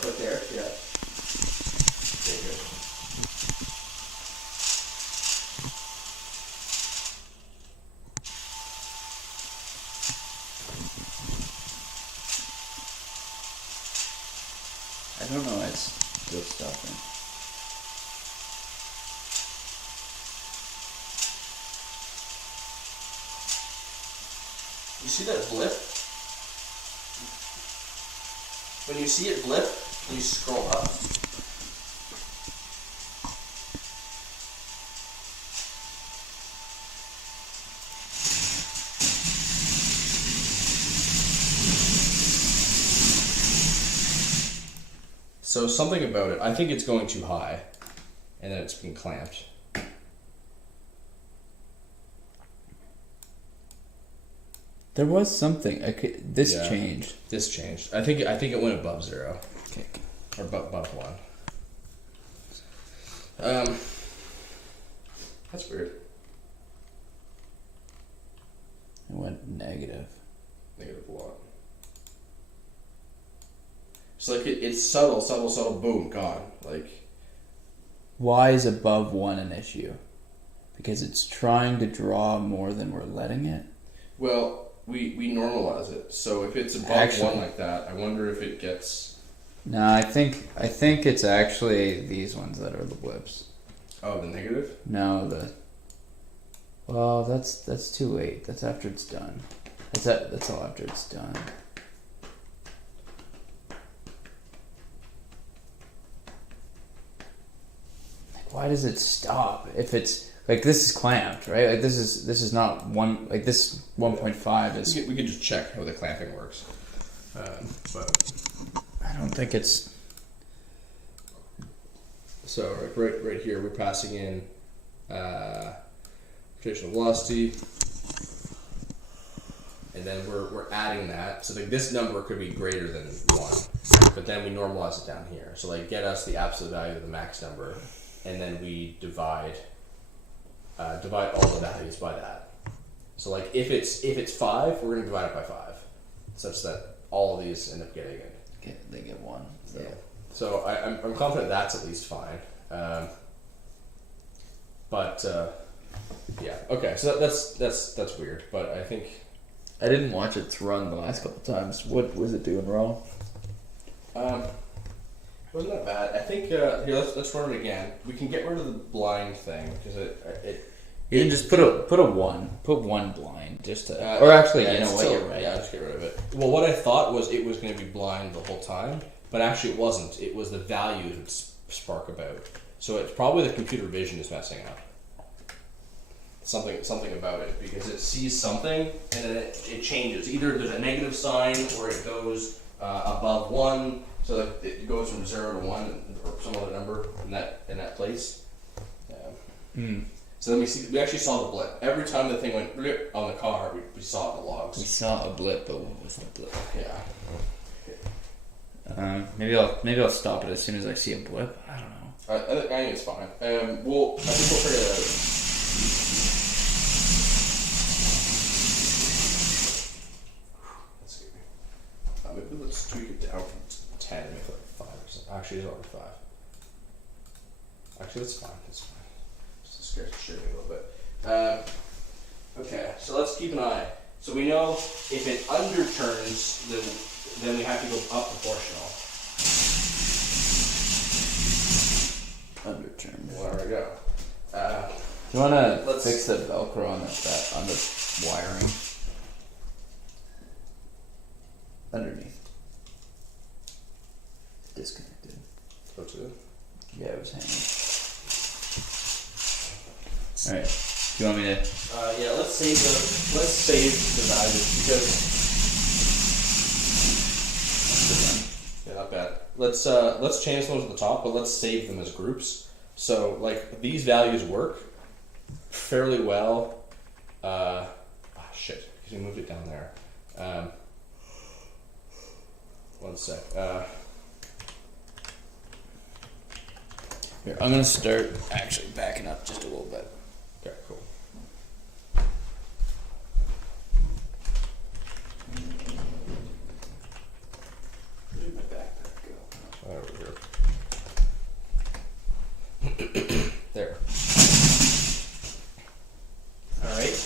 click there. Yeah. Okay, good. I don't know, it's still stopping. You see that blip? When you see it blip, you scroll up. So something about it, I think it's going too high, and then it's being clamped. There was something. This Yeah. changed. This changed. I think it went above 0. Okay. Or above 1. That's weird. It went negative. Negative 1. So like it's subtle, boom, gone. Like Why is above 1 an issue? Because it's trying to draw more than we're letting it? well, we normalize it. So if it's above Actually- 1 like that, I wonder if it gets No, I think it's actually these ones that are the blips. the negative. No, well, that's too late. That's after it's done. That's all after it's done. Like, why does it stop if it's like this is clamped, right? Like this is not one, like this 1.5 is. We could just check how the clamping works. But I don't think it's. so right here we're passing in rotational velocity, and then we're adding that. So like this number could be greater than 1, but then we normalize it down here. So like get us the absolute value of the max number, and then we divide all the values by that. So like if it's 5, we're gonna divide it by 5, such that all of these end up getting it. They get 1. So, so I'm confident that's at least fine. But yeah, okay. So that's weird, but I think I didn't watch it run the last couple times. What was it doing wrong? it wasn't that bad. I think here let's run it again. We can get rid of the blind thing because it You can just put a 1. Put 1 blind just to. Or actually, yeah, you know it's what? still- You're right. Yeah, just get rid of it. Well, what I thought was it was going to be blind the whole time, but actually it wasn't. It was the value that spark about. So it's probably the computer vision is messing up. Something about it, because it sees something and then it changes. Either there's a negative sign or it goes above 1, so that it goes from 0 to 1 or some other number in that place. So then we actually saw the blip. Every time the thing went blip on the car, we saw it in the We logs. saw a blip, but what was the blip? Yeah. Maybe I'll stop it as soon as I see a blip. I don't know. I think it's fine. I think we'll figure it out. Let's see. Maybe let's tweak it down from 10 and make it like 5 or something. Actually, it's already 5. Actually, that's fine. That's fine. Just scare me a little bit. Okay, so let's keep an eye. So we know if it underturns, then we have to go up proportional. Underturned. Well, there we go. Do you want to Let's- fix the Velcro on on the wiring? Underneath. Disconnected. What's it? Yeah, it was hanging. All right. Do you want me to? Yeah, let's save the values because yeah, not bad. Let's change those at the top, but let's save them as groups. So like these values work fairly well. Shit, because we moved it down there. One sec. Here, I'm gonna start actually backing up just a little bit. Okay, cool. Where did my backpack go? Over here. There. All right.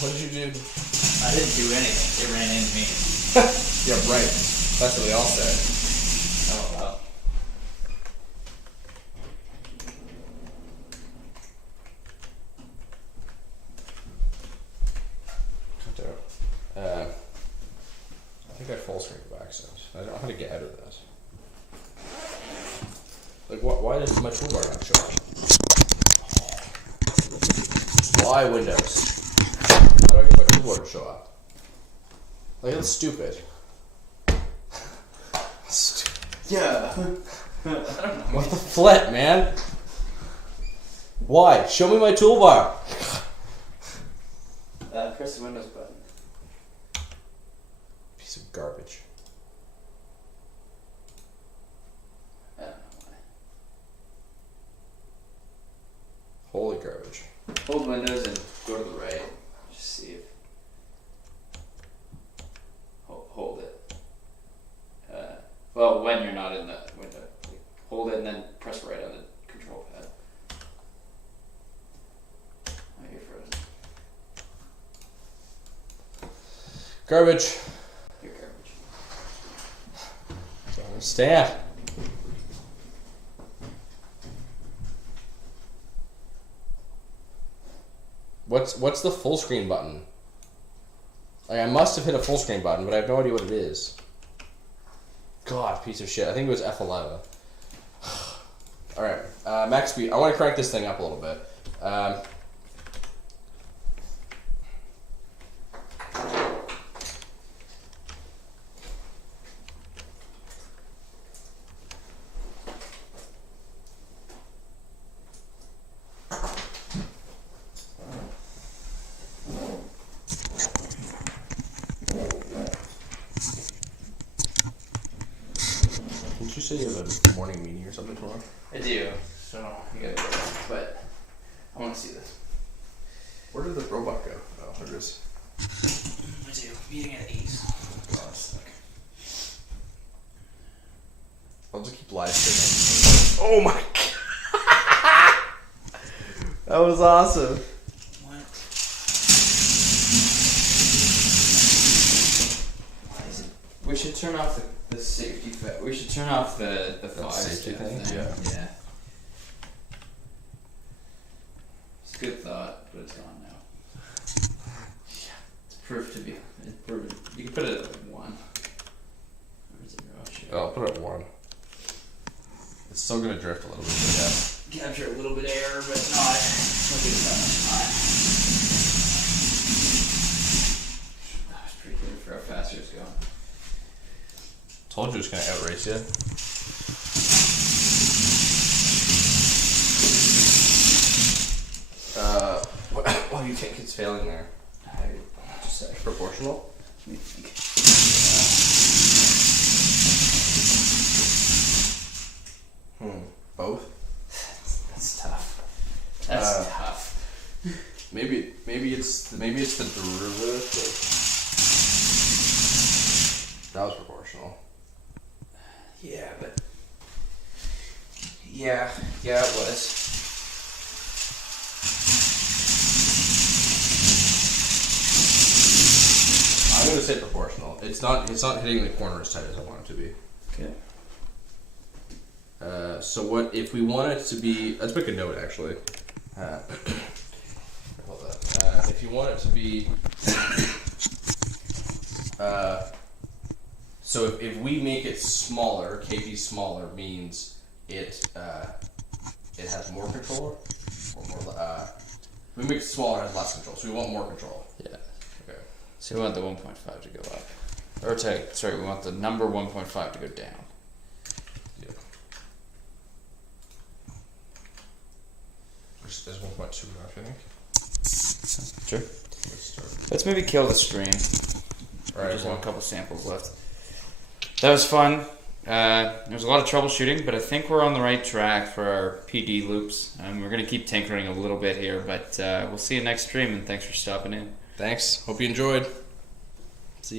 What did you do? I didn't do anything. It ran into me. Yeah, right. That's what they all said. Oh wow. Cut out. I think I full screen of accent. I don't know how to get out of that. Like, why does my toolbar not show up? Why Windows? How do I get my toolbar to show up? Like, that's stupid. Yeah. What the flip, man? Why? Show me my toolbar. Press the Windows button. Piece of garbage. I don't know why. Holy garbage. Hold Windows and go to the right. Just see if. Hold it. Well, when you're not in the window, like, hold it and then press right on the control pad. Oh, you're frozen. Garbage. You're garbage. Don't understand. What's the full screen button? Like, I must have hit a full screen button, but I have no idea what it is. God, piece of shit. I think it was F11. Alright, max speed. I want to crank this thing up a little bit. Didn't you say you have a morning meeting or something tomorrow? I do. So you gotta go. But I want to see this. Where did the robot go? Oh, there it is. I do. Meeting at 8. I'll just keep live streaming. Oh my god! That was awesome. What? Why is it? We should turn off the safety. We should turn off the 5 safety step thing? thing. Yeah. Yeah. It's a good thought, but it's gone now. It's proved to be. You can put it at 1. Or 0. Shit. Oh, I'll put it at 1. It's still gonna drift a little bit, but yeah. Capture a little bit of error, but not. Look at that much time. That was pretty good for how fast it was going. Told you it was gonna outrace you. Well, you think it's failing there? Just a sec. Proportional? Let me think. Both? That's tough. That's tough. Maybe it's the derivative. That was proportional. Yeah, but yeah, it was. I'm gonna say proportional. It's not hitting the corner as tight as I want it to be. Okay. So what if we want it to be? Let's make a note actually. Hold that. If you want it to be, so if we make it smaller, KP smaller means it has more control, or more. If we make it smaller, it has less control. So we want more control. Yeah. Okay. So we want the 1.5 to go up, or sorry, we want the number 1.5 to go down. Yeah. There's 1.2 enough, I think. Sure. Let's start. Let's maybe kill the stream. All right. Just have a couple samples left. That was fun. There was a lot of troubleshooting, but I think we're on the right track for our PD loops. We're going to keep tinkering a little bit here, but we'll see you next stream, and thanks for stopping in. Thanks. Hope you enjoyed.